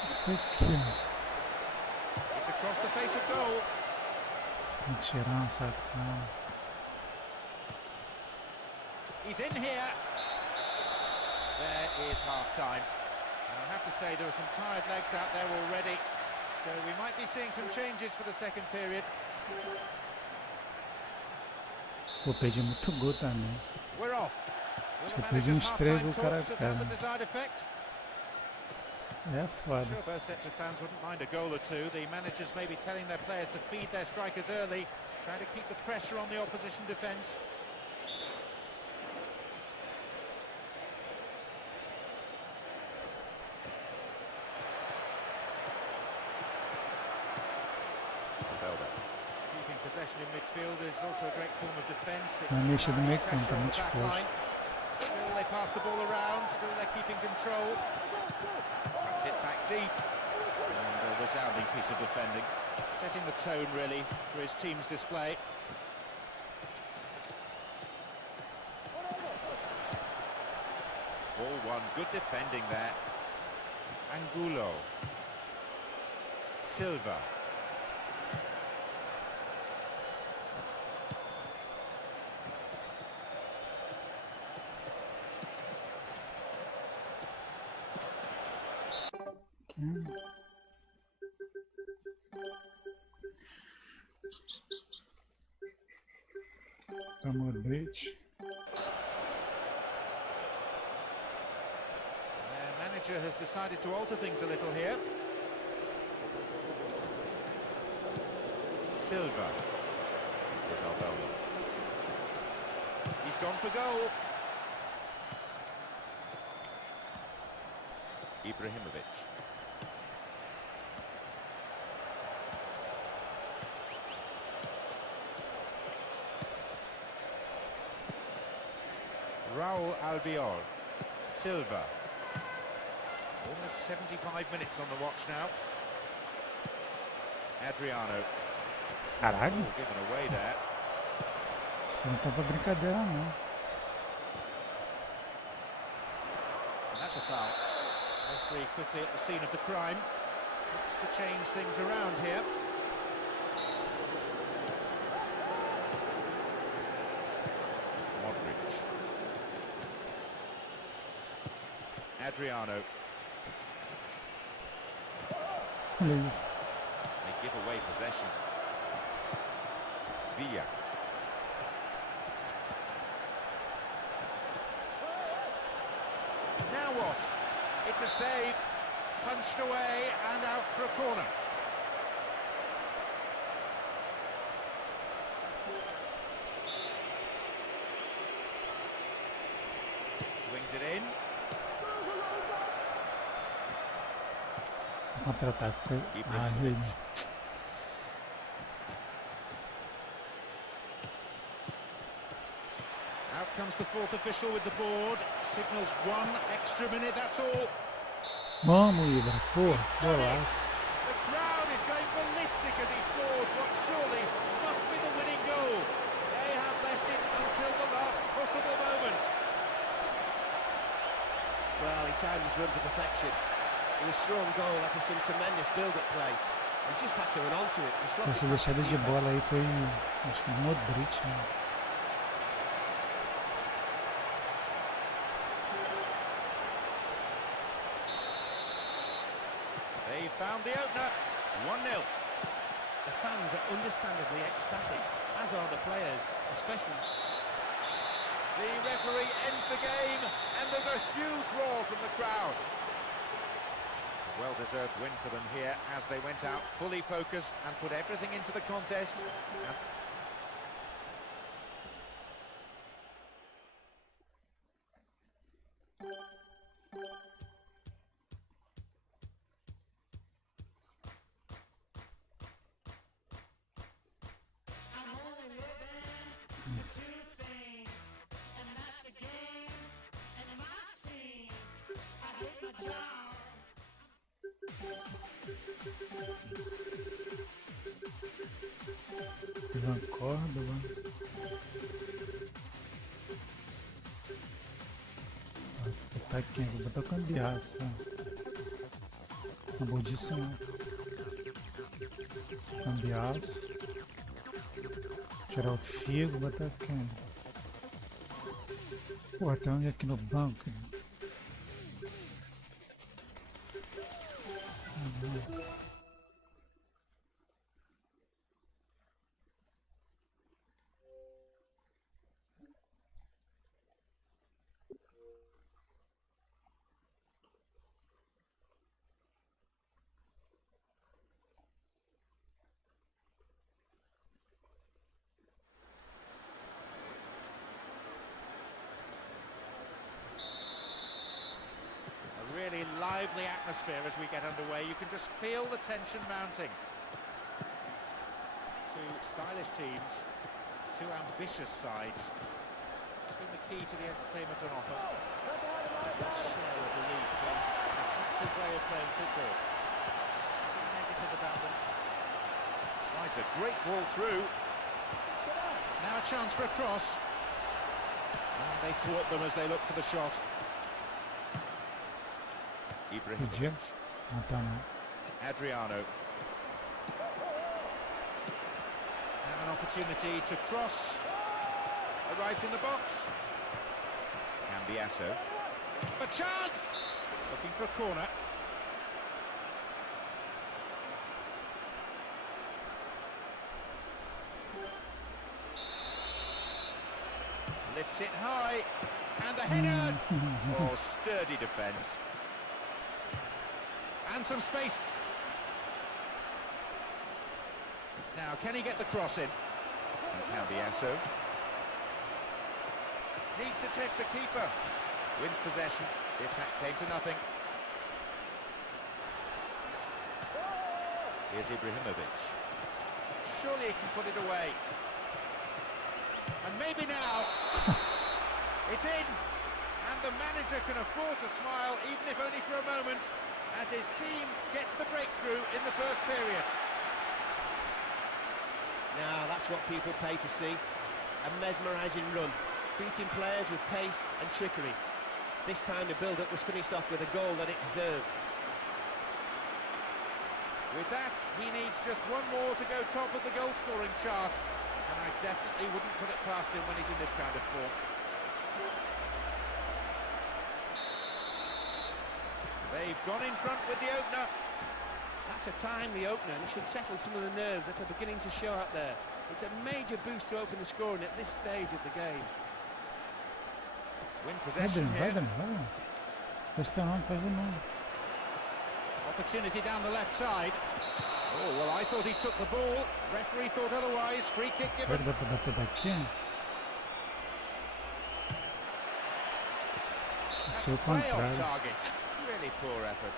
Esse aqui, ó. It's across the face of goal. Tem que tirar um sacão. He's in here. There is half-time. And I have to say there are some tired legs out there already. So we might be seeing some changes for the second period. Pô, perdi muito gol também. We're off. Acho Will que the eu perdi manager's uns 3 half-time gols, cara, talks have had the cara. desired effect? É foda. Sure, both sets of fans wouldn't mind a goal or two. The managers may be telling their players to feed their strikers early, trying to keep the pressure on the opposition defence. Keeping possession in midfield is also a great form of defence. It Vai mexer no meio pressure campo, tá on muito the back line. exposto. Still they pass the ball around, still they're keeping control. Cuts it back deep. And a resounding piece of defending. Setting the tone really for his team's display. Ball one, good defending there. Angulo. Silva. Tá Modric. Their manager has decided to alter things a little here. Silva. Isabella. He's gone for goal. Ibrahimovic. Raul Albiol. Silva. Almost 75 minutes on the watch now. Adriano. Caralho, Oh, given away there. acho que não tá pra brincadeira não. And that's a foul. Referee quickly at the scene of the crime. Looks to change things around here. Modric. Adriano. Olha isso. They give away possession. Villa. Now what? It's a save. Punched away and out for a corner. Swings it in. Contra-ataque. Ah, ele. Out comes the fourth official with the board. Signals 1 extra minute, that's all. Vamos, Ibra. Pô, golaço. The crowd is going ballistic as he scores what surely must be the winning goal. They have left it until the last possible moment. Well, he timed his run to perfection. It was a strong goal after some tremendous build-up play. He just had to run onto it to slot Essa it. deixada de bola aí foi, acho que Modric, né? They They found the opener. 1-0. The fans are understandably ecstatic, as are the players, especially. The referee ends the game, and there's a huge roar from the crowd. A well-deserved win for them here as they went out fully focused and put everything into the contest. And Uma corda, mano. Vou botar aqui, vou botar com a ambiaça. Não vou disso não. Ambiaça. Tirar o figo, botar aqui. Pô, tem um aqui no banco. Really lively atmosphere as we get underway. You can just feel the tension mounting. Two stylish teams, two ambitious sides. It's been the key to the entertainment on offer. Share of belief in an attractive way of playing football. Nothing negative about them. slides a great ball through. Now a chance for a cross. And they thwart them as they look for the shot. Podia? Não tá não. Adriano. Now an opportunity to cross. Right in the box. Cambiasso. A chance! Looking for a corner. Lifts it high. And a header! Oh, sturdy defence. And some space. Now, can he get the cross in? And Cambiasso. Needs to test the keeper. Wins possession. The attack came to nothing. Here's Ibrahimovic. Surely he can put it away. And maybe now. It's in. And the manager can afford to smile, even if only for a moment, as his team gets the breakthrough in the first period. Now that's what people pay to see. A mesmerising run, beating players with pace and trickery. This time the build-up was finished off with a goal that it deserved. With that, he needs just one more to go top of the goal-scoring chart. And I definitely wouldn't put it past him when he's in this kind of form. They've gone in front with the opener. That's a timely opener and it should settle some of the nerves that are beginning to show out there. It's a major boost to open the scoring at this stage of the game. Win Vai possession dentro, vai here. dentro, vai dentro. Faz não, faz de novo. Opportunity down the left side. Oh, well, I thought he took the ball. Referee thought otherwise. Free kick Será que given. dá pra bater daqui? That's Isso é o way off contrário. target. Really poor effort.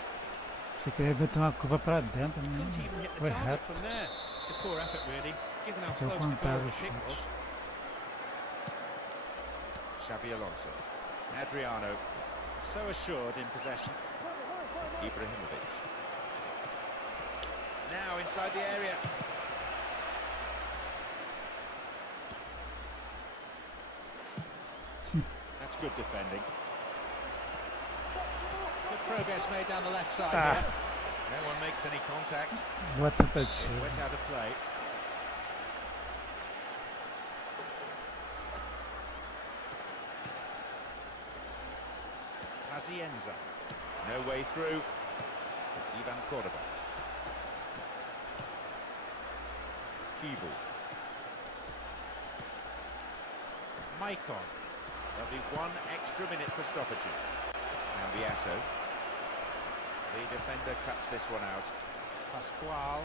Você queria meter uma curva pra dentro, Couldn't né? even hit the Foi target reto. from there. It's a poor effort really, given how Isso é o close the goal contrário, the kick was. chute. Xabi Alonso. Adriano. So assured in possession. Ibrahimovic. Now inside the area. That's good defending. Good progress made down the left side. Ah. here. No one makes any contact. Boa tentativa. Went out of play. Pazienza. No way through. Ivan Cordoba. upheaval. Maicon. There'll be 1 extra minute for stoppages. And Biasso. The defender cuts this one out. Pasquale.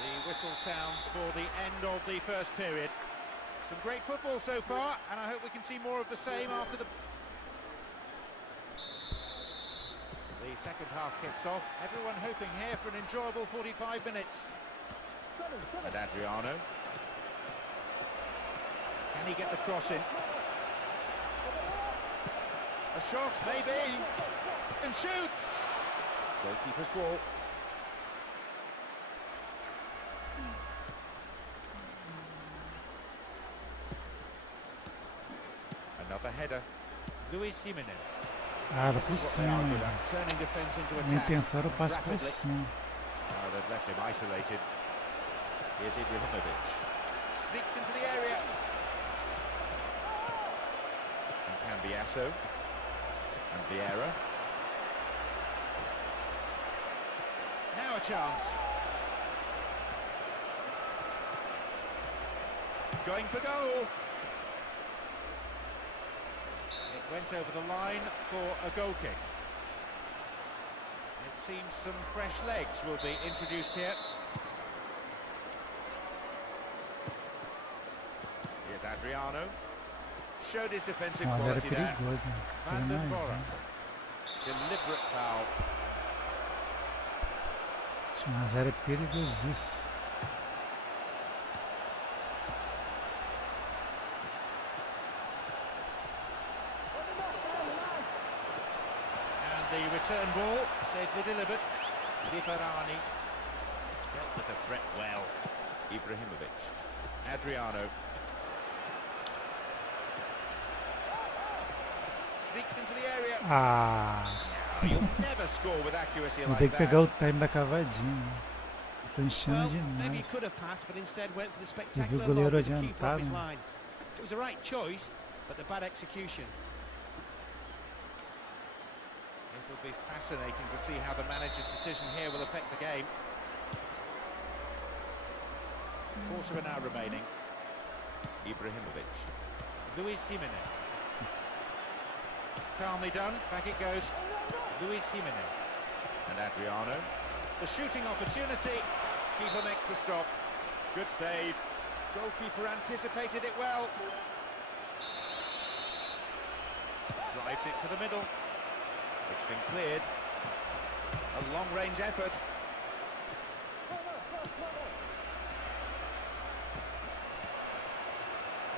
The whistle sounds for the end of the first period. Some great football so far, and I hope we can see more of the same after the second half kicks off. Everyone hoping here for an enjoyable 45 minutes. And Adriano. Can he get the cross in? A shot, maybe. And shoots! Goalkeeper's ball. Another header. Luis Jimenez. Ah, era This por is what they cima, are good mano. at, turning defence into Minha attack. intenção era o passe por rapidly. cima. Now they've left him isolated. Here's Ibrahimovic. Sneaks into the area. And Cambiasso. And Vieira. Now a chance. Going for goal. It went over the line for a goal kick. It seems some fresh legs will be introduced here. Here's Adriano. Showed his defensive Mas era quality there. perigoso, né? Fazer Van den mais Bora. Deliberate foul. Esse 1x0 é perigosíssimo. And the return ball, safely delivered. Liberani. Dealt with the threat well. Ibrahimovic. Adriano. Sneaks into the area. Ah, Oh, you'll never score with accuracy vou like ter que that. pegar o time da cavadinha. Tô enchendo Well, maybe he demais. could have passed, but instead went for the viu o spectacular goleiro lob with the keeper off his adiantado. line. It was the right choice, but the bad execution. It will be fascinating to see how the manager's decision here will affect the game. Quarter of an hour remaining. Ibrahimovic. Luis Jimenez. Calmly done, back it goes. Luis Jimenez. And Adriano. The shooting opportunity. Keeper makes the stop. Good save. Goalkeeper anticipated it well. Drives it to the middle. It's been cleared. A long-range effort.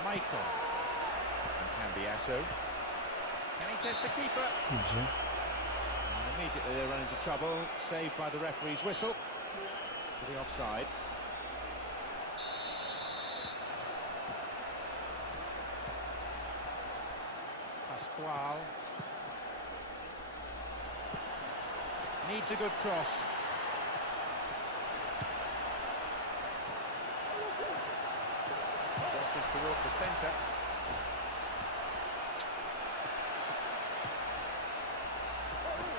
Michael. And Cambiasso. Can he test the keeper? Podia. And immediately they run into trouble. Saved by the referee's whistle. For the offside. Pasquale. Needs a good cross. Crosses toward the centre.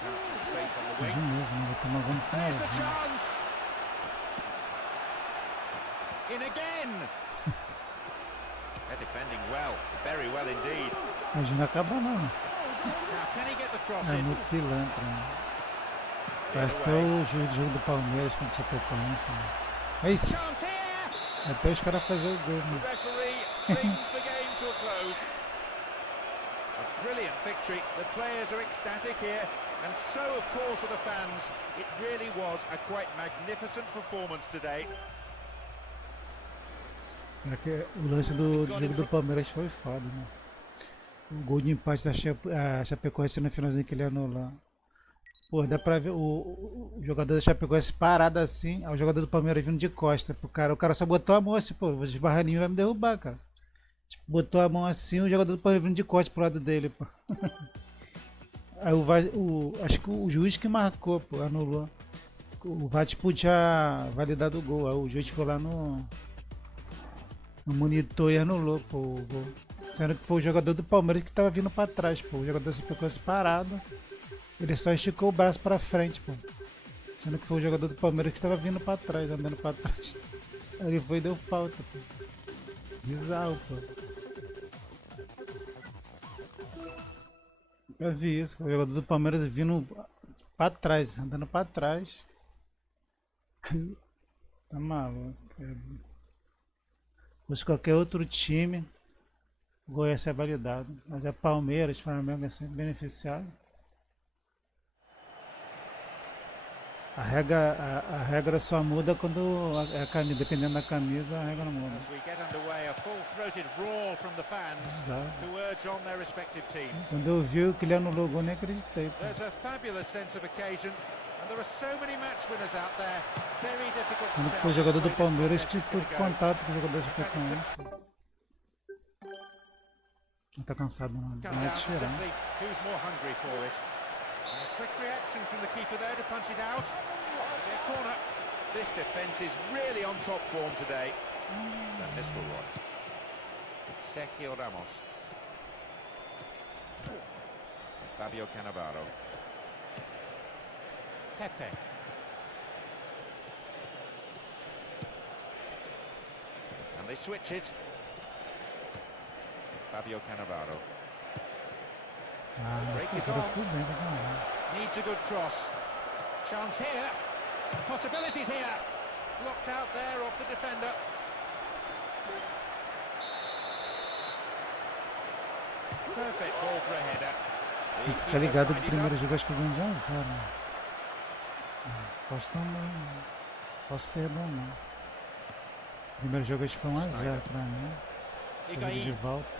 Out to space on the De wing. novo, né? Vou tomar gol no There's the finalzinho. chance! In again! They're defending well. Very well indeed. Imagina acabar não. Now, can he get the cross É in? muito pilantra. Né? The Parece other até way. o jogo do Palmeiras contra o SuperFrame. Né? É isso. Chance here! Até os caras fazerem o gol. The Né? referee brings the game to a close. A brilliant victory. The players are ecstatic here, and so of course are the fans. It really was a quite magnificent performance today. É que o lance do jogo do Palmeiras foi foda, né? O gol de empate da Chapecoense no finalzinho que ele anulou. Pô, dá pra ver o jogador da Chapecoense parado assim, aí o jogador do Palmeiras vindo de costa pro cara. O cara só botou a mão assim, pô, o esbarraninho vai me derrubar, cara. Tipo, botou a mão assim, o jogador do Palmeiras vindo de costa pro lado dele, pô. Aí acho que o juiz que marcou, pô, anulou. O VAR tipo tinha validado o gol, aí o juiz foi lá no monitor e anulou, pô, o gol. Sendo que foi o jogador do Palmeiras que tava vindo pra trás, pô. O jogador da Chapecoense parado. Ele só esticou o braço pra frente, pô. Sendo que foi o jogador do Palmeiras que estava vindo pra trás, andando pra trás. Ele foi e deu falta, pô. Bizarro, pô. Eu vi isso, o jogador do Palmeiras vindo pra trás, andando pra trás. Tá maluco. Se qualquer outro time, o gol ia ser validado. Mas é Palmeiras, Flamengo é sempre beneficiado. A regra só muda quando a camisa, dependendo da camisa, a regra não muda. As we get underway, a full-throated roar from the fans Exato. to urge on their respective teams. Quando eu vi que ele anulou o gol, nem acreditei. Pô. There's a fabulous sense of occasion, and there are so many match winners out there. Very difficult to Sendo que tell foi o jogador do which way this Palmeiras que contest foi is em gonna go. contato com o jogador de Chapecoense. Não tá cansado não, Come não down é to tirar. simply who's more hungry for it. And a quick reaction from the keeper there to punch it out. Their corner. This defence is really on top form today. And this will run. Sergio Ramos. Fabio Cannavaro. Pepe. And they switch it. Fabio Cannavaro. Ah, Break mas is foi on. bem, tá bom. Needs a good cross. Chance here. Possibilities here. Blocked out there off the defender. Perfect ball for a header. Tem que ficar ligado que o primeiro jogo acho que eu ganho de 1-0. Né? Posso tomar, não. Posso perder não. O primeiro jogo acho que foi 1-0 pra mim. Jogo de volta.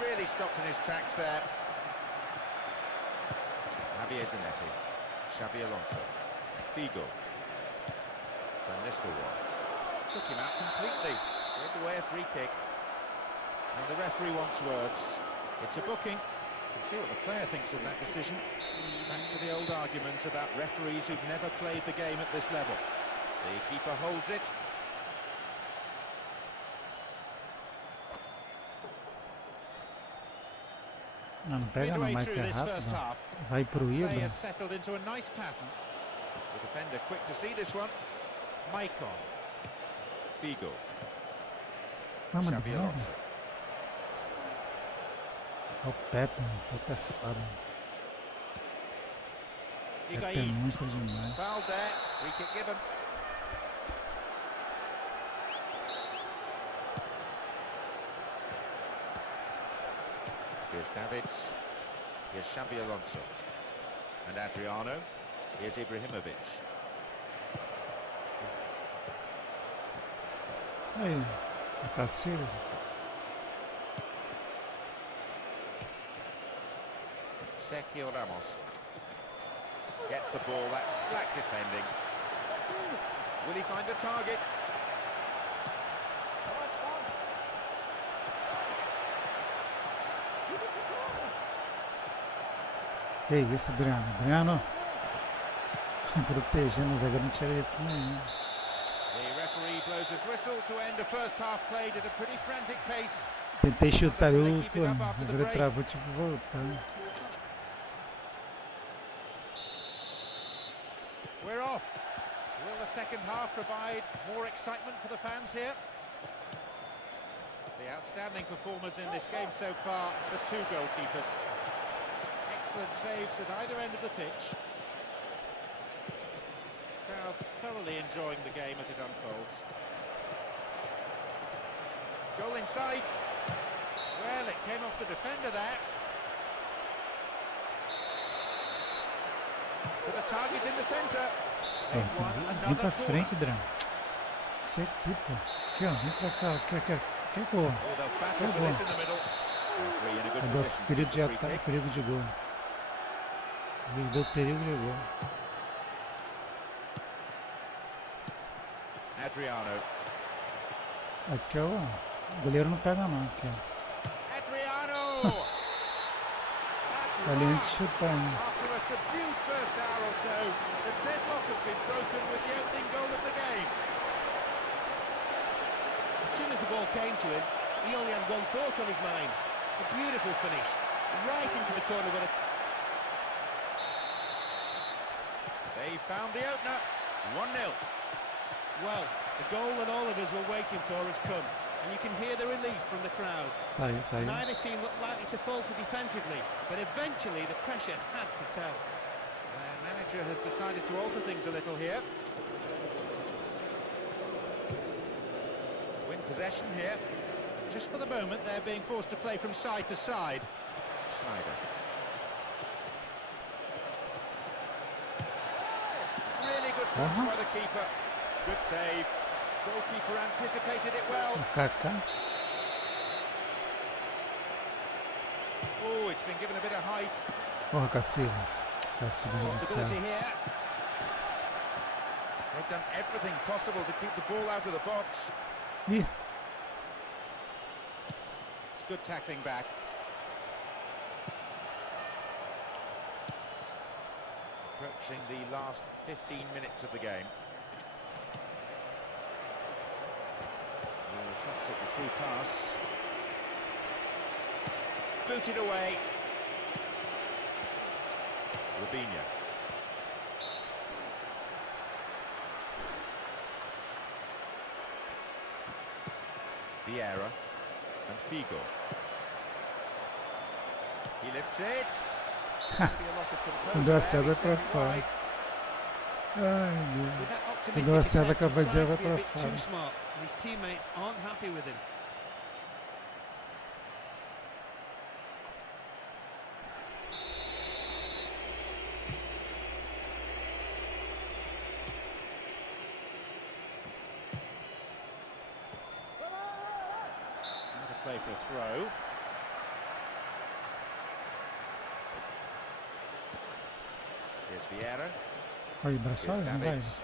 Really stopped in his tracks there. Javier Zanetti. Xabi Alonso. Figo. Van Nistelrooy. Took him out completely. Gave away a free kick. And the referee wants words. It's a booking. You can see what the player thinks of that decision. It's back to the old arguments about referees who've never played the game at this level. The keeper holds it. Não, não pega não, mas que é rápido. Vai pro Play Ibra. has settled into a nice pattern. The defender quick to see this one. Maicon. Figo. Vamos, Xabi vamos. Alonso. Olha o Pepe, mano. O Pepe é foda. Pepe é Higuaín. monstro demais. Foul there. Free kick given. Here's Davids. Here's Xabi Alonso. And Adriano. Here's Ibrahimovic. Isso aí. É parceiro. Sergio Ramos. Gets the ball. That's slack defending. Will he find the target? Que isso, Adriano? Adriano. Protegendo o zagueiro, não tira ele nenhum. The referee blows his whistle to end the first half played at a pretty frantic pace. Tentei chutar o zagueiro travou, tipo, voltando. We're off. Will the second half provide more excitement for the fans here? The outstanding performers in this game so far, the two goalkeepers. Excellent saves at either end of the pitch. Crowd thoroughly enjoying the game as it unfolds. Goal in sight. Well, it came off the defender there. To the target in the centre. They've won Vem another pra corner. frente, Adriano. Isso aqui, pô. Aqui, ó. Vem pra cá. Aqui é gol. With a battle for this in the middle. Referee in a good Deu position. perigo de Free ataque, kick. perigo de gol. Ele deu perigo de gol. Adriano. Aqui, ó. O goleiro não pega não, aqui, ó. Adriano! Ali antes de chutar, né? After a subdued first hour or so, the deadlock has been broken with the opening goal of the game. As soon as the ball came to him, he only had one thought on his mind. A beautiful finish, right into the corner with a... They found the opener. 1-0. Well, the goal that all of us were waiting for has come, and you can hear the relief from the crowd. Saiu. Neither team looked likely to falter defensively, but eventually the pressure had to tell. Their manager has decided to alter things a little here. Win possession here. Just for the moment, they're being forced to play from side to side. Schneider. Really good touch by the keeper. Good save. Goalkeeper anticipated it well. Kaká. Oh, it's been given a bit of height. Porra, Cacilhos. Cacilhos do Possibility céu. here. They've done everything possible to keep the ball out of the box. Ih, It's good tackling back. Approaching the last 15 minutes of the game. The tactical through pass. Booted away. Robinho. Vieira and Figo. He lifts it. Maybe a loss of composure Deu a there, seda he pra sends it fora. wide. Ai, With Deus. that Quando optimistic a seda attempt, he's cavadinha trying vai to be a pra bit too fora. smart, and his teammates aren't happy with him. It's not a play for a throw. Here's Vieira. Olha, Here's braçolas, não vai? Davids.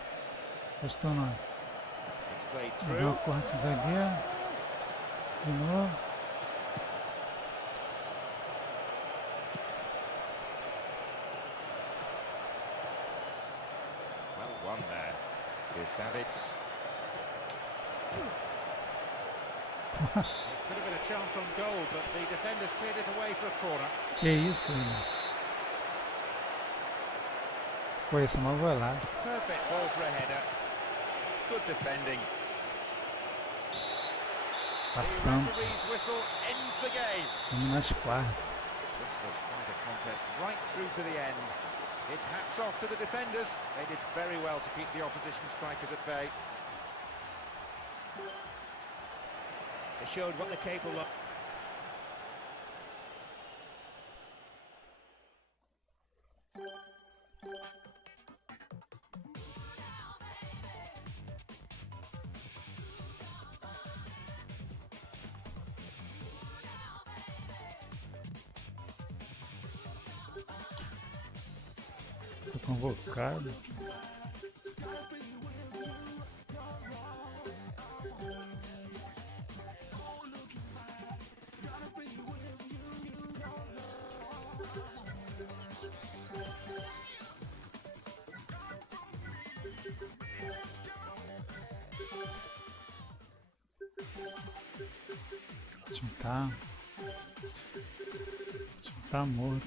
Estão na. It's played Deu through. uma corrente de zagueiro. De novo. Well won there. Here's Davids. Could have been a chance on goal, but the defenders cleared it away for a corner. Que isso, velho? Pô, esse é um golaço. Perfect ball for a header. Good defending. Passando. The referee's whistle ends the game. Vamos nas quartas. This was quite a contest right through to the end. It's hats off to the defenders. They did very well to keep the opposition strikers at bay. They showed what they're capable of. Foi convocado. O time tá morto.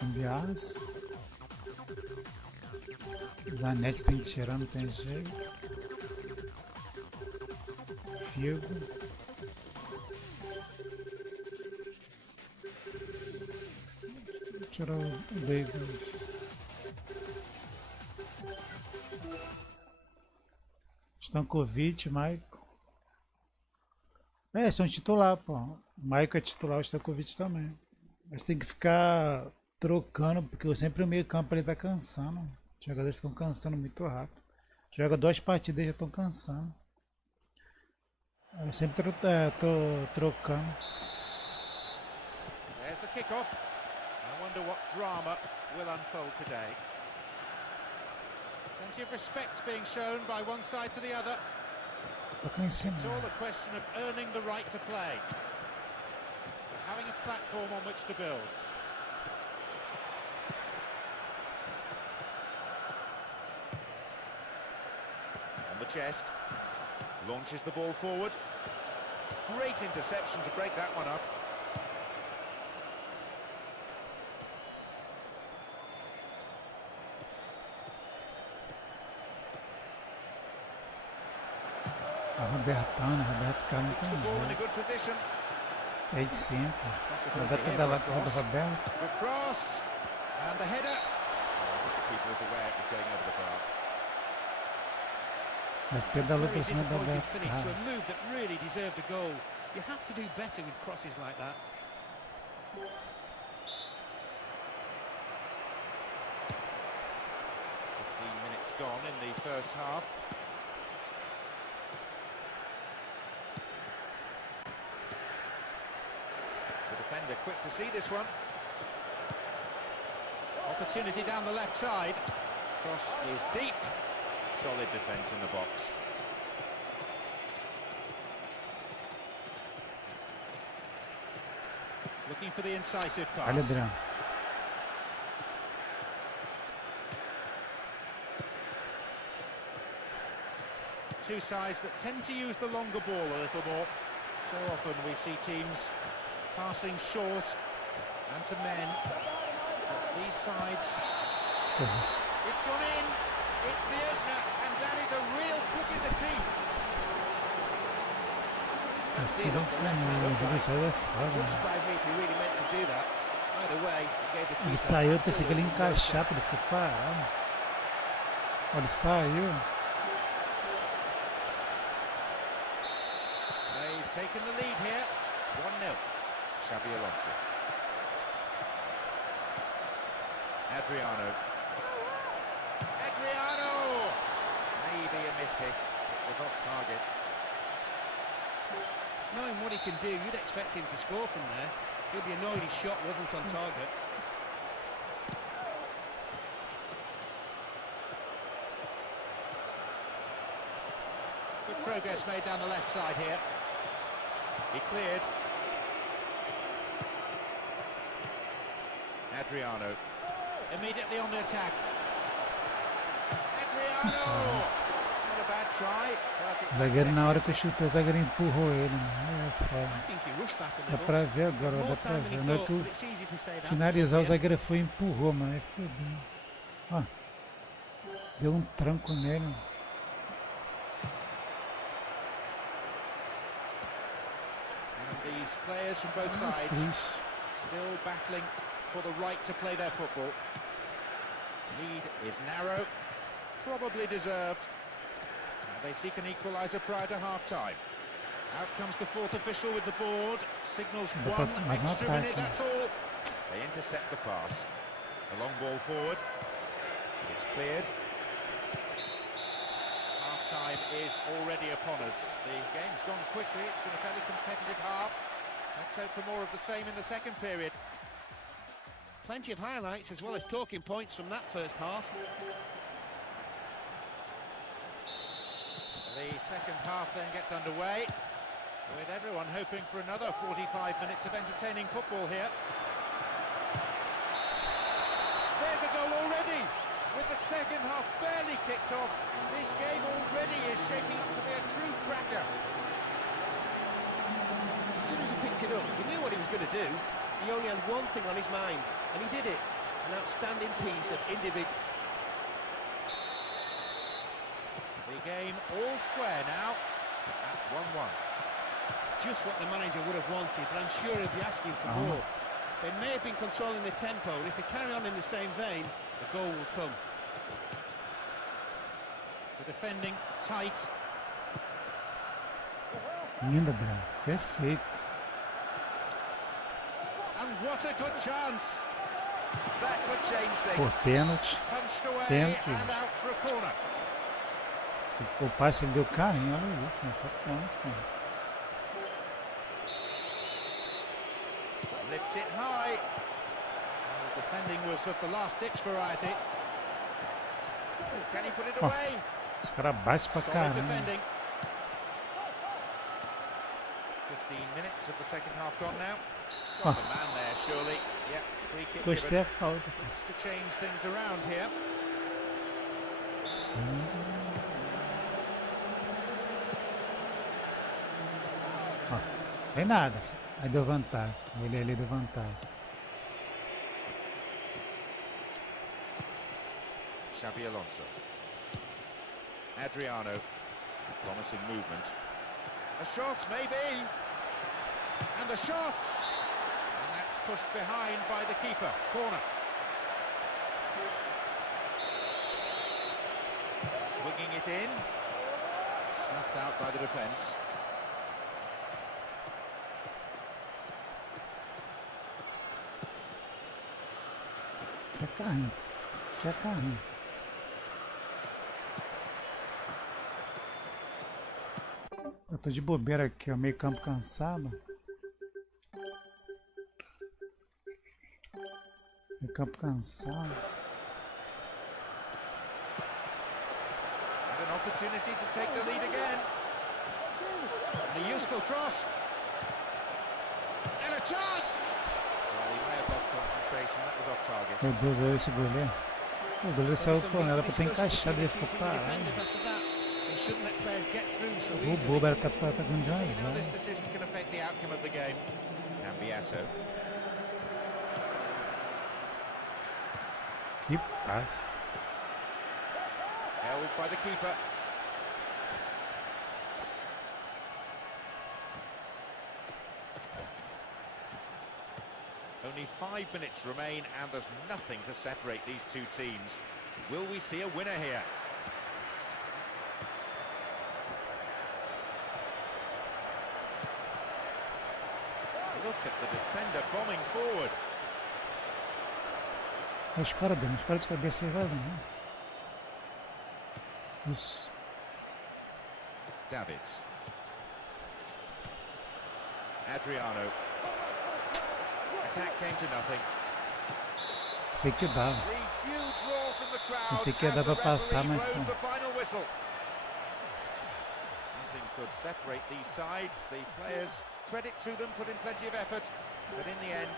Cambiaço. Da net tem que tirar, não tem jeito. Figo. Tirar o David. Stankovic, Maicon. É, são titular, pô. Maicon é titular, o Stankovic também. Mas tem que ficar trocando, porque sempre o meio campo ele tá cansando. Os jogadores ficam cansando muito rápido. Joga 2 partidas e já estão cansando. Eu sempre tô trocando. There's the kick-off. I wonder what drama will unfold today. Plenty of respect being shown by one side to the other. Tô cá em cima. It's all a question of earning the right to play. But having a platform on which to build. On the chest. Launches the ball forward. Great interception to break that one up. Robertão, né? Roberto cara não Puts tem the ball in a jeito. good position. É de sempre. Possibility Roberto here dá for lá a de cima do cross. Roberto. Good cross. And the header. The keeper was aware it was going over the bar. Daqui dá lá Very por cima do disappointing Roberto finish to a Carlos. move that really deserved a goal. You have to do better with crosses like that. Minutes gone in the first half. The defender quick to see this one. Opportunity down the left side. Cross is deep. Solid defence in the box. Looking for the incisive pass. Olha, Adriano. Two sides that tend to use the longer ball a little more. So often we see teams passing short and to men. But these sides, It's gone in. It's the opener, and that is a real kick in the teeth. Assim não tem. O Júlio saiu é foda, Wouldn't né? surprise me if he really meant to do that. Either way, he gave the Ele keeper saiu, eu pensei que ele ia absolutely no encaixar, porque ele ficou parado. Olha, ele saiu. They've taken the lead here. 1-0. Xabi Alonso. Adriano. Maybe a miss hit. It was off target. Knowing what he can do, you'd expect him to score from there. He'll be annoyed his shot wasn't on target. good progress made down the left side here. He cleared. Adriano. Immediately on the attack. Adriano! Not a bad try, but O it's zagueiro, na hora que eu chutei, o zagueiro empurrou ele, né? É foda. I think he rushed that a Dá little. pra ver agora, More dá pra time than ver. he Na hora thought, que eu but it's easy to say that. finalizar, o Yeah. zagueiro foi e empurrou, mas aí fodeu. Ó. Deu um tranco nele. And these players from both sides Triste. still battling for the right to play their football. Lead is narrow, probably deserved. Now they seek an equaliser prior to half-time. Out comes the fourth official with the board, signals Dá one pra mais um extra minute, ataque. that's all. They intercept the pass. A long ball forward. It's cleared. Half-time is already upon us. The game's gone quickly, it's been a fairly competitive half. Let's hope for more of the same in the second period. Plenty of highlights as well as talking points from that first half. The second half then gets underway, with everyone hoping for another 45 minutes of entertaining football here. There's a goal already, with the second half barely kicked off. This game already is shaping up to be a true cracker. As soon as he picked it up, he knew what he was going to do. He only had one thing on his mind, and he did it. An outstanding piece of individual. The game all square now, at 1-1. Just what the manager would have wanted, but I'm sure he'll be asking for more. They may have been controlling the tempo, and if they carry on in the same vein, the goal will come. The defending tight. Linda, Adriano. Perfeito. And what a good chance! That could change Pô, things. pênalti. Punched away Pênalti, and gente. out for a corner. O passe ele deu carrinho, olha isso, nessa ponte, cara. Lifts it high. The defending was of the last-ditch variety. Can he put it Oh. away? Os caras baixam pra Solid caramba. defending. 15 minutes of the second half gone now. Oh. Got the man there, surely. Yeah, free kick Gostei given. a falta. Looks to change things around here. Ó. Tem nada. Aí deu vantagem. Ele ali deu vantagem. Xabi Alonso. Adriano. Promising movement. A shot, maybe. And a shot. And that's pushed behind by the keeper. Corner. Swinging it in. Snuffed out by the defence. Que carrinho. Que carrinho. Eu tô de bobeira aqui, ó, meio campo cansado. Meio campo cansado. And an opportunity to take the lead again. And a useful cross. And a chance! Well, he may have lost concentration, that was off target. Meu Deus, olha esse goleiro. O goleiro saiu por nela pra ter encaixado, ele ficou parado. O bobo era tá com de razão. This decision can affect the outcome of the game. Cambiasso. Que passe. Held by the keeper. Only 5 minutes remain and there's nothing to separate these two teams. Will we see a winner here? Look at the defender bombing forward. Os caras de cabeça aí, vai, né? Isso. Davids. Adriano. Attack came to nothing. Sei que dava. The huge roar from the crowd. Pensei que ia dar pra passar, mas blows pô. the final whistle. Nothing could separate these sides. The players, credit to them, put in plenty of effort, but in the end.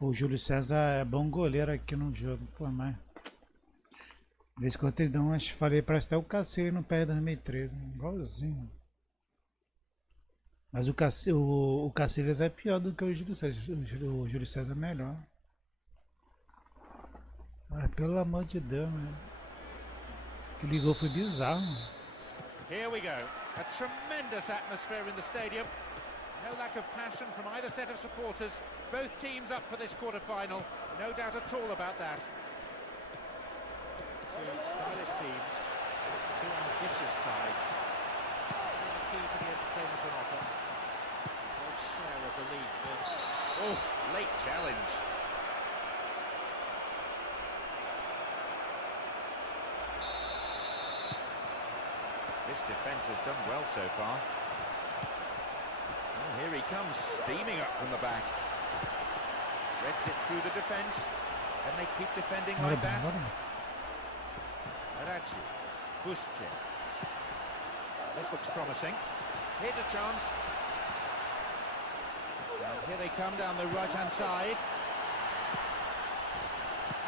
O Júlio César é bom goleiro aqui no jogo, pô, mas... De vez em quando ele dá umas... Falei, parece até o Cassio no PES 2013, igualzinho. Mas o Cacilhas é pior do que o Júlio César. O Júlio César é melhor. Ah, pelo amor de Deus, né? Aquele gol foi bizarro, mano. Here we go. A tremendous atmosphere in the stadium. No lack of passion from either set of supporters. Both teams up for this quarter-final. No doubt at all about that. Two stylish teams. Two ambitious sides. Key to the entertainment on offer. Both share a belief in... Oh, late challenge. This defence has done well so far. Oh, here he comes, steaming up from the back. Reds it through the defence. Can they keep defending like that? Arachi, Busche. This looks promising. Here's a chance. And here they come down the right-hand side.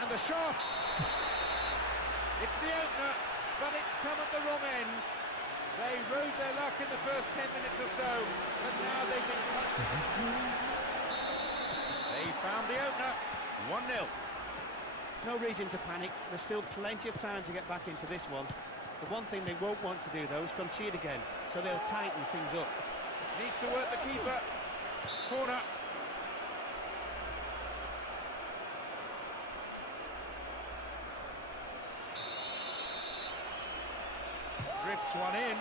And the shot! It's the opener, but it's come at the wrong end. They rode their luck in the first 10 minutes or so, but now they've been... They found the opener, 1-0. No reason to panic. There's still plenty of time to get back into this one. The one thing they won't want to do, though, is concede again, so they'll tighten things up. Needs to work the keeper. Corner. Drifts one in.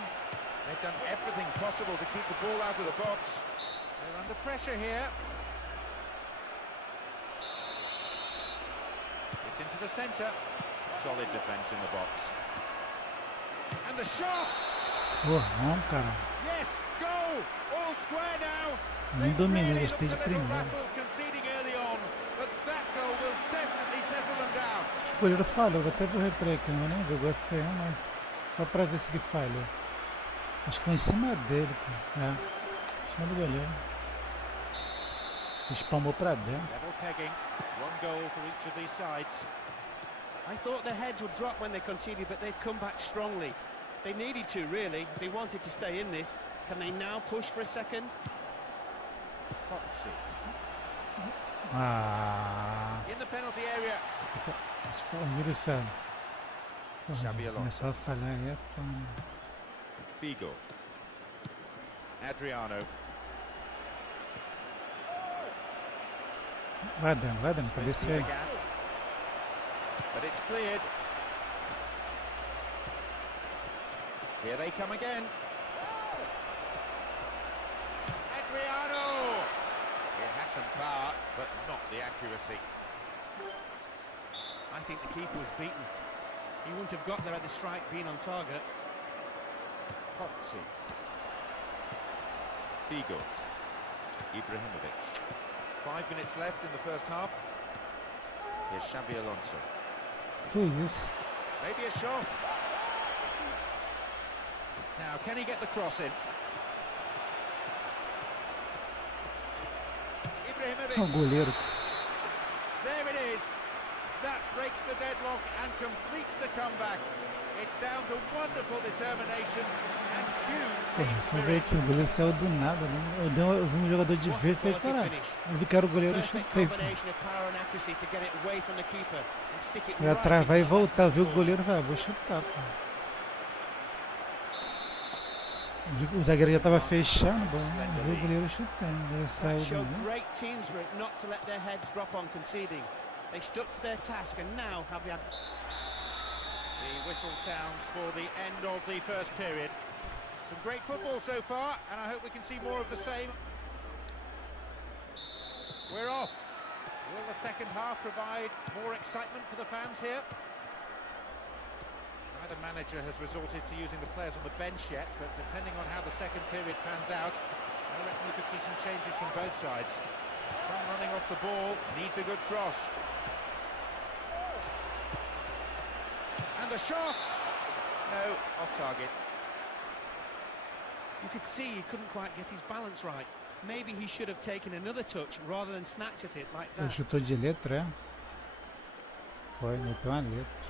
They've done everything possible to keep the ball out of the box. They're under pressure here. It's into the centre. Solid defence in the box. And the shot! Porrão, cara. Yes, goal! All square now. Não dominou, gostei de primeiro. Conceding early on, but that goal will definitely settle them down. que o goleiro falhou. Vou até ver o replay aqui, não vou nem ver o gol é feio, mas só pra ver se ele falhou. Acho que foi em cima dele, pô. É, em cima do goleiro. Espalmou pra dentro. Level pegging, one goal for each of these sides. I thought their heads would drop when they conceded, but they've come back strongly. They needed to, really. They wanted to stay in this. Can they now push for a second? Foxy. Ah, In the penalty area. se for o sabe. Xabi Alonso. Começar a falhar aí é foda. Figo. Adriano. Vai dando, Slid cabeça through aí. the gap. But it's cleared. Here they come again. Adriano! It had some power, but not the accuracy. I think the keeper was beaten. He wouldn't have got there had the strike been on target. Foxy. Figo. Ibrahimovic. 5 minutes left in the first half. Here's Xabi Alonso. Que isso? Maybe a shot. Now, can he get the cross in? Ibrahimovic. O goleiro. There it is. That breaks the deadlock and completes the comeback. It's down to wonderful determination and huge team Só ver spirit. aqui, o goleiro saiu do nada, né? Eu vi um jogador de ver e falei, cara, eu vi que era o goleiro, eu Perfect chutei. Pô. combination of power and accuracy to get it away from the keeper and stick it Eu ia right travar e into the back voltar, eu vi o of the goleiro e falei, vou chutar, pô. O zagueiro já tava fechando, bom, eu vi o goleiro chutando, ele That saiu do showed meio. great teamswork not to let their heads drop on conceding. They stuck to their task and now have the The whistle sounds for the end of the first period. Some great football so far, and I hope we can see more of the same. We're off. Will the second half provide more excitement for the fans here? Neither manager has resorted to using the players on the bench yet, but depending on how the second period pans out, I reckon we could see some changes from both sides. Some running off the ball, needs a good cross. And the shots! No, off target. You could see he couldn't quite get his balance right. Maybe he should have taken another touch rather than snatch at it like Ele that. chutou de letra, é? Foi, meteu uma letra.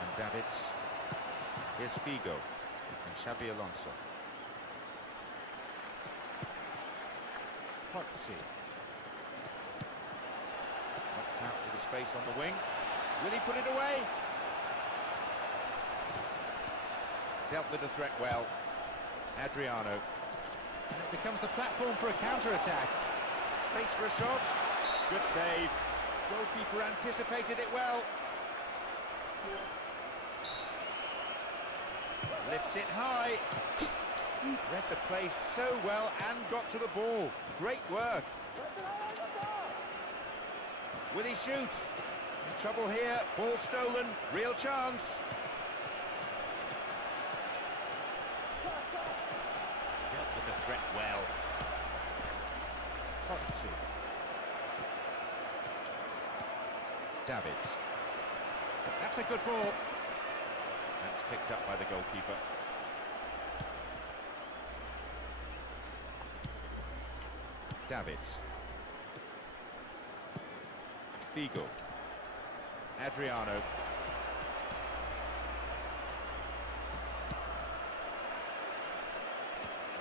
And Davids. Here's Figo and Xabi Alonso. Foxy. Knocked out to the space on the wing. Will he put it away? Dealt with the threat well. Adriano. And it becomes the platform for a counter-attack. Space for a shot. Good save. Goalkeeper anticipated it well. Lifts it high. Read the place so well and got to the ball. Great work. Will he shoot? In trouble here. Ball stolen. Real chance. Dealt with the threat well. Foxy. Davids. That's a good ball. That's picked up by the goalkeeper. Davids. Figo. Adriano.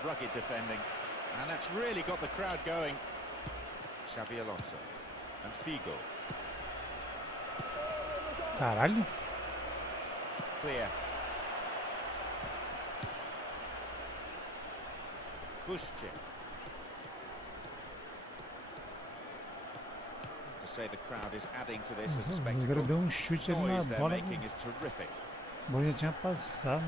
Rugged defending. And that's really got the crowd going. Xabi Alonso. And Figo. Caralho. Clear. Buszczyk. To say the crowd is adding to this as a O spectacle. zagueiro deu um chute ali na Noise they're bola. making is terrific. A bola já tinha passado.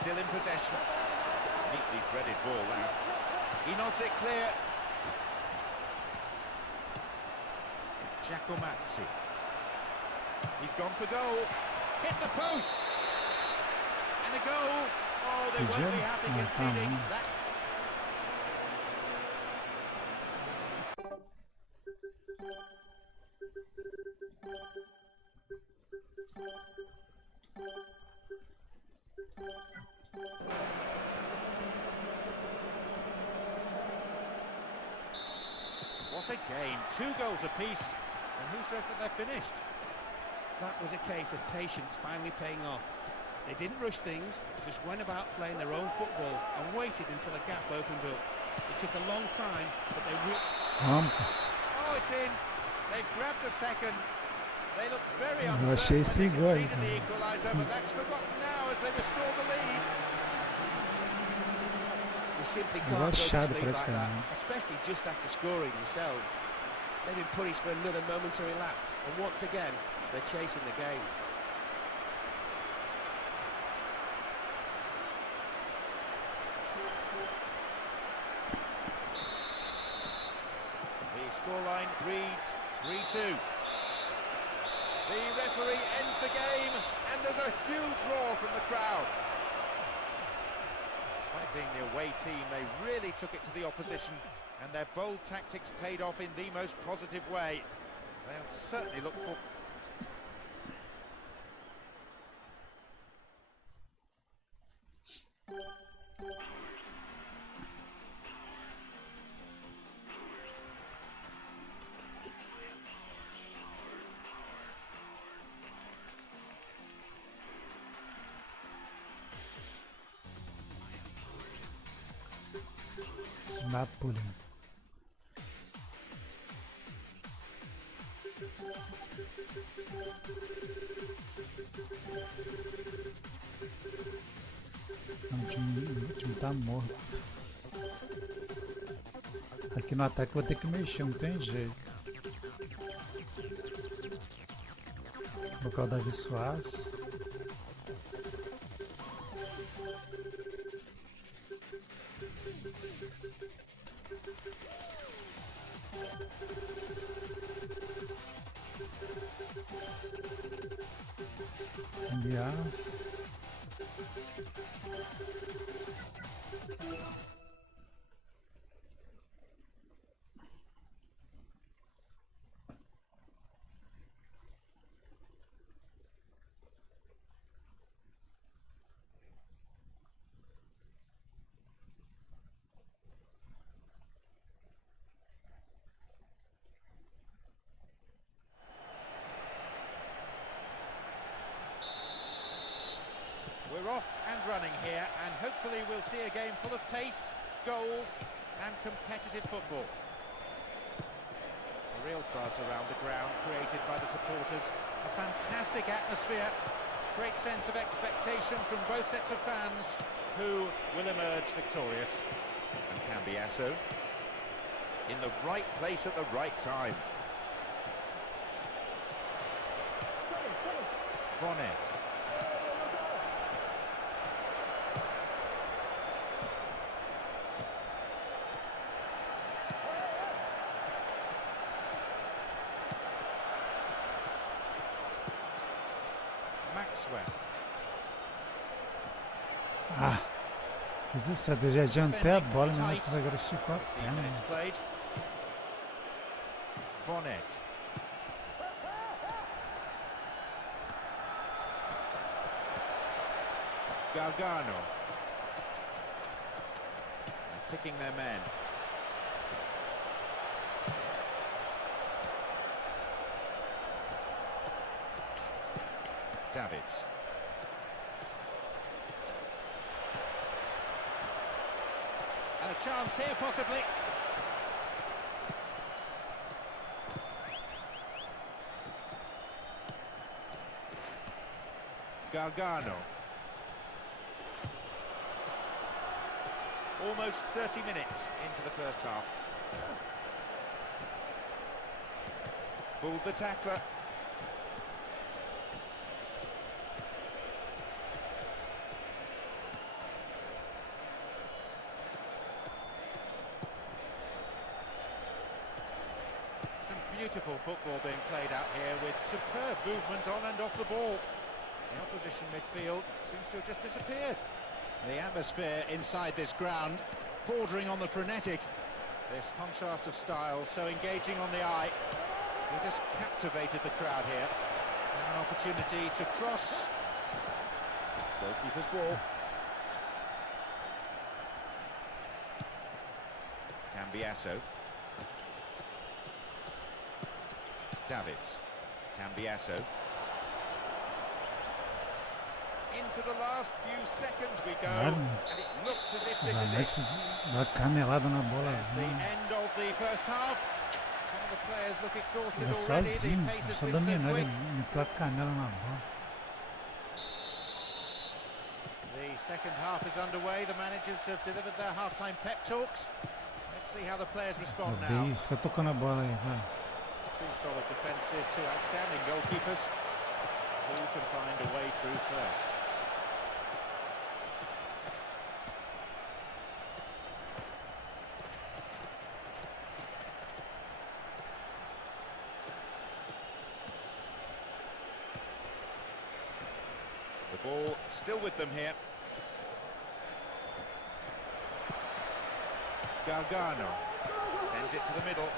Still in possession. Neatly threaded ball that. He nods it clear. Giacomazzi. He's gone for goal. Hit the post. And a goal. Oh, they won't be happy conceding that. What a game, 2 goals apiece, and who says that they're finished? That was a case of patience finally paying off. They didn't rush things, just went about playing their own football and waited until a gap opened up. It took a long time, but they Oh, it's in. They've grabbed a second. They look very Eu achei esse gol aí. the equaliser, but that's forgotten now as they restore the lead. You simply can't go to Achado sleep like that, praticamente. especially just after scoring yourselves. They've been punished for another momentary lapse, and once again, they're chasing the game. The scoreline reads 3-2. The referee ends the game, and there's a huge roar from the crowd. Despite being the away team, they really took it to the opposition, and their bold tactics paid off in the most positive way. They'll certainly look for... Napoli. O time tá morto. Aqui no ataque vou ter que mexer, não tem jeito. Vou colocar o Davi Suaço. Aliás, We're off and running here, and hopefully we'll see a game full of pace, goals and competitive football. A real buzz around the ground created by the supporters, a fantastic atmosphere, great sense of expectation from both sets of fans who will emerge victorious. And Cambiasso in the right place at the right time. Bonnet. ah, fiz o certo, eu já adiantei a bola, mas agora esticou a perna. Bonnet. Gargano. They're picking their men. Davids. And a chance here, possibly. Gargano. Almost 30 minutes into the first half. Fooled the tackler. Beautiful football being played out here with superb movement on and off the ball. The opposition midfield seems to have just disappeared. The atmosphere inside this ground, bordering on the frenetic. This contrast of styles, so engaging on the eye. He just captivated the crowd here. And an opportunity to cross. Goalkeeper's ball. Cambiasso. Davids. Cambiasso. Into the last few seconds we go, Claro. and it looks as if this Dá is it. uma canelada na bola. There's the end of the first half. Some of the players look exhausted Ele already. The sozinho, pace has só been so dominou, quick. ele meteu a canela na bola. The second half is underway. The managers have delivered their half-time pep talks. Let's see how the players respond now. Isso, fica tocando a bola aí, vai. Two solid defences, two outstanding goalkeepers. Who can find a way through first? The ball still with them here. Gargano sends it to the middle.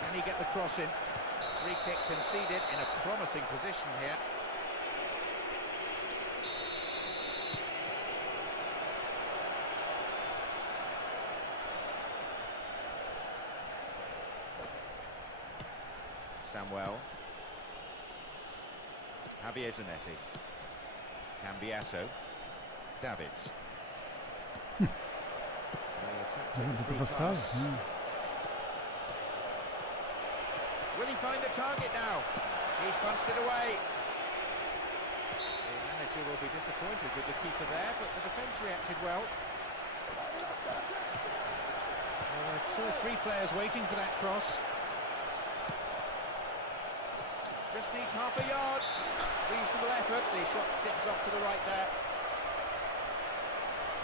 Can he get the cross in? Free kick conceded in a promising position here. Samuel. Javier Zanetti. Cambiasso. Davids. They attacked it Ele through tava pass. sozinho. Will he find the target now? He's punched it away. The manager will be disappointed with the keeper there, but the defence reacted well. There were two or three players waiting for that cross. Just needs half a yard. Reasonable effort. The shot sips off to the right there.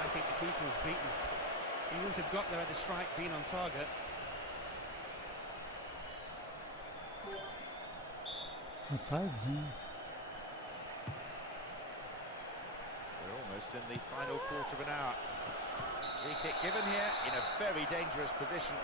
I think the keeper was beaten. He wouldn't have got there had the strike been on target. Sozinho. We're almost in the final quarter of an hour. Free kick given here in a very dangerous position.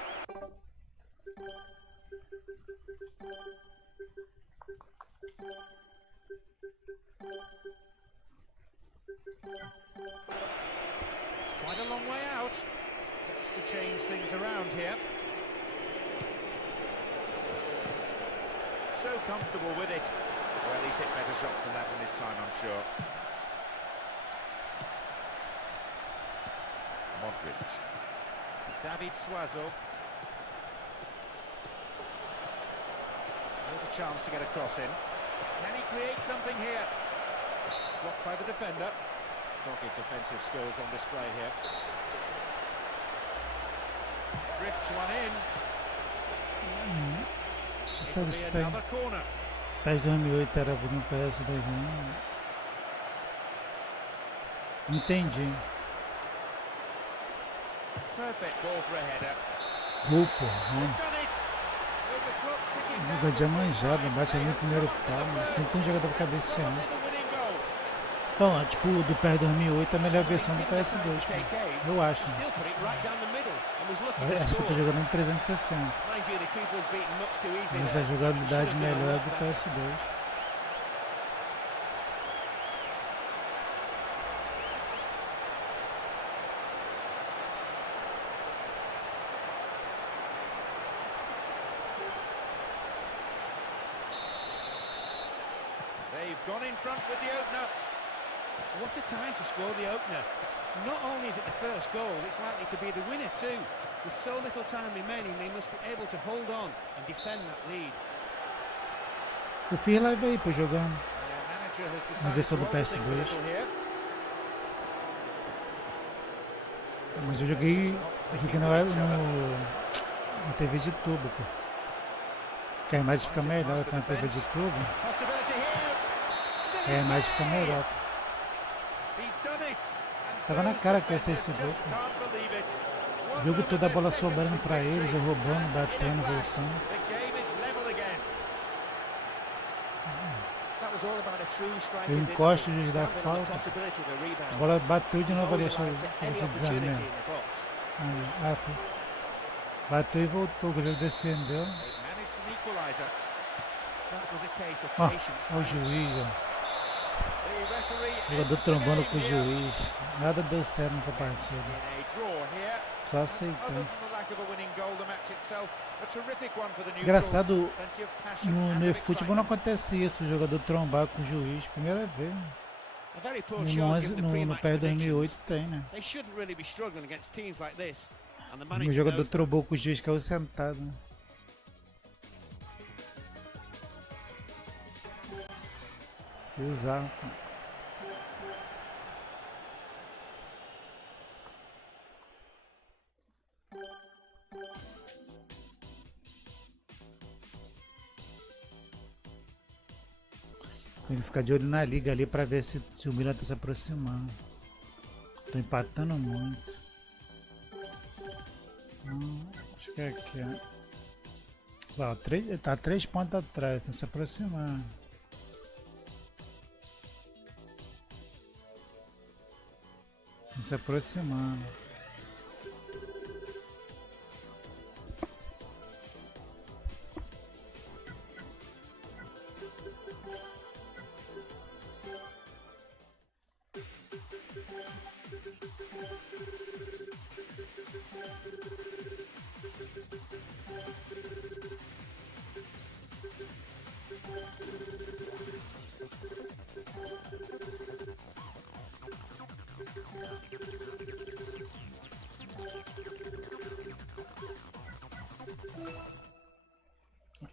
It's quite a long way out. Looks to change things around here. So comfortable with it. Well, he's hit better shots than that in his time, I'm sure. Modric. David Suazo. There's a chance to get a cross in. Can he create something here? It's blocked by the defender. Dogged defensive skills on display here. Drifts one in. Você It'll sabe be se tem. another corner. PES 2008 era no PS 2 anos. Não entendi. Perfect ball for a header. Gol, pô. They've done it. With the clock ticking down. Jogadinha manjada, bate ali no primeiro pau. Não tem jogador pra cabecear. Então, é, tipo, o do PES 2008 é a melhor versão do PS2, pô. Eu acho. Still put it right down the middle and was looking to Essa que eu tô score. jogando em 360. Mind you, the keeper was beaten much too easily Mas there. a jogabilidade Should have been a melhor é lot do better. PS2. They've gone in front with the opener. What a time to score the opener. Not only is it the first goal, it's likely to be the winner too. With so little time remaining, they must be able to hold on and defend that lead. Eu fiz live aí, pô, jogando. The manager has Na decided versão to do alter things a PS2. little here. Mas eu joguei no TV de tubo, pô. Que a imagem fica melhor, tá na TV de tubo. Possibility here. Still É, a in imagem fica play. melhor. He's done it. And Tava na those cara que ia ser defenders esse gol, just pô. can't believe it. O jogo todo a bola sobrando pra eles, eu roubando, batendo, voltando. The game is level again. That was all about a true Eu striker's encosto instinct, de dar counting on the falta. possibility of a A rebound. bola bateu de He's novo ali, always deixa eu allowed to take any você opportunity desarmar. in the box. Ah, bateu e voltou, o goleiro defendeu. They managed an equaliser. That was a case of Ó, patience. ó o juiz, ó. The referee O jogador ends the trombando game com o here. juiz. Nada deu certo nessa partida. In a draw here. Só Other aceitando. than the lack of a winning goal, the match itself, a terrific one for the neutrals. Engraçado, Plenty of passion no and of eFootball não excitement. acontece isso, o jogador trombar com o juiz. Primeira vez. A very poor No, show 11, given the no pre-match PES predictions. 2008 tem, né? They shouldn't really be struggling against teams like this. And the O manager jogador knows that. trombou com o juiz, caiu sentado, né? Exato. Tem que ficar de olho na liga ali pra ver se o Milan tá se aproximando. Tô empatando muito. Acho que é aqui, ó. Ó, tá 3 pontos atrás, tá se aproximando. Tá se aproximando.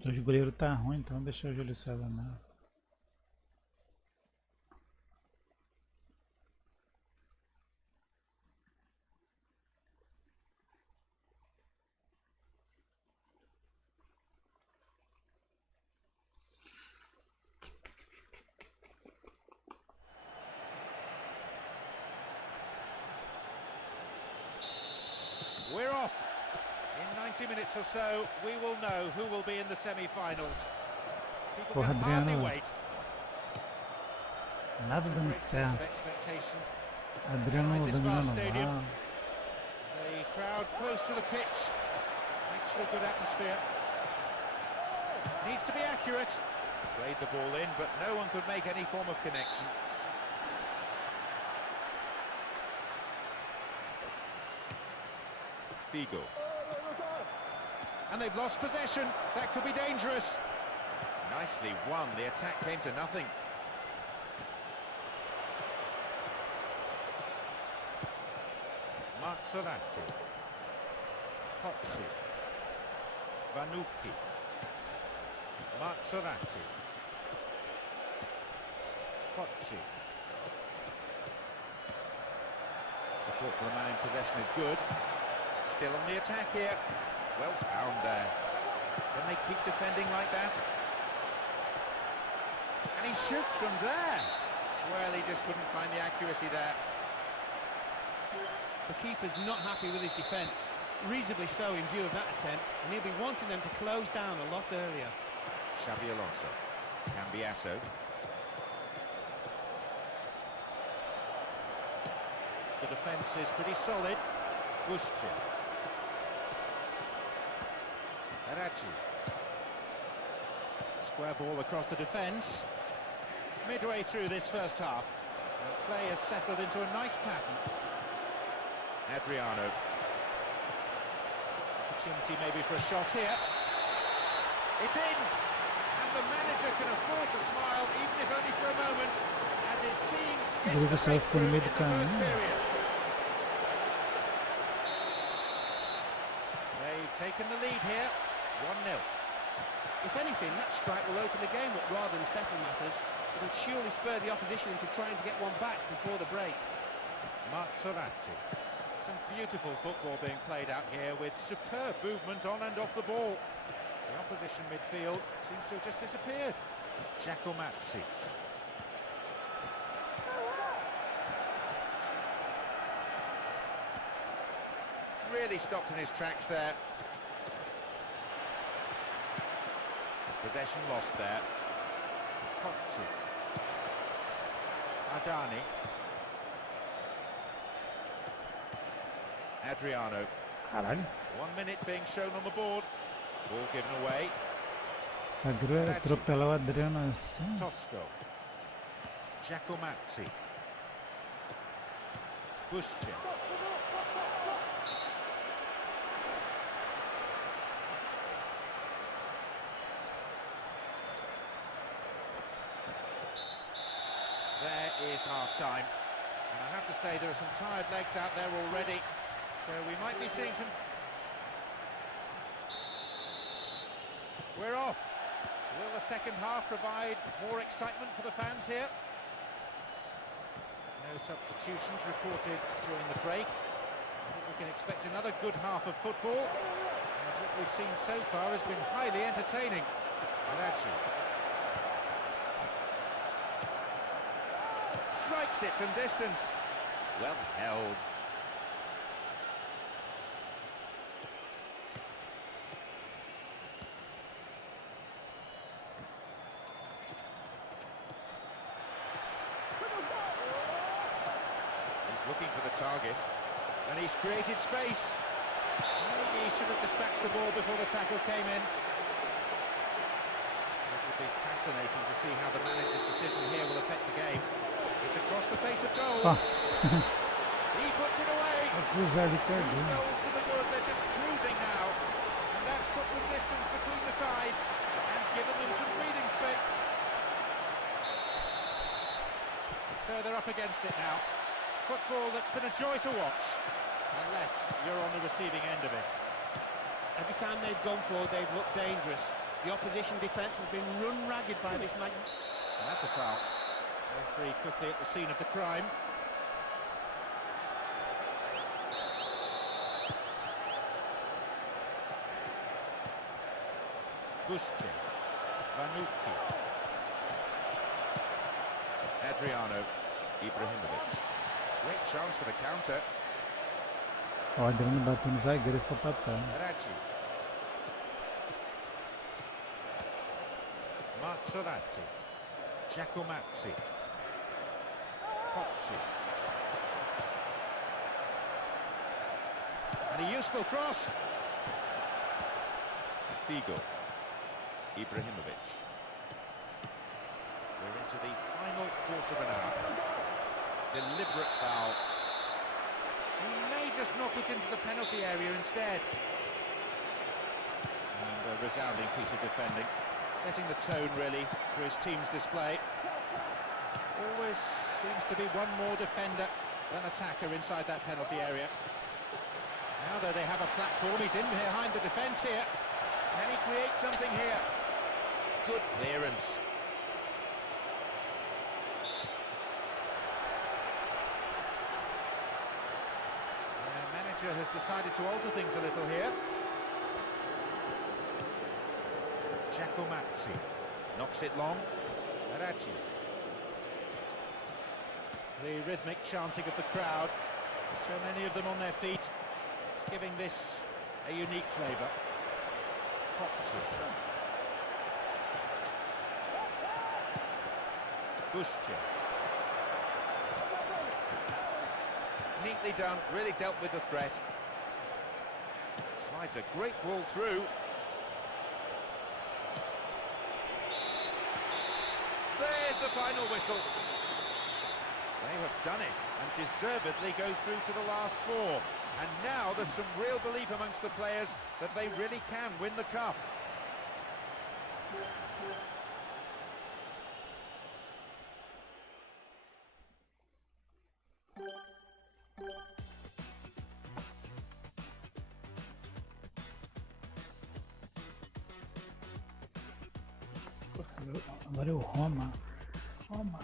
Os goleiros tá ruim, então deixa o Júlio César não. We're off. In 90 minutes or so, we will know who will be in the semi-finals. People Porra, can hardly Adriano. wait. Nada It's a dando great sense of certo. expectation. Adriano Inside this dominando vast stadium. mal. The crowd close to the pitch makes for a good atmosphere. Needs to be accurate. Played the ball in, but no one could make any form of connection. Figo. And they've lost possession. That could be dangerous. Nicely won. The attack came to nothing. Marzorati. Pozzi. Vanucchi. Marzorati. Pozzi. Support for the man in possession is good. Still on the attack here. Well found there. Can they keep defending like that? And he shoots from there. Well, he just couldn't find the accuracy there. The keeper's not happy with his defence. Reasonably so in view of that attempt, and he'll be wanting them to close down a lot earlier. Xabi Alonso. Cambiasso. The defence is pretty solid. Busci. Arachi. Square ball across the defence. Midway through this first half. The play has settled into a nice pattern. Adriano. Opportunity maybe for a shot here. It's in! And the manager can afford to smile, even if only for a moment, as his team O Grêmio gets the saiu, ficou no breakthrough meio in do the first caminho. period. They've taken the lead here, 1-0. If anything, that strike will open the game up rather than settle matters. It'll surely spur the opposition into trying to get one back before the break. Marzorati. Some beautiful football being played out here with superb movement on and off the ball. The opposition midfield seems to have just disappeared. Giacomazzi. really stopped in his tracks there. Possession lost there. Pozzi. Adani. Adriano. Caralho. 1 minute being shown on the board. Ball given away. Zagueiro atropelar o Adriano assim. Tosto. Giacomazzi. Busquets. There is half-time. And I have to say there are some tired legs out there already. So we might be seeing some... We're off. Will the second half provide more excitement for the fans here? No substitutions reported during the break. I think we can expect another good half of football, as what we've seen so far has been highly entertaining. Galax strikes it from distance. Well held. Looking for the target, and he's created space. Maybe he should have dispatched the ball before the tackle came in. It will be fascinating to see how the manager's decision here will affect the game. It's across the face of goal. He puts it away. Two goals to the good. They're just cruising now, and that's put some distance between the sides and given them some breathing space. So they're up against it now. Football that's been a joy to watch, unless you're on the receiving end of it. Every time they've gone forward, they've looked dangerous. The opposition defence has been run ragged by this man. And that's a foul. Referee quickly at the scene of the crime. Busquets, Vanucci, Adriano, Ibrahimovic. Great chance for the counter. O Adriano bateu no zagueiro e ficou pra trás. Aracci. Marzorati. Giacomazzi. Pozzi. And a useful cross. Figo. Ibrahimovic. We're into the final quarter of an hour. Deliberate foul. He may just knock it into the penalty area instead. And a resounding piece of defending, setting the tone really for his team's display. Always seems to be one more defender than attacker inside that penalty area. Now though they have a platform, he's in behind the defence here. Can he create something here? Good clearance. Has decided to alter things a little here. Giacomazzi knocks it long. Aracci. The rhythmic chanting of the crowd, so many of them on their feet. It's giving this a unique flavour. Pozzi. Busquets. Neatly done, really dealt with the threat. Slides a great ball through. There's the final whistle. They have done it and deservedly go through to the last four. And now there's some real belief amongst the players that they really can win the cup. Agora é o Roma. Roma.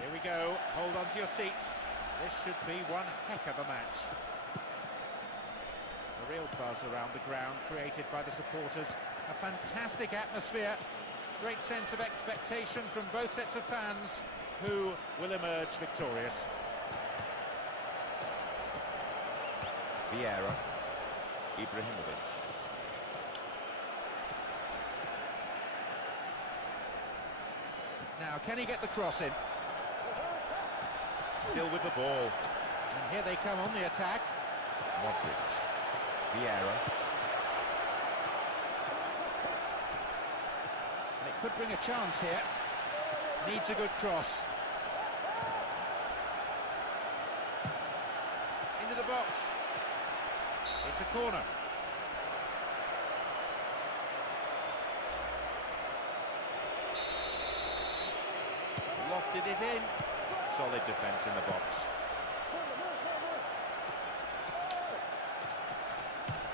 Here we go, hold on to your seats. This should be one heck of a match. A real buzz around the ground created by the supporters. A fantastic atmosphere. Great sense of expectation from both sets of fans who will emerge victorious. Vieira, Ibrahimovic. Now, can he get the cross in? Still with the ball. And here they come on the attack. Modric. Vieira. And it could bring a chance here. Needs a good cross. Into the box. It's a corner. Lofted it in. Solid defence in the box.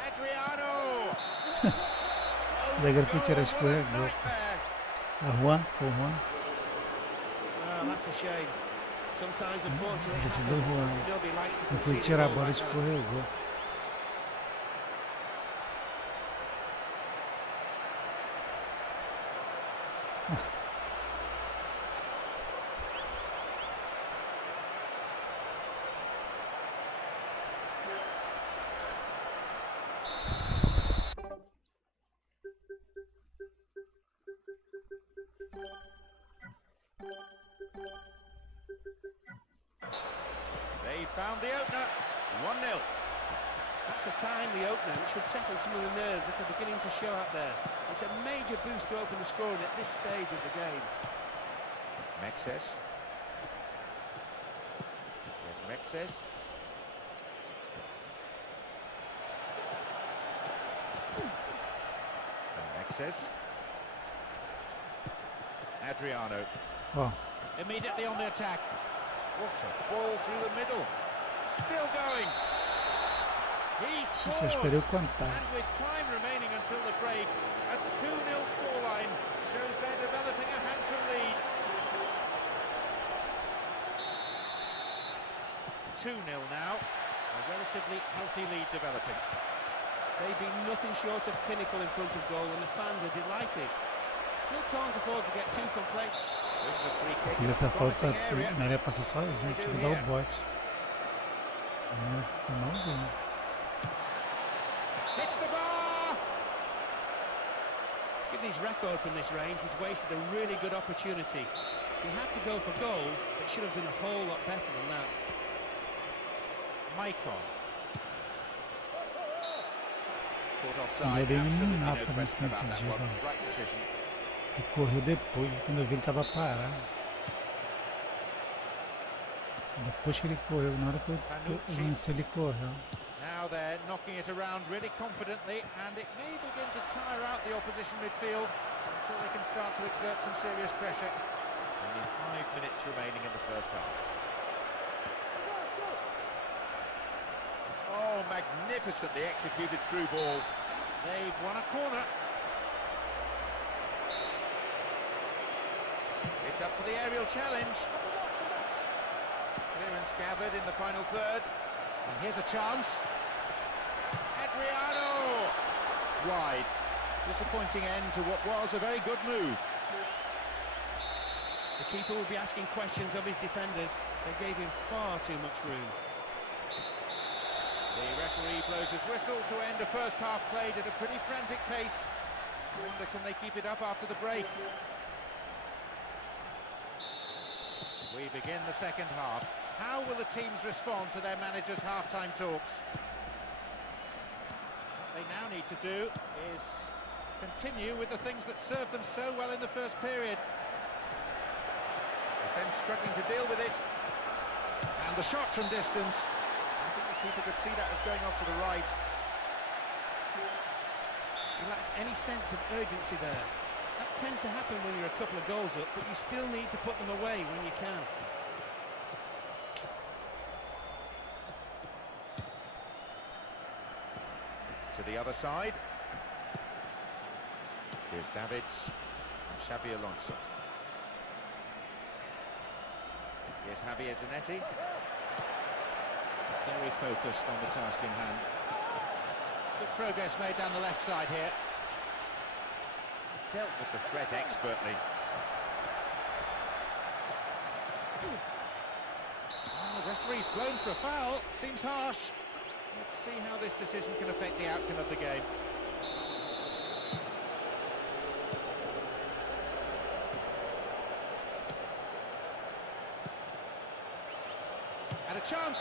Adriano! Daí ele escorregou. A Juan, foi o Juan. Well, that's a shame. Sometimes, unfortunately, Esse deu Juan. nobody likes to Ele foi concede tirar a goal bola e like that. escorregou. They found the opener. 1-0. That's a timely opener, which should settle some of the nerves that are beginning to show out there. It's a major boost to open the scoring at this stage of the game. Mexes. There's Mexes. And Mexes. Adriano. Ó, Immediately on the attack. What a ball through the middle. Still going. He só scores. esperei o contato. And with time remaining until the break, a 2-0 scoreline shows they're developing a handsome lead. 2-0 now, a relatively healthy lead developing. They've been nothing short of clinical in front of goal, and the fans are delighted. Still can't afford to get too complacent. Wins a free kick. Fiz to essa the falta, promising area. não ia passar sozinho, tinha que dar o bote. Não ia tomar o gol. Hits the bar! Given his record from this range, he's wasted a really good opportunity. He had to go for goal, but should have done a whole lot better than that. Maicon. Caught Ele offside. veio me Absolutely minar no pra question não about that impedir. one. Right decision. Ele correu depois, quando eu vi ele tava parado. Depois que ele correu, na hora que eu lancei, ele correu. Now they're knocking it around really confidently, and it may begin to tire out the opposition midfield until they can start to exert some serious pressure. Only 5 minutes remaining in the first half. Oh, magnificently executed through ball. They've won a corner. It's up for the aerial challenge. Clearance gathered in the final third. And here's a chance. Adriano! Wide. Disappointing end to what was a very good move. The keeper will be asking questions of his defenders. They gave him far too much room. The referee blows his whistle to end a first half played at a pretty frantic pace. I wonder, can they keep it up after the break? We begin the second half. How will the teams respond to their manager's half-time talks? What they now need to do is continue with the things that served them so well in the first period. Defence struggling to deal with it. And the shot from distance. I think the keeper could see that was going off to the right. He lacked any sense of urgency there. That tends to happen when you're a couple of goals up, but you still need to put them away when you can. To the other side. Here's Davids and Xabi Alonso. Here's Javier Zanetti. Very focused on the task in hand. Good progress made down the left side here. Dealt with the threat expertly. Oh, the referee's blown for a foul. Seems harsh. Let's see how this decision can affect the outcome of the game. And a chance.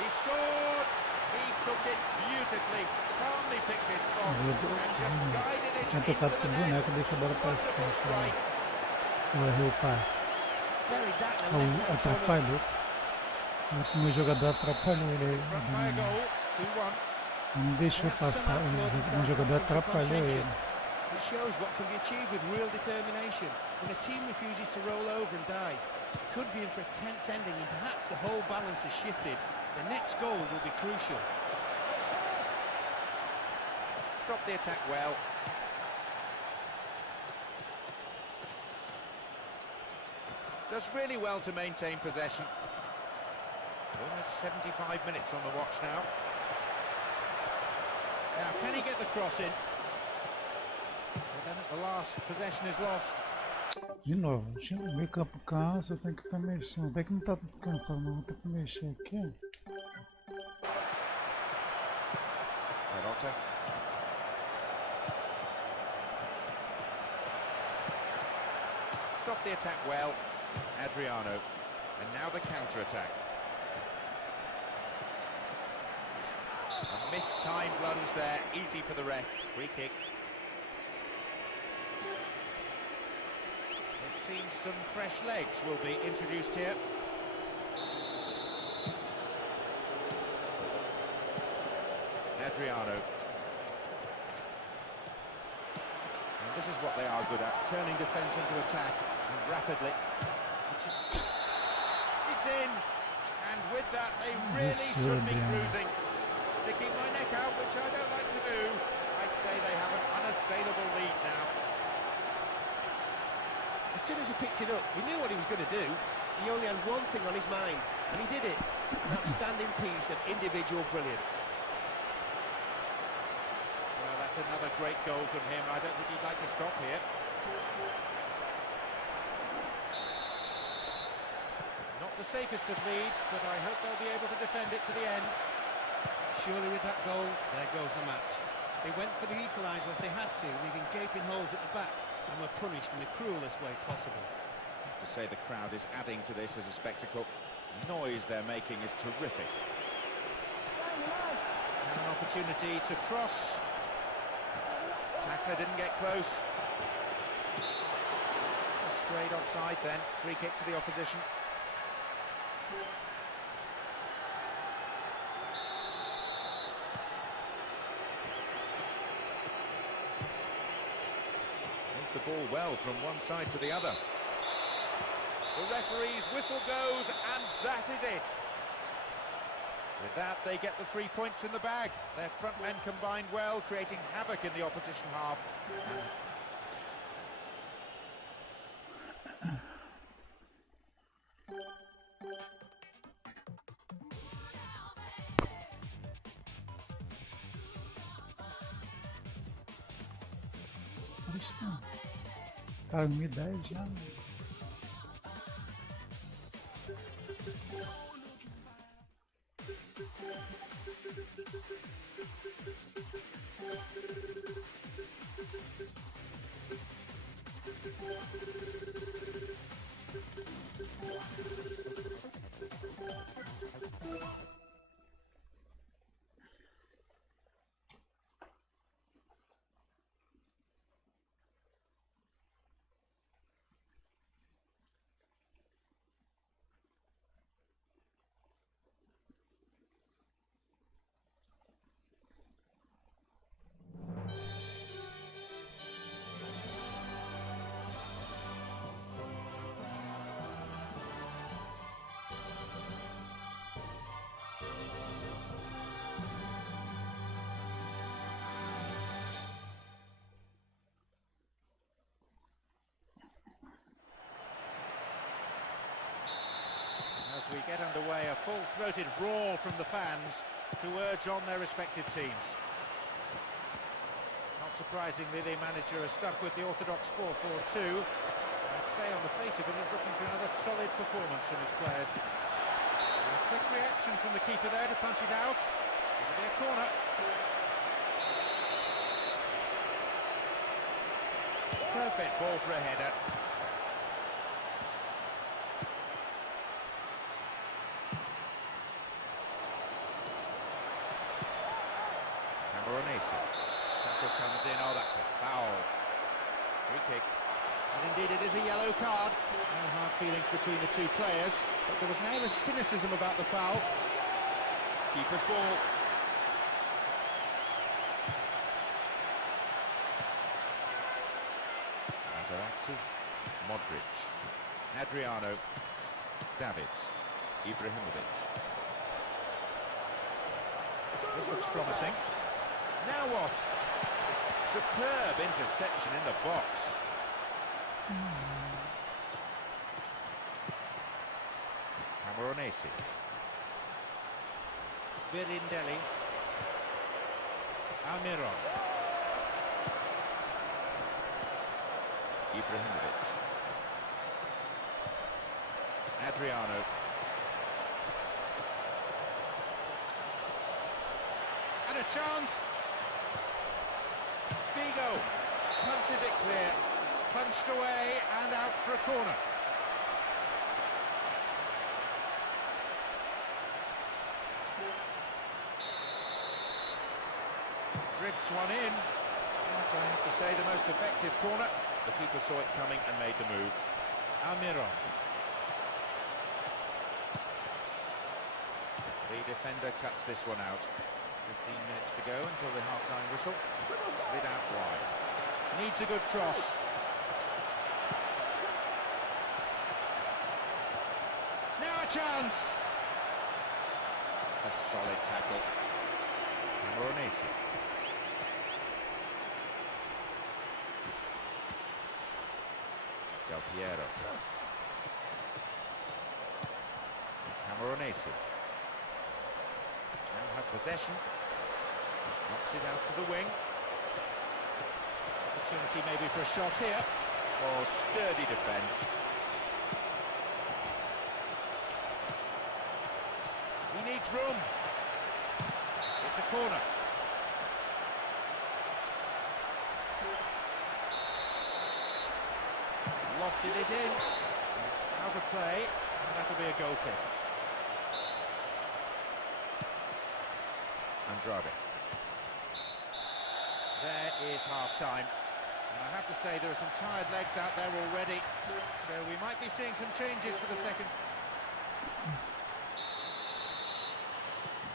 He scored! He took it beautifully, calmly picked his spot, and just guided it Tinha into tocado com the o net. boneco, deixa a bola passar. Right. Eu errei o passe. Buried that in the Ou left-hand corner. atrapalhou. O meu jogador atrapalhou ele. Front by a goal, 2-1. Não deixou passar. O meu jogador atrapalhou ele. It shows what can be achieved with real determination. When a team refuses to roll over and die, it could be in for a tense ending, and perhaps the whole balance has shifted. The next goal will be crucial. Stopped the attack well. Does really well to maintain possession. Almost 75 minutes on the watch now. Now, can he get the cross in? Well, then at the last, possession is lost. De novo, o meio campo cansa, eu tenho que ficar mexendo. Até que não tá cansado não, vou ter que mexer aqui. Peralta. Stopped the attack well, Adriano. And now the counter-attack. A mistimed lunge there, easy for the ref. Free kick. It seems some fresh legs will be introduced here. Adriano. And this is what they are good at, turning defence into attack and rapidly. It's in, and with that they really should be cruising. Sticking my neck out, which I don't like to do. I'd say they have an unassailable lead now. As soon as he picked it up, he knew what he was going to do. He only had one thing on his mind, and he did it. An outstanding piece of individual brilliance. Well, that's another great goal from him. I don't think he'd like to stop here. Not the safest of leads, but I hope they'll be able to defend it to the end. Surely with that goal, there goes the match. They went for the equaliser as they had to, leaving gaping holes at the back, and were punished in the cruelest way possible. I have to say the crowd is adding to this as a spectacle. Noise they're making is terrific. And an opportunity to cross. Tackler didn't get close. Straight offside then, free kick to the opposition. Moved the ball well from one side to the other. The referee's whistle goes, and that is it. With that, they get the 3 points in the bag. Their front men combined well, creating havoc in the opposition half. Tá 1h10 já. as we get underway, a full-throated roar from the fans to urge on their respective teams. Not surprisingly, the manager is stuck with the orthodox 4-4-2. I'd say on the face of it, he's looking for another solid performance from his players. A quick reaction from the keeper there to punch it out. It'll be a corner. Perfect ball for a header. Camoranesi. Tackle comes in. Oh, that's a foul. Free kick. And indeed it is a yellow card. No hard feelings between the two players, but there was an air of cynicism about the foul. Keeper's ball. Materazzi, Modric, Adriano, Davids, Ibrahimovic. This looks promising. Now what? Superb interception in the box. Camoranesi. Virindelli. Almiron. Ibrahimovic. Adriano. And a chance. Vigo punches it clear. Punched away and out for a corner. Drifts one in. But I have to say the most effective corner. The keeper saw it coming and made the move. Almiron. The defender cuts this one out. 15 minutes to go until the half-time whistle. Slid out wide. Needs a good cross. Now a chance! It's a solid tackle. Camoranesi. Del Piero. Camoranesi. Now have possession. Knocks it out to the wing. Opportunity maybe for a shot here. Oh, sturdy defence. He needs room. It's a corner. Lofted it in. It's out of play, and that'll be a goal kick. Andrade. There is half-time. And I have to say there are some tired legs out there already. So we might be seeing some changes for the second.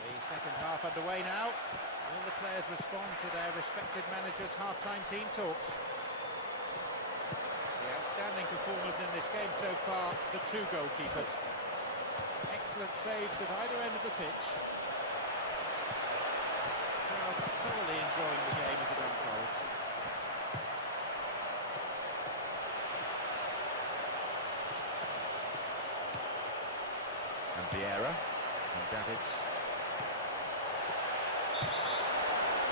The second half underway now. Will the players respond to their respective managers' half-time team talks? The outstanding performers in this game so far, the two goalkeepers. Excellent saves at either end of the pitch. Crowd thoroughly enjoying the game as it unfolds. And Vieira and Davids.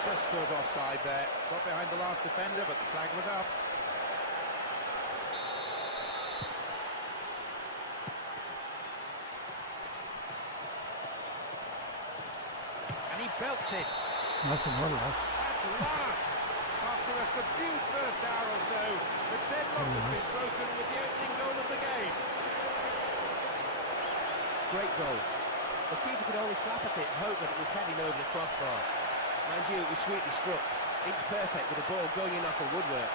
Just scores offside there. Got behind the last defender, but the flag was up. And he belts it. Nossa, golaço. At last, after a subdued first hour or so, the deadlock has been broken with the opening goal of the game. Great goal. The keeper could only flap at it and hope that it was heading over the crossbar. Mind you, it was sweetly struck. It's perfect with the ball going in off the woodwork.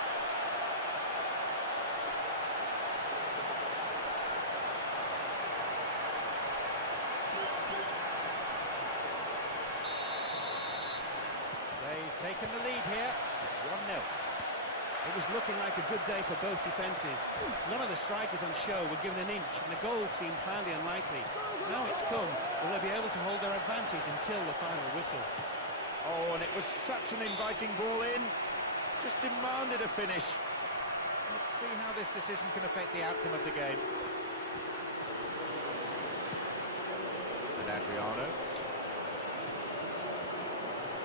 They've taken the lead here, 1-0. It was looking like a good day for both defences. None of the strikers on show were given an inch, and the goal seemed highly unlikely. Now it's come, will they be able to hold their advantage until the final whistle? Oh, and it was such an inviting ball in. Just demanded a finish. Let's see how this decision can affect the outcome of the game. And Adriano.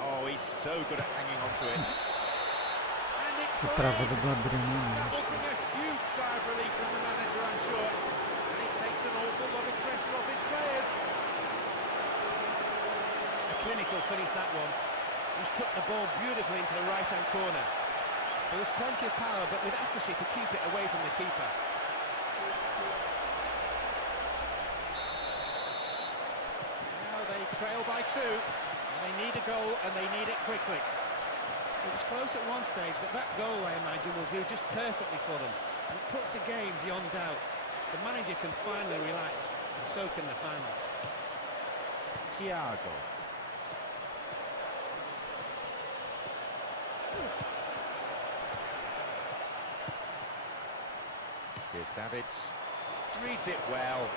Oh, he's so good at hanging on to it. And it's Que gone travada in. do Adriano. That will bring a huge sigh of relief from the manager, I'm sure. And it takes an awful lot of pressure off his players. A clinical finish, that one. He's took the ball beautifully into the right-hand corner. There was plenty of power, but with accuracy to keep it away from the keeper. Now they trail by 2, and they need a goal, and they need it quickly. It was close at one stage, but that goal, I imagine, will do just perfectly for them. And it puts the game beyond doubt. The manager can finally relax, and so can the fans. Thiago. Here's Davids. Reads it well.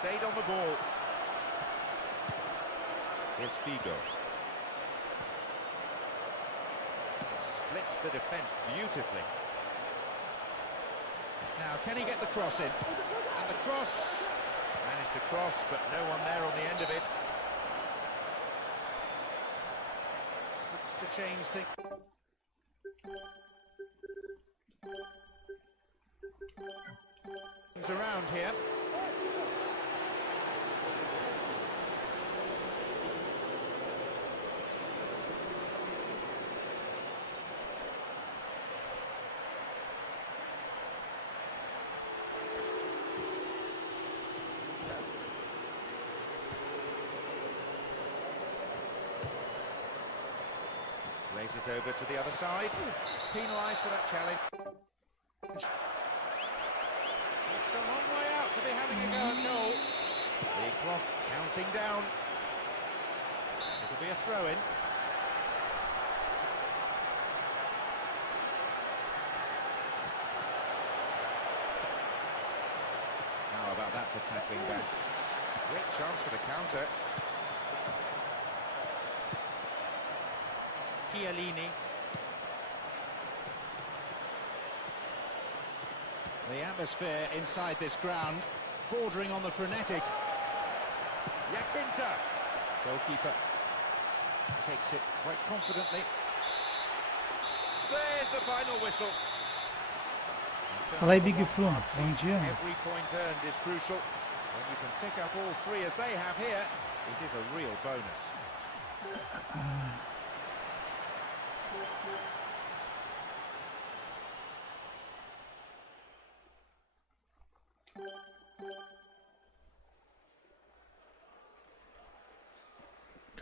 Stayed on the ball. Here's Figo. Splits the defence beautifully. Now, can he get the cross in? And the cross managed to cross, but no one there on the end of it. Looks to change things. Around here. Lays it over to the other side. Penalised for that challenge. It's a long way out to be having a go at goal. The clock counting down. It'll be a throw-in. How about that for tackling back? Great chance for the counter. Chiellini. The atmosphere inside this ground, bordering on the frenetic. Yakinta. Goalkeeper takes it quite confidently. There's the final whistle. Fala aí, Big Flu. Bom dia. Every point earned is crucial. When you can pick up all 3 as they have here, it is a real bonus.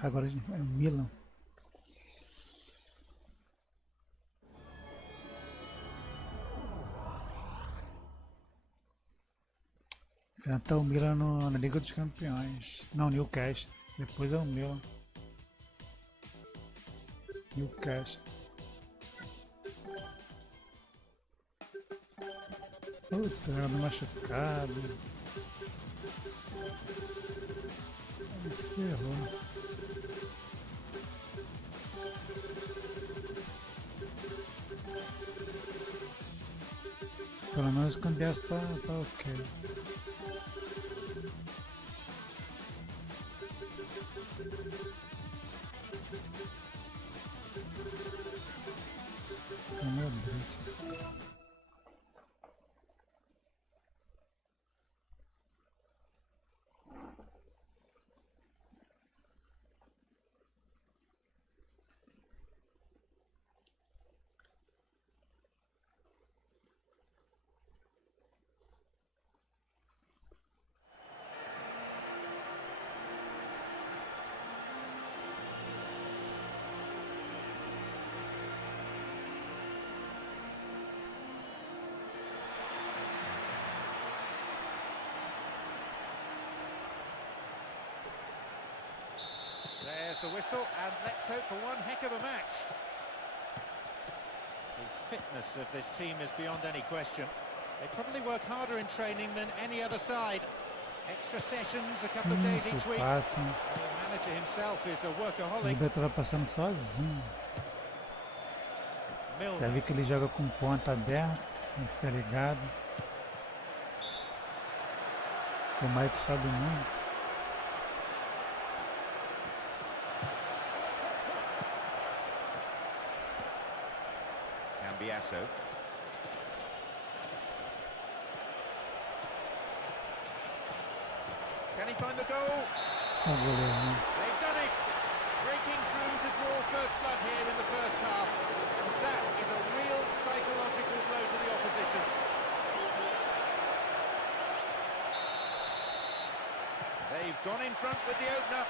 Agora é o Milan. Enfrentar o Milan na Liga dos Campeões. Não, Newcastle. Depois é o Milan. Newcastle. Puta, ela machucado. Me ferrou. Pelo menos o cambiaço tá ok. Isso é uma brítica. There's the whistle, and let's hope for one heck of a match. The fitness of this team is beyond any question. They probably work harder in training than any other side. Extra sessions, a couple of days Se each week. passa. The manager himself is a O workaholic. Roberto tava passando sozinho. Já Milner. vi que ele joga com ponta aberta. Vai ficar ligado. O Mike sobe muito. Cambiasso. Can he find the goal? O goleiro, né? They've done it! Breaking through to draw first blood here in the first half. And that is a real psychological blow to the opposition. They've gone in front with the opener.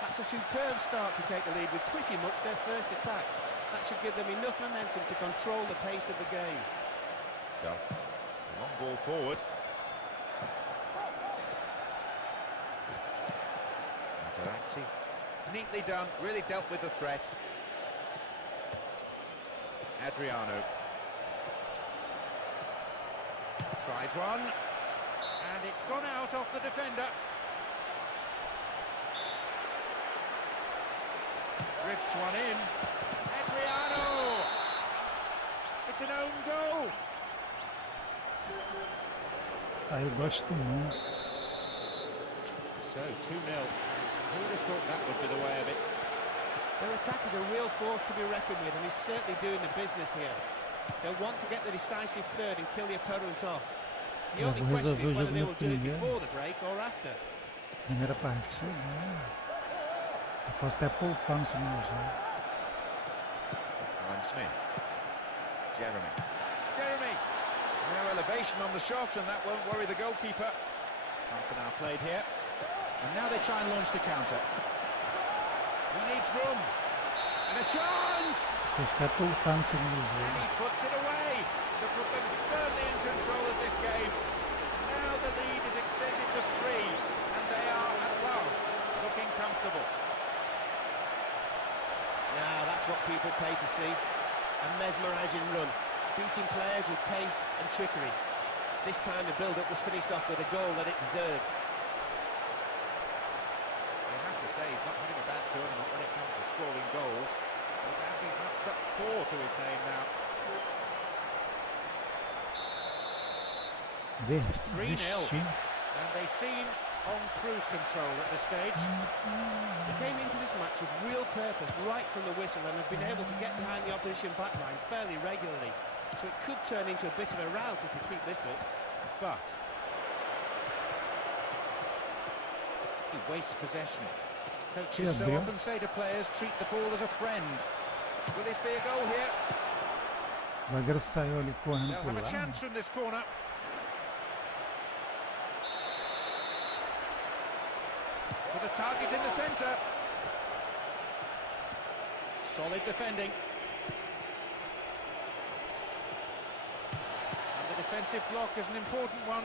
That's a superb start to take the lead with pretty much their first attack. That should give them enough momentum to control the pace of the game. Duff. Long ball forward. Materazzi. Neatly done, really dealt with the threat. Adriano. Tries one. And it's gone out off the defender. Drifts one in. Adriano! It's an own goal! Aí eu gosto muito. So, 2-0. Who would have thought that would be the way of it? Their attack is a real force to be reckoned with, and he's certainly doing the business here. They'll want to get the decisive third and kill the opponent off. The only vou question resolver is o whether jogo they no will do it primeiro. before the break or after. Primeira partida, né? Eu posso até poupar no segundo jogo. Alan Smith. Jeremy. Jeremy! No elevation on the shot, and that won't worry the goalkeeper. Half an hour played here. And now they try and launch the counter. He needs room. And a chance! Posso até poupar no segundo And jogo. he puts it away to put them firmly in control of this game. Now the lead is extended to 3, and they are at last looking comfortable. Now that's what people pay to see. A mesmerising run, beating players with pace and trickery. This time the build-up was finished off with a goal that it deserved. You have to say he's not having a bad tournament when it comes to scoring goals. No doubt he's notched up 4 to his name now. 3-0. And they seem on cruise control at this stage. They came into this match with real purpose right from the whistle and have been able to get behind the opposition backline fairly regularly. So it could turn into a bit of a rout if we keep this up. But he wastes possession. Coaches so Bill. often say to players, treat the ball as a friend. Will this be a goal here? O zagueiro saiu ali correndo They'll por have a lá. chance from this corner. To the target in the centre. Solid defending. And the defensive block is an important one.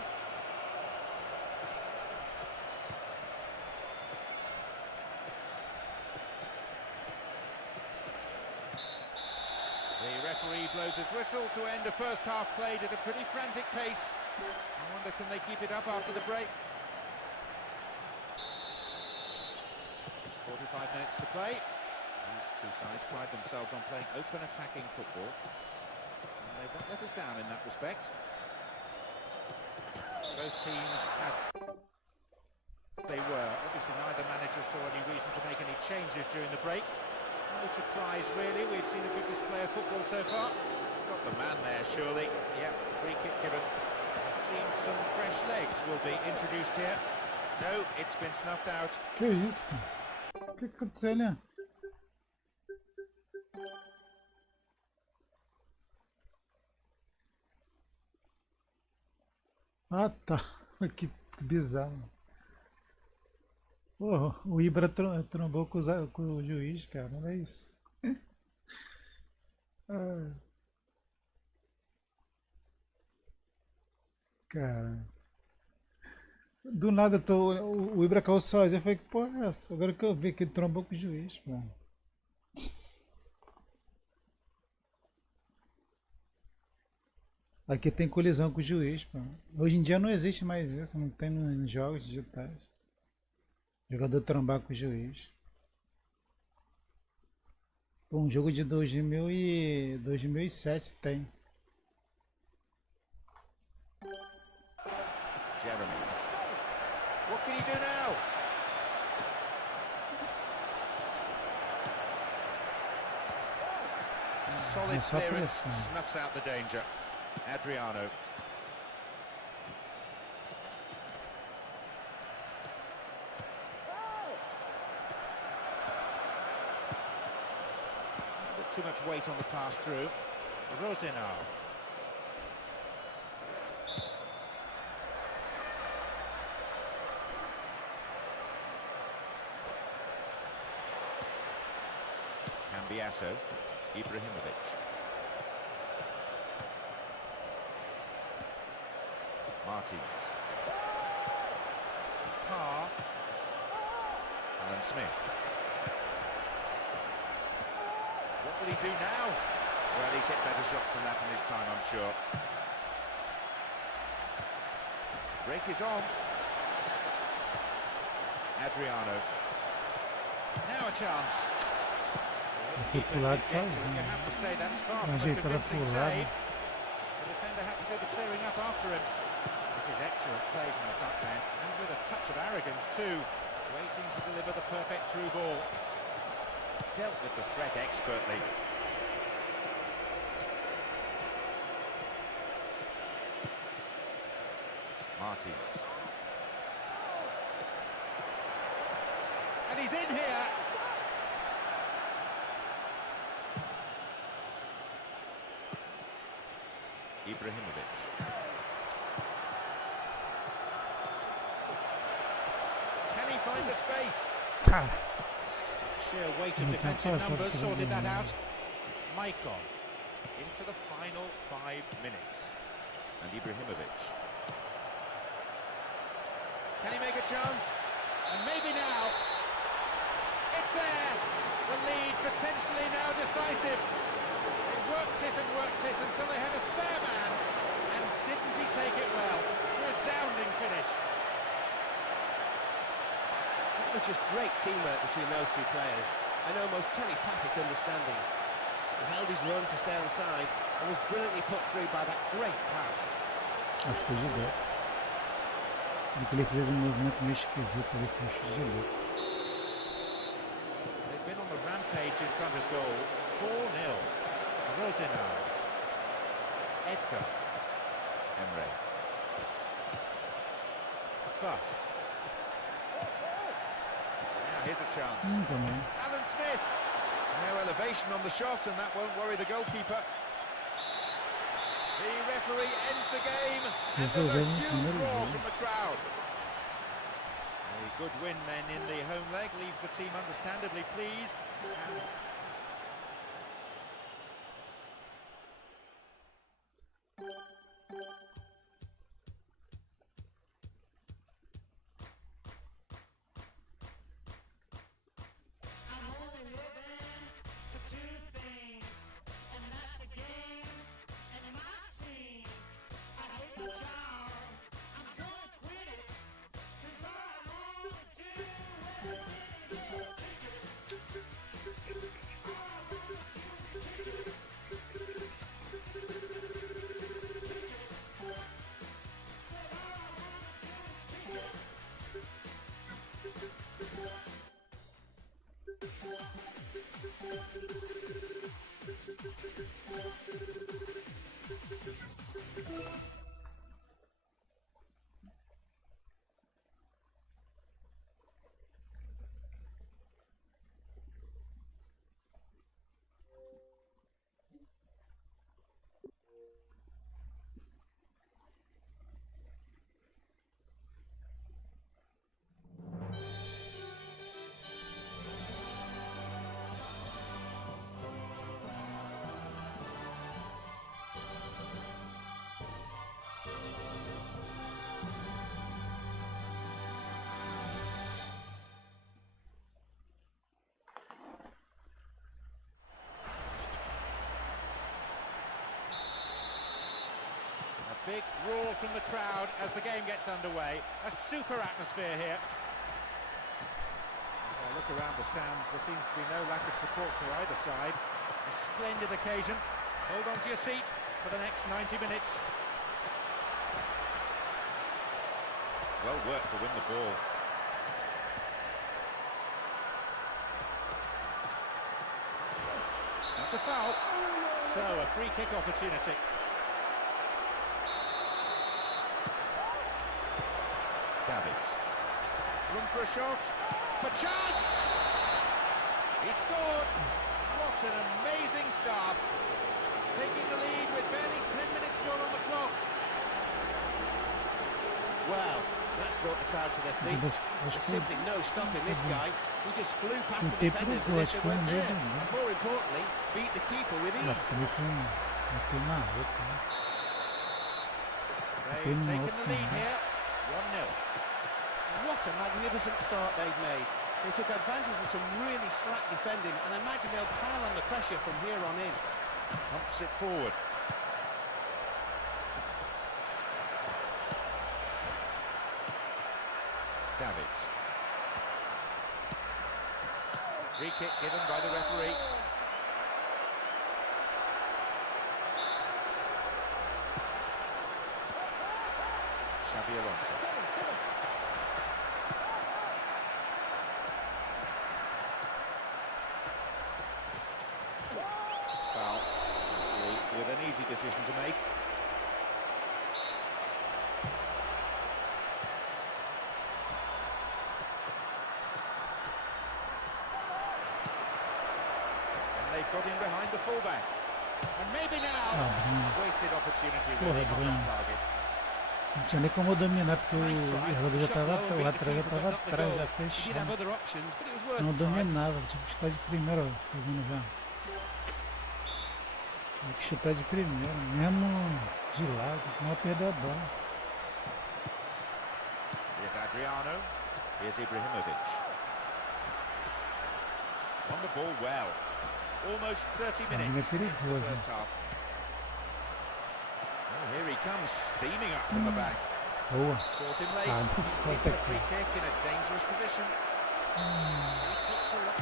The referee blows his whistle to end a first half played at a pretty frantic pace. I wonder, can they keep it up after the break? 45 minutes to play. These two sides pride themselves on playing open attacking football. And they've not let us down in that respect. Both teams as they were. Obviously neither manager saw any reason to make any changes during the break. No surprise really, we've seen a good display of football so far. Got the man there surely. Yep, free kick given. It seems some fresh legs will be introduced here. No, it's been snuffed out. Que isso, cara? O que aconteceu ali? Ah, tá. Que bizarro. Porra, o Ibra trombou com o juiz, cara. Olha isso. Ah. Cara. Do nada o Ibra caiu sozinho. Eu falei, que porra é essa? Agora que eu vi que ele trombou com o juiz, mano. Aqui tem colisão com o juiz, pô. Hoje em dia não existe mais isso, não tem nos jogos digitais. Jogador trombar com o juiz. Pô, um jogo de 2007 tem. Jeremy. can he do now? Solid Começou a clearance, pressão. snuffs out the danger. Adriano. But too much weight on the pass through. Rosinao. Cambiasso. Ibrahimovic. Martins. Carr. Alan Smith. What will he do now? Well, he's hit better shots than that in his time, I'm sure. Break is on. Adriano. Now a chance. Fui pro lado You sozinho. have to say that's far from a Ajeitei ela convincing pro lado. save. The defender had to do the clearing up after him. This is excellent play from the front man, and with a touch of arrogance too, waiting to deliver the perfect through ball. Dealt with the threat expertly. Martins. And he's in here. Ibrahimovic. Can he find the space? Cara, Sheer weight of Mas defensive passa numbers por sorted that ali. out. Maicon into the final 5 minutes. And Ibrahimovic. Can he make a chance? And maybe now. It's there. The lead potentially now decisive. They worked it until they had a spare man. And didn't he take it well? Resounding finish. That was just great teamwork between those two players, and almost telepathic understanding. He held his run to stay on side and was brilliantly put through by that great pass. acho que foi direto. Ele fez um movimento meio esquisito ali, foi chute direto. They've been on the rampage in front of goal. 4-0. Rosinao. Edgar. Emre. But. Now here's a chance. Também. Alan Smith. No elevation on the shot, and that won't worry the goalkeeper. The referee ends the game, and there's a Resolveu no huge primeiro roar jogo. from the crowd. A good win then in the home leg leaves the team understandably pleased. And I'm only living for two things, and that's a game and my team. I hate my job, I'm gonna quit it, 'cause all I wanna do is kick it. All I wanna do is kick it. Said all I wanna do is kick it. big roar from the crowd as the game gets underway. A super atmosphere here. As I look around the stands, there seems to be no lack of support for either side. A splendid occasion. Hold on to your seat for the next 90 minutes. Well worked to win the ball. That's a foul. So a free kick opportunity. Davids. Room for a shot. For chance! He scored! What an amazing start. Taking the lead with barely 10 minutes gone on the clock. Well, that's brought the crowd to their feet. Mas There's acho que simply no stopping this guy. He just flew past the chutei pro defenders gol, as acho if que they foi weren't um there. dedo, né? And more importantly, beat the keeper with Ah, ease. também foi um queima-roupa, né? They've Been taken out the lead from here. 1-0. What a magnificent start they've made. They took advantage of some really slack defending, and I imagine they'll pile on the pressure from here on in. Pumps it forward. Davids. Free kick given by the referee. Xabi Alonso. Foul. With an easy decision to make. They've got in behind the fullback. And maybe now, wasted opportunity really not on target. Não tinha nem como dominar, porque o jogador já estava atrás, já estava atrás, já He did have fechando. other options, but it was worth Não the try. dominava, tinha que chutar de primeira, ó, tá vendo já? Tinha que chutar de primeira, mesmo de lado, não vai perder a bola. Here's Adriano. Here's Ibrahimovic. On the ball well. Almost 30 minutes into the first half. Oh, here he comes, steaming up from the back. Boa. Caught him late. Ah, não falta Taking a aqui. free kick in a dangerous position. He puts a lot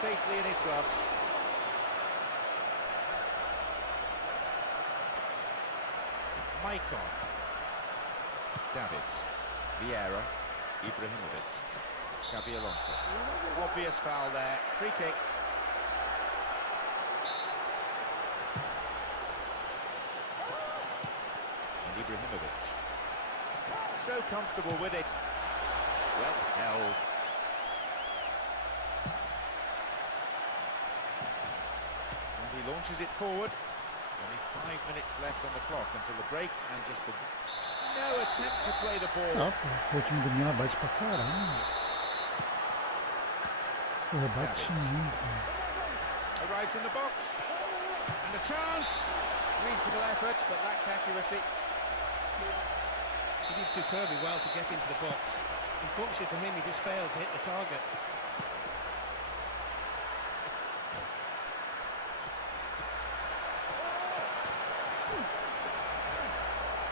safely in his gloves. Maicon. Davids. Vieira. Ibrahimovic. Xabi Alonso. Obvious foul there. Free kick. And Ibrahimovic. So comfortable with it. Well held. And he launches it forward. Only 5 minutes left on the clock until the break, and just no attempt to play the ball. Ó, pô, o time do Milan bate pra caramba. Porra, bate muito, cara. Arrives in the box. And a chance. Reasonable effort, but lacked accuracy. He did superbly well to get into the box. Unfortunately for him, he just failed to hit the target.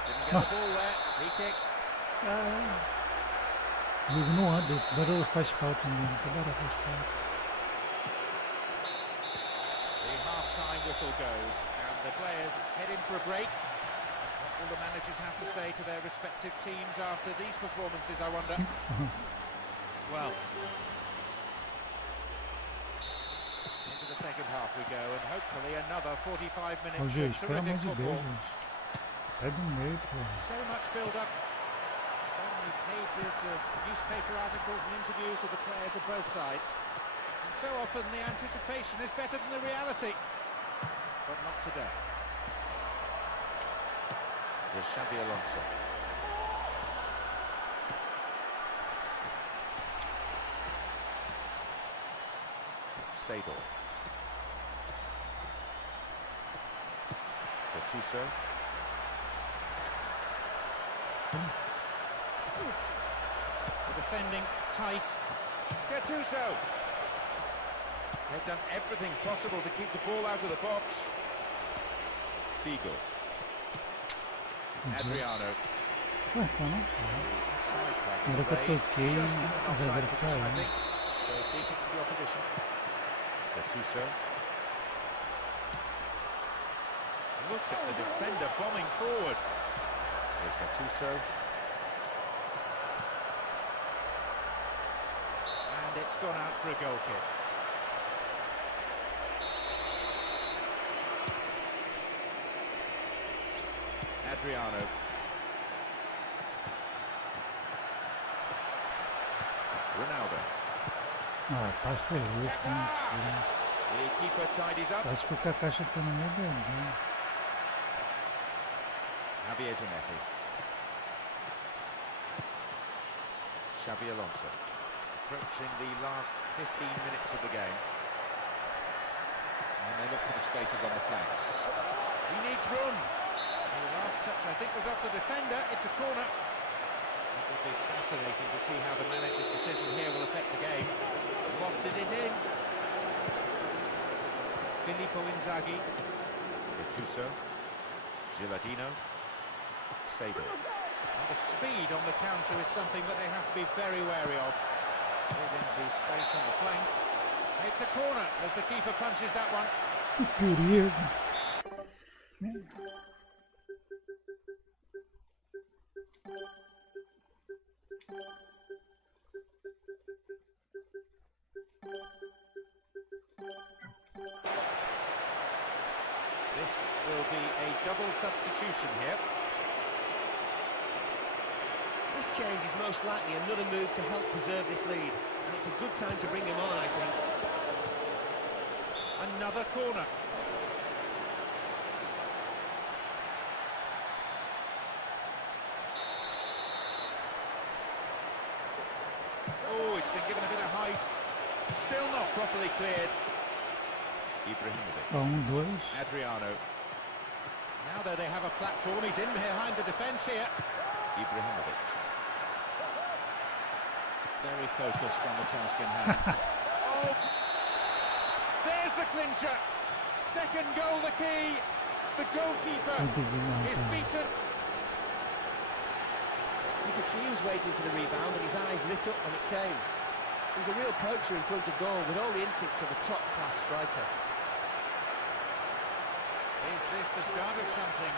Didn't get the ball there. Free kick. O jogo não anda, toda hora faz falta mesmo, toda hora faz falta. The half-time whistle goes, and the players head in for a break. What will the managers have to say to their respective teams after these performances, I wonder? 5 faltas. Well, Into the second half we go, and hopefully another 45 minutes Ô juiz, of pelo amor terrific de Deus, football. gente. Sai do meio, pô. So much build-up, so many pages of newspaper articles and interviews with the players of both sides. And so often the anticipation is better than the reality. But not today. Here's Xabi Alonso. Sador. Gattuso. The defending tight. Gattuso. They've done everything possible to keep the ball out of the box. Figo. Adriano. Ué, tá não? Offside flag Na hora que eu is raised, toquei, just in an os offside adversários, position, I né? think. So free kick to the opposition. Gattuso. Look at the defender bombing forward. Here's Gattuso. And it's gone out for a goal kick. Adriano. Ronaldo. Ah, passe esse que mentira. The keeper tidies up. Acho que o Kaká tá no meio dele, né? Javier Zanetti. Xabi Alonso. Approaching the last 15 minutes of the game. And they look for the spaces on the flanks. He needs room. The last touch, I think, was off the defender. It's a corner. It will be fascinating to see how the manager's decision here will affect the game. Lofted it in. Filippo Inzaghi. Gattuso. Gilardino. Sable. And the speed on the counter is something that they have to be very wary of. Slid into space on the flank. It's a corner as the keeper punches that one. Que perigo. This will be a double substitution here. This change is most likely another move to help preserve this lead, and it's a good time to bring him on, I think. Another corner. Oh, it's been given a bit of height. Still not properly cleared. Ibrahimovic. 2. Adriano. Now though they have a platform, he's in behind the defence here. Ibrahimovic. Very focused on the task in hand. Oh! There's the clincher! Second goal the key! The goalkeeper is beaten. You could see he was waiting for the rebound and his eyes lit up when it came. He's a real poacher in front of goal with all the instincts of a top-class striker. Is this the start of something?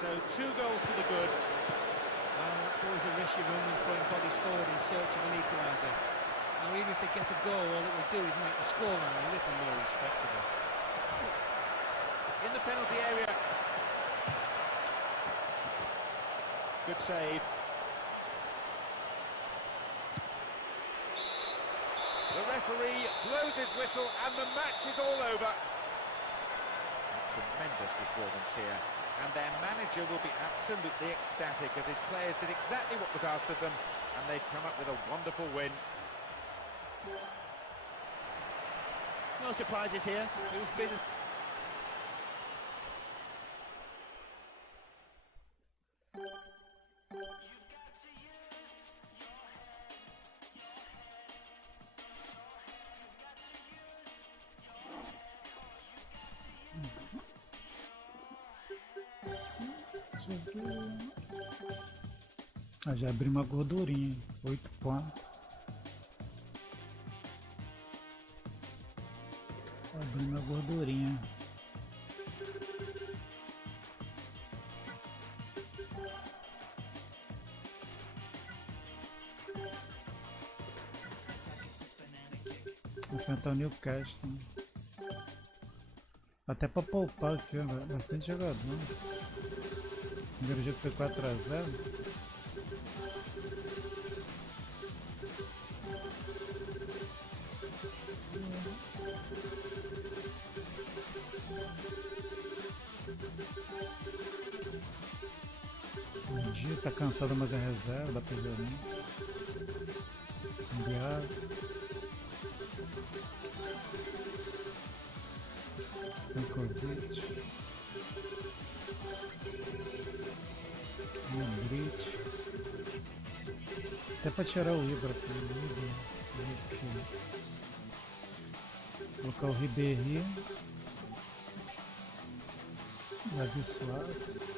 So 2 goals to the good. Well, it's always a risk you run when throwing bodies forward in search of an equaliser. Now, even if they get a goal, all it will do is make the scoreline a little more respectable. In the penalty area. Good save. The referee blows his whistle and the match is all over. A tremendous performance here. And their manager will be absolutely ecstatic as his players did exactly what was asked of them and they've come up with a wonderful win. No surprises here. It was business. Ah, já abri uma gordurinha, 8,4. Abri uma gordurinha. Vou enfrentar o Newcastle. Até pra poupar aqui, ó, bastante jogador. O primeiro jogo foi 4-0. Um dia está cansado, mas é reserva, dá pra ver, né? Aliás, tem Covid, Brit, até para tirar o Ibra, colocar o Ribéry, Davi Soares.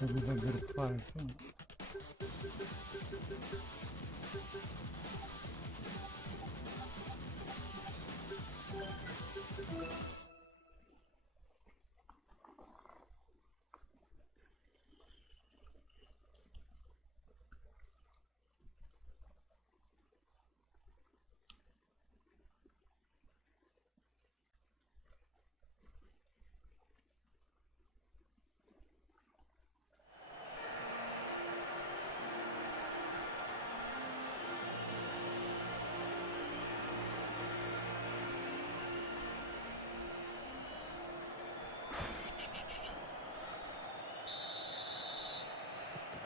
Pega o zagueiro fora.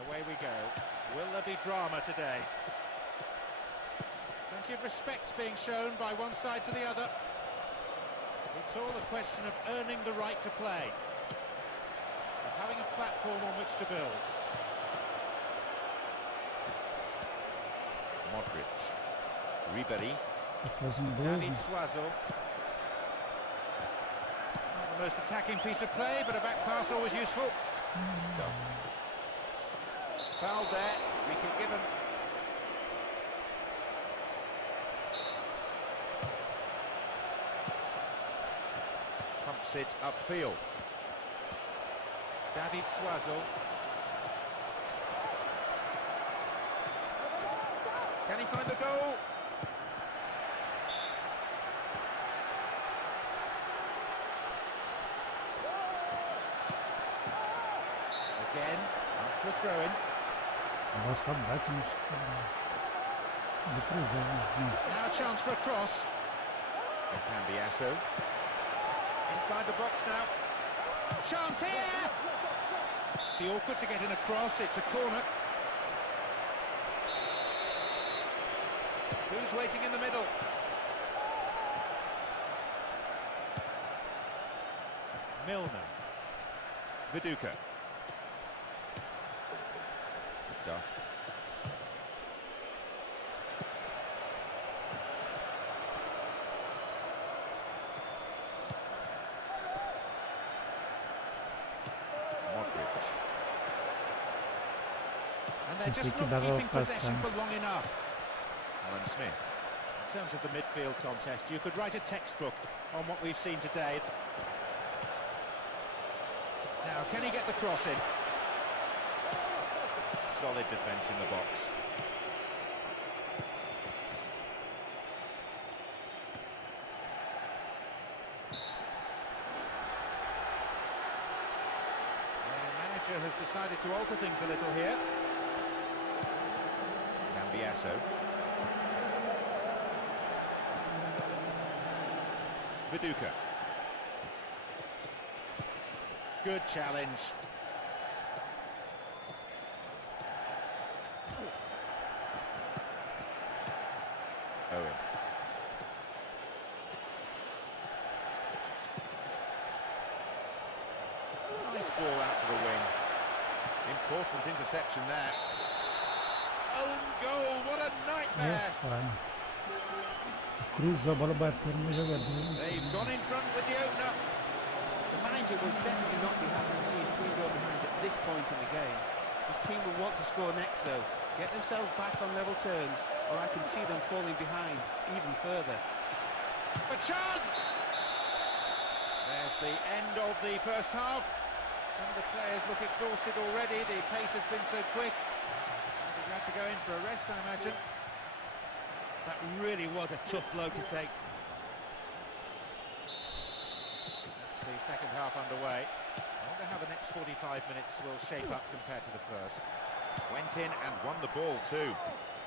Away we go. Will there be drama today? Plenty of respect being shown by one side to the other. It's all a question of earning the right to play, of having a platform on which to build. Modric. Ribery. Faz gol. David Suazo. Not the most attacking piece of play, but a back pass always useful. Foul there, we can give him. Pumps it upfield. David Suazo. Can he find the goal? Again, up for a throw-in. Agora só bate no do cruzado. Now a chance for a cross. It can be Asso. Inside the box now. Chance here! Be awkward to get in a cross, it's a corner. Who's waiting in the middle? Milner. Viduka. Duff. Modric. And they're Pensei just que not dava keeping pra possession passar. for long enough. Alan Smith. In terms of the midfield contest, you could write a textbook on what we've seen today. Now, can he get the cross in? Solid defence in the box. The manager has decided to alter things a little here. Cambiasso. Viduka. Good challenge. Owen. Nice ball out to the wing. Important interception there. Own goal, what a nightmare! Falha. Cruzou a bola batendo no jogador. They've gone in front with the opener. The manager will definitely not be happy to see his team go behind at this point in the game. His team will want to score next though, get themselves back on level terms, or I can see them falling behind even further. A chance! There's the end of the first half. Some of the players look exhausted already. The pace has been so quick. They've had to go in for a rest, I imagine. That really was a tough blow to take. That's the second half underway. I wonder how the next 45 minutes will shape up compared to the first. Went in and won the ball too.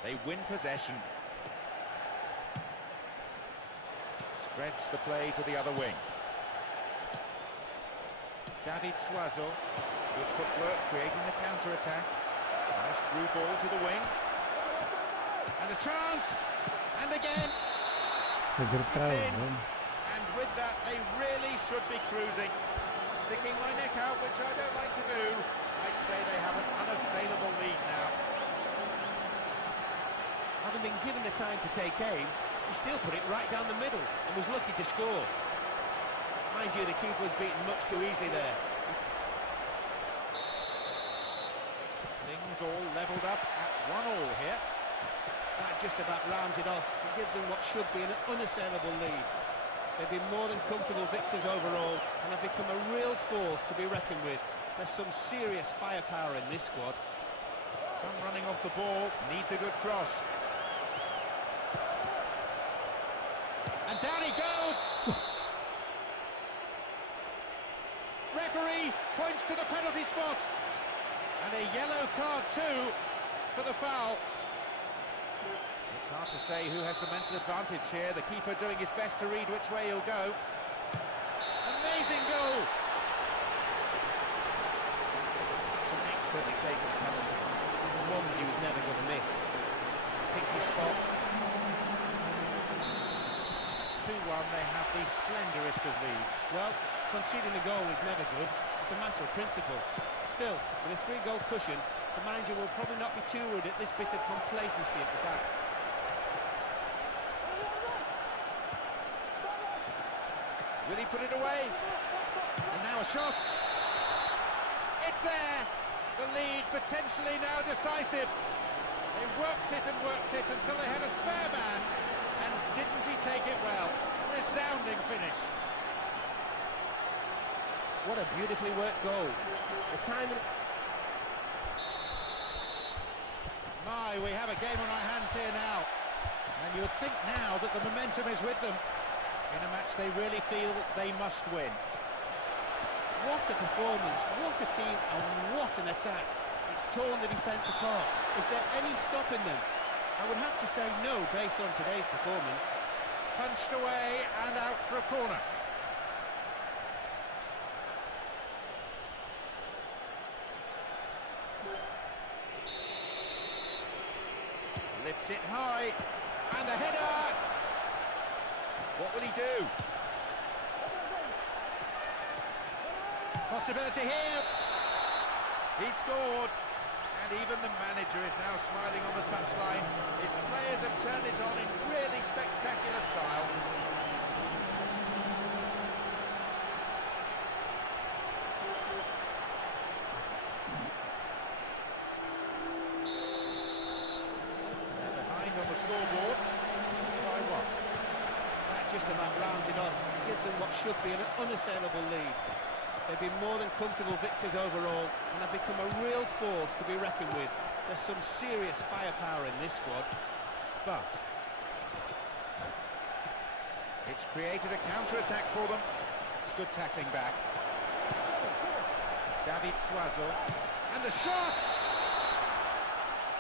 They win possession. Spreads the play to the other wing. David Suazo. Good footwork, creating the counter-attack. Nice through ball to the wing. And a chance! And again! Pedro It's travou. in. And with that, they really should be cruising. Sticking my neck out, which I don't like to do. I'd say they have an unassailable lead now. Having been given the time to take aim, he still put it right down the middle and was lucky to score. Mind you, the keeper was beaten much too easily there. game's all levelled up at 1-1 here. That just about rounds it off. It gives them what should be an unassailable lead. They've been more than comfortable victors overall and have become a real force to be reckoned with. There's some serious firepower in this squad. Some running off the ball, needs a good cross. And down he goes! Referee points to the penalty spot. And a yellow card too for the foul. It's hard to say who has the mental advantage here. The keeper doing his best to read which way he'll go. Amazing goal! It's an expertly taken penalty. One that he was never going to miss. Picked his spot. 2-1, they have the slenderest of leads. Well, conceding a goal is never good. It's a matter of principle. Still, with a 3-goal cushion, the manager will probably not be too worried at this bit of complacency at the back. Will he put it away? And now a shot. It's there. The lead potentially now decisive. They worked it until they had a spare man. And didn't he take it well? Resounding finish. What a beautifully worked goal. The timing... My, we have a game on our hands here now. And you would think now that the momentum is with them in a match they really feel they must win. What a performance, what a team, and what an attack. It's torn the defence apart. Is there any stopping them? I would have to say no based on today's performance. Punched away and out for a corner. Lifts it high, and a header! What will he do? Possibility here! He scored, and even the manager is now smiling on the touchline. His players have turned it on in really spectacular style. They're behind on the scoreboard by 1. That just about rounds it off. It gives them what should be an unassailable lead. They've been more than comfortable victors overall and have become a real force to be reckoned with. There's some serious firepower in this squad. But it's created a counter-attack for them. It's good tackling back. David Suazo. And the shot!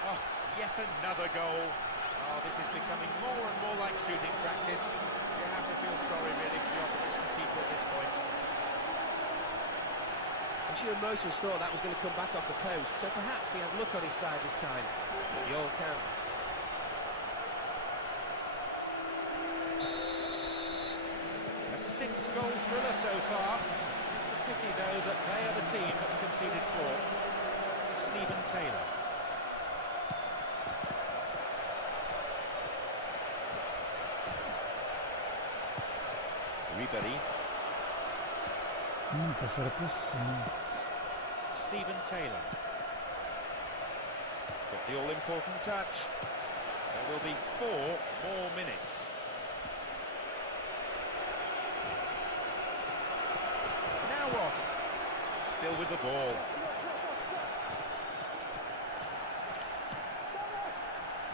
Oh, yet another goal. Oh, this is becoming more and more like shooting practice. You have to feel sorry, really, for the opposition keeper at this point. I'm sure most of us thought that was going to come back off the post, so perhaps he had luck on his side this time. But the all count. A 6-goal thriller so far. It's a pity, though, that they are the team that's conceded 4. Stephen Taylor. Ribery. Passaram por cima. Stephen Taylor. Got the all-important touch. There will be 4 more minutes. Now what? Still with the ball.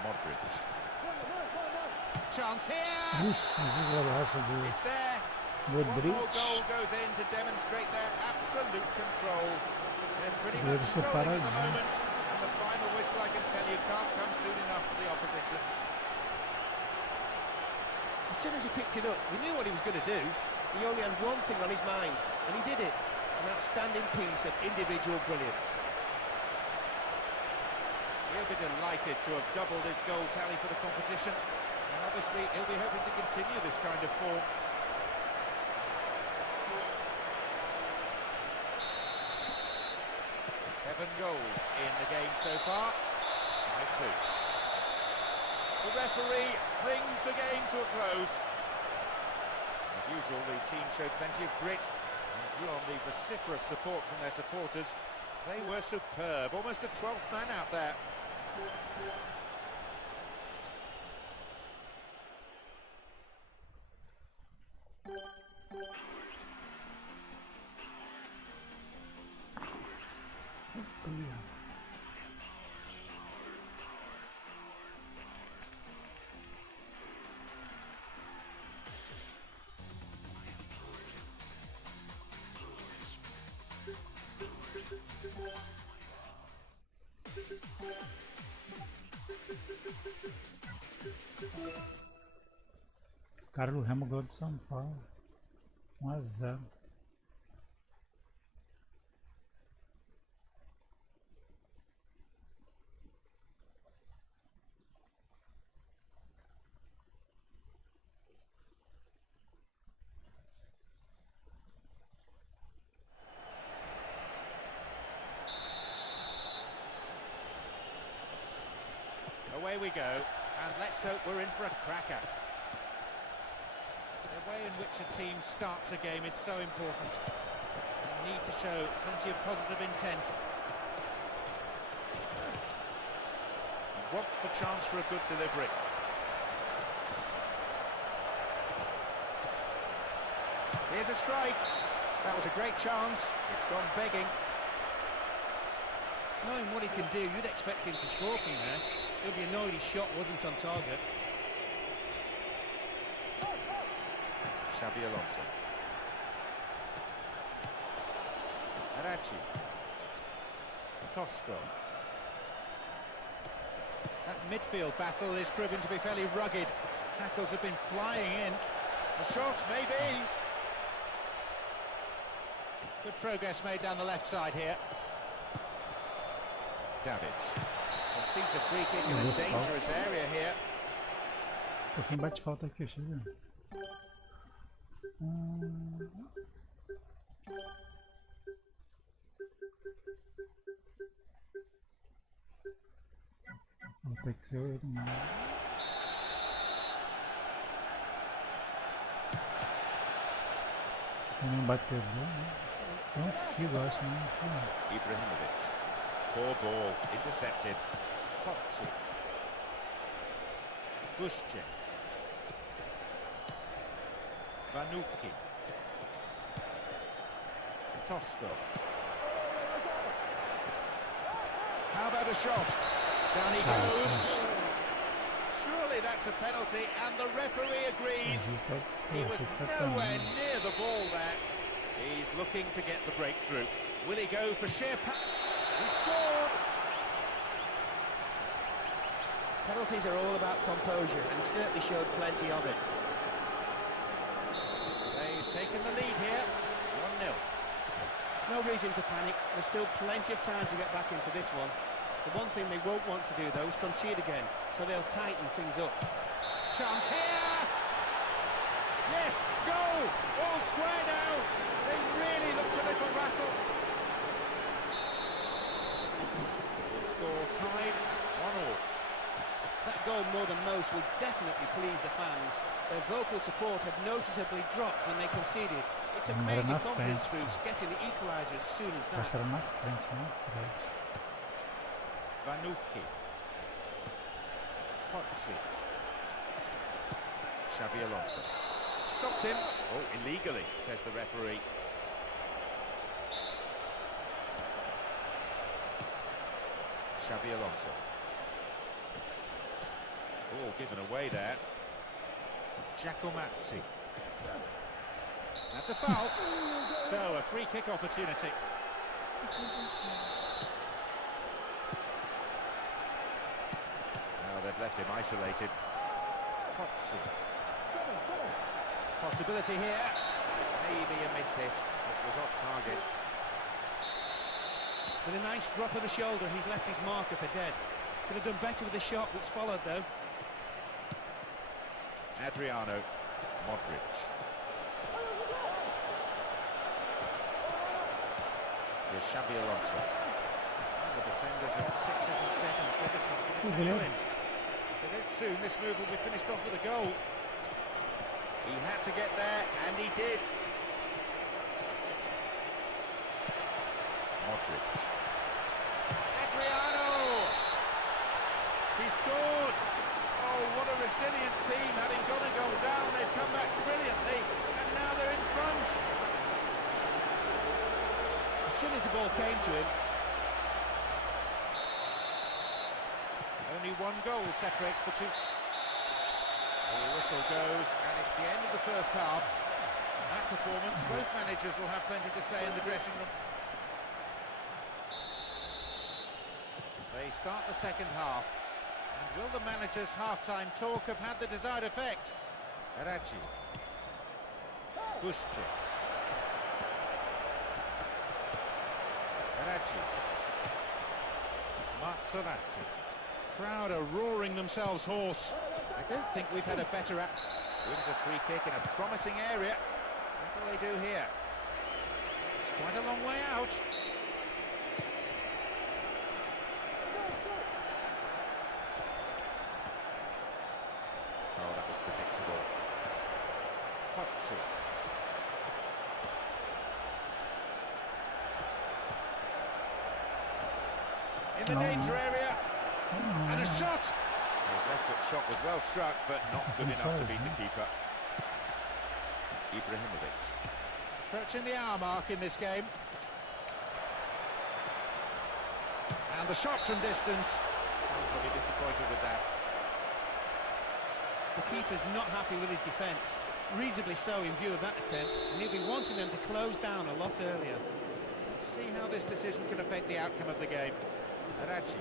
Modric. Chance here! Nossa, que golaço do It's there. One more Modric. goal goes in to demonstrate their absolute control. They're pretty much Eles ficou controlling at the paradinho. moment. And the final whistle, I can tell you, can't come soon enough for the opposition. As soon as he picked it up, he knew what he was going to do. He only had one thing on his mind, and he did it. An outstanding piece of individual brilliance. He'll be delighted to have doubled his goal tally for the competition. And obviously, he'll be hoping to continue this kind of form. Seven goals in the game so far. 5-2. The referee brings the game to a close. As usual, the team showed plenty of grit and drew on the vociferous support from their supporters They were superb, almost a 12th man out there. Cara do Remo ganhou de São Paulo. 1-0. Away we go, and let's hope we're in for a cracker. The way in which a team starts a game is so important. They need to show plenty of positive intent. Wants the chance for a good delivery. Here's a strike. That was a great chance. It's gone begging. Knowing what he can do, you'd expect him to score from there. He'll be annoyed his shot wasn't on target. Xabi Alonso. Arachi. Tosto. That midfield battle is proving to be fairly rugged. Tackles have been flying in. The shot, maybe. Good progress made down the left side here. Davids. Concedes a free kick in a dangerous area here. Quem bate falta aqui, deixa eu ver. Vai ter que ser ele, né? Tem um batedor, né? Tem um fio, eu acho, né? Ibrahimovic. Poor ball, intercepted. Potsi. Buszczyk. Vanucci. Tosto. How about a shot? Down he goes. Surely that's a penalty, and the referee agrees. He was nowhere near the ball there. He's looking to get the breakthrough. Will he go for sheer power? He scored! Penalties are all about composure, and he certainly showed plenty of it. They've taken the lead here, 1-0. No reason to panic. There's still plenty of time to get back into this one. The one thing they won't want to do, though, is concede again, so they'll tighten things up. Chance here! Yes, goal! All square now! They really looked a little rattled. The score tied, 1-1. That goal, more than most, will definitely please the fans. Their vocal support had noticeably dropped when they conceded. It's a major confidence boost getting the equaliser as soon as that. Passaram na frente, né? Vanucci. Potsi. Xabi Alonso. Stopped him. Oh, illegally, says the referee. Xabi Alonso. Oh, given away there. Giacomazzi. That's a foul. So, a free kick opportunity. Now they've left him isolated. Potsi. Possibility here. Maybe a miss hit. It was off target. With a nice drop of the shoulder, he's left his marker for dead. Could have done better with the shot which followed, though. Adriano. Modric. Here's Xabi Alonso. The defenders are 6 seconds. They're just not going to tackle him. They don't soon. This move will be finished off with a goal. He had to get there, and he did. Modric. Adriano! He scored! Oh, what a resilient team. Having got a goal down, they've come back brilliantly, and now they're in front. As soon as the ball came to him, Only one goal separates the two. The whistle goes, and it's the end of the first half. That performance, both managers will have plenty to say in the dressing room. They start the second half. And will the manager's half-time talk have had the desired effect? Karachi. Bushchik. Karachi. Matsarati. Crowd are roaring themselves hoarse. I don't think we've had a better wins a free kick in a promising area. What will they do here? It's quite a long way out. Oh, that was predictable. Faço. In the danger area. And a shot! His left foot shot was well struck, but not good enough to beat the keeper. Ibrahimovic. Approaching the hour mark in this game. And the shot from distance. Fans will be disappointed with that. the keeper's not happy with his defence. Reasonably so in view of that attempt, and he'll be wanting them to close down a lot earlier. Let's see how this decision can affect the outcome of the game. Arachi.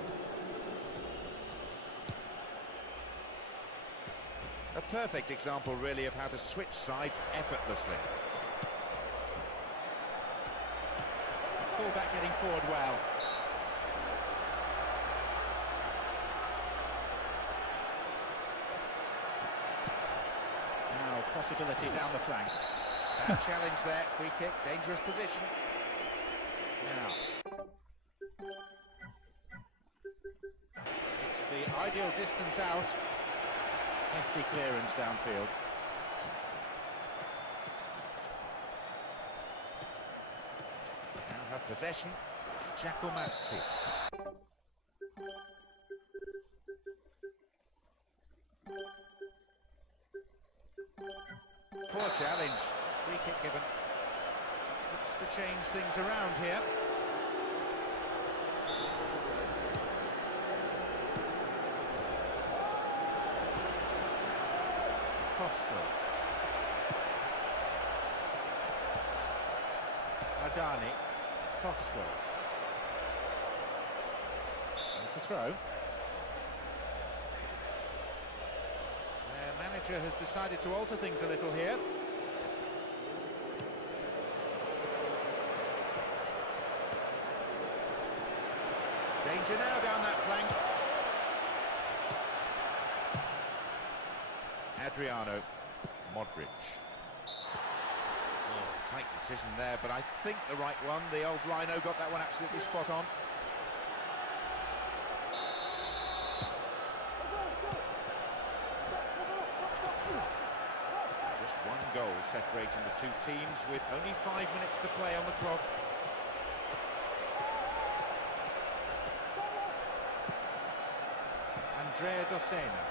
A perfect example, really, of how to switch sides effortlessly. Fullback getting forward well. Now, possibility down the flank. Challenge there, free kick, dangerous position. Now. It's the ideal distance out. Hefty clearance downfield. Now have possession. Giacometti. Poor challenge. Free kick given. Looks to change things around here. Adani, Tosto. It's a throw. Their manager has decided to alter things a little here. Danger now down that flank. Adriano, Modric. Oh, tight decision there, but I think the right one. The old Rhino got that one absolutely spot on. Just one goal separating the two teams with only 5 minutes to play on the clock. Andrea Dossena.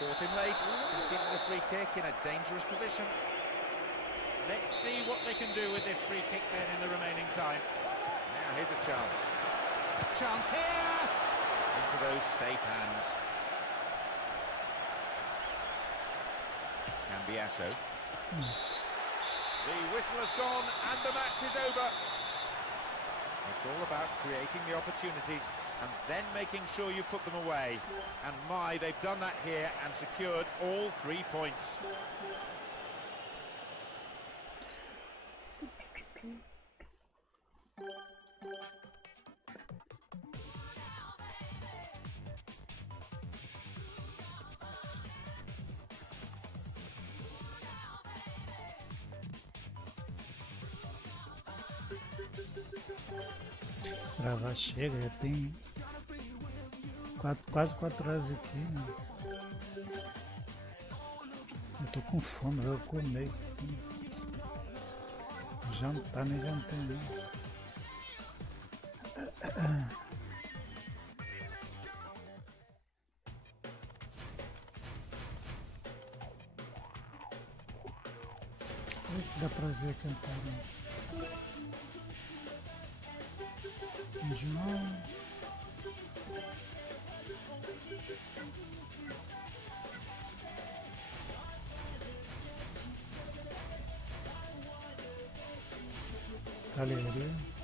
Caught him late, conceded a free kick in a dangerous position. Let's see what they can do with this free kick then in the remaining time. Now here's a chance. Chance here! Into those safe hands. Cambiasso. The whistle has gone and the match is over. It's all about creating the opportunities and then making sure you put them away. And my, they've done that here and secured all 3 points. Gravar chega, já tem quase 4 horas aqui, né? Eu tô com fome, eu vou comer sim. Jantar, nem jantei, né? ver se dá pra ver aqui um pouquinho. Galeria.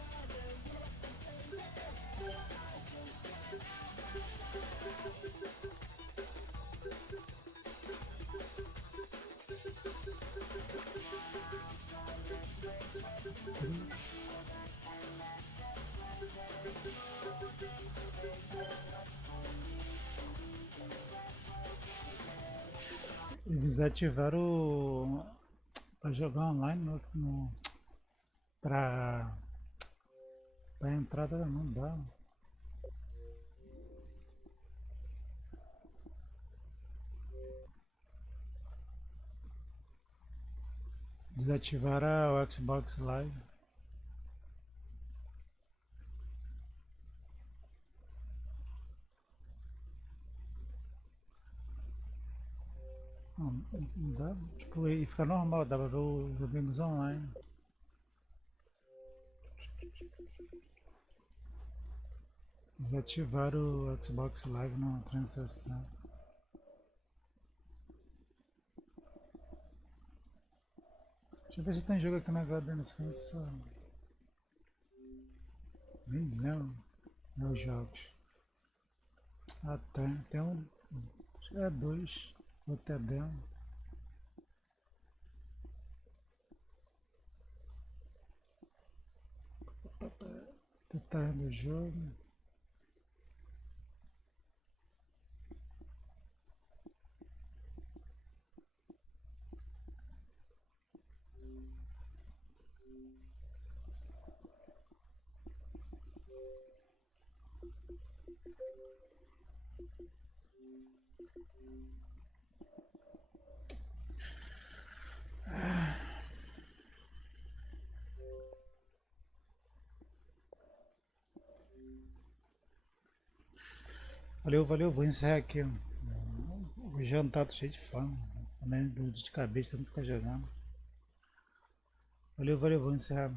Eles ativaram para jogar online para entrada não dá. Desativaram o Xbox Live. Não dá, tipo, e fica normal, dá pra ver os amigos online. Desativaram o Xbox Live na transação. Deixa eu ver se tem jogo aqui na HD nesse console. Nem lembro meus jogos. Ah, tem um. Acho que é dois. Outro é demo. Detalhe do jogo. Valeu, vou encerrar aqui. O jantar tô cheio de fome. Também dor de cabeça, não ficar jogando. Valeu, vou encerrar.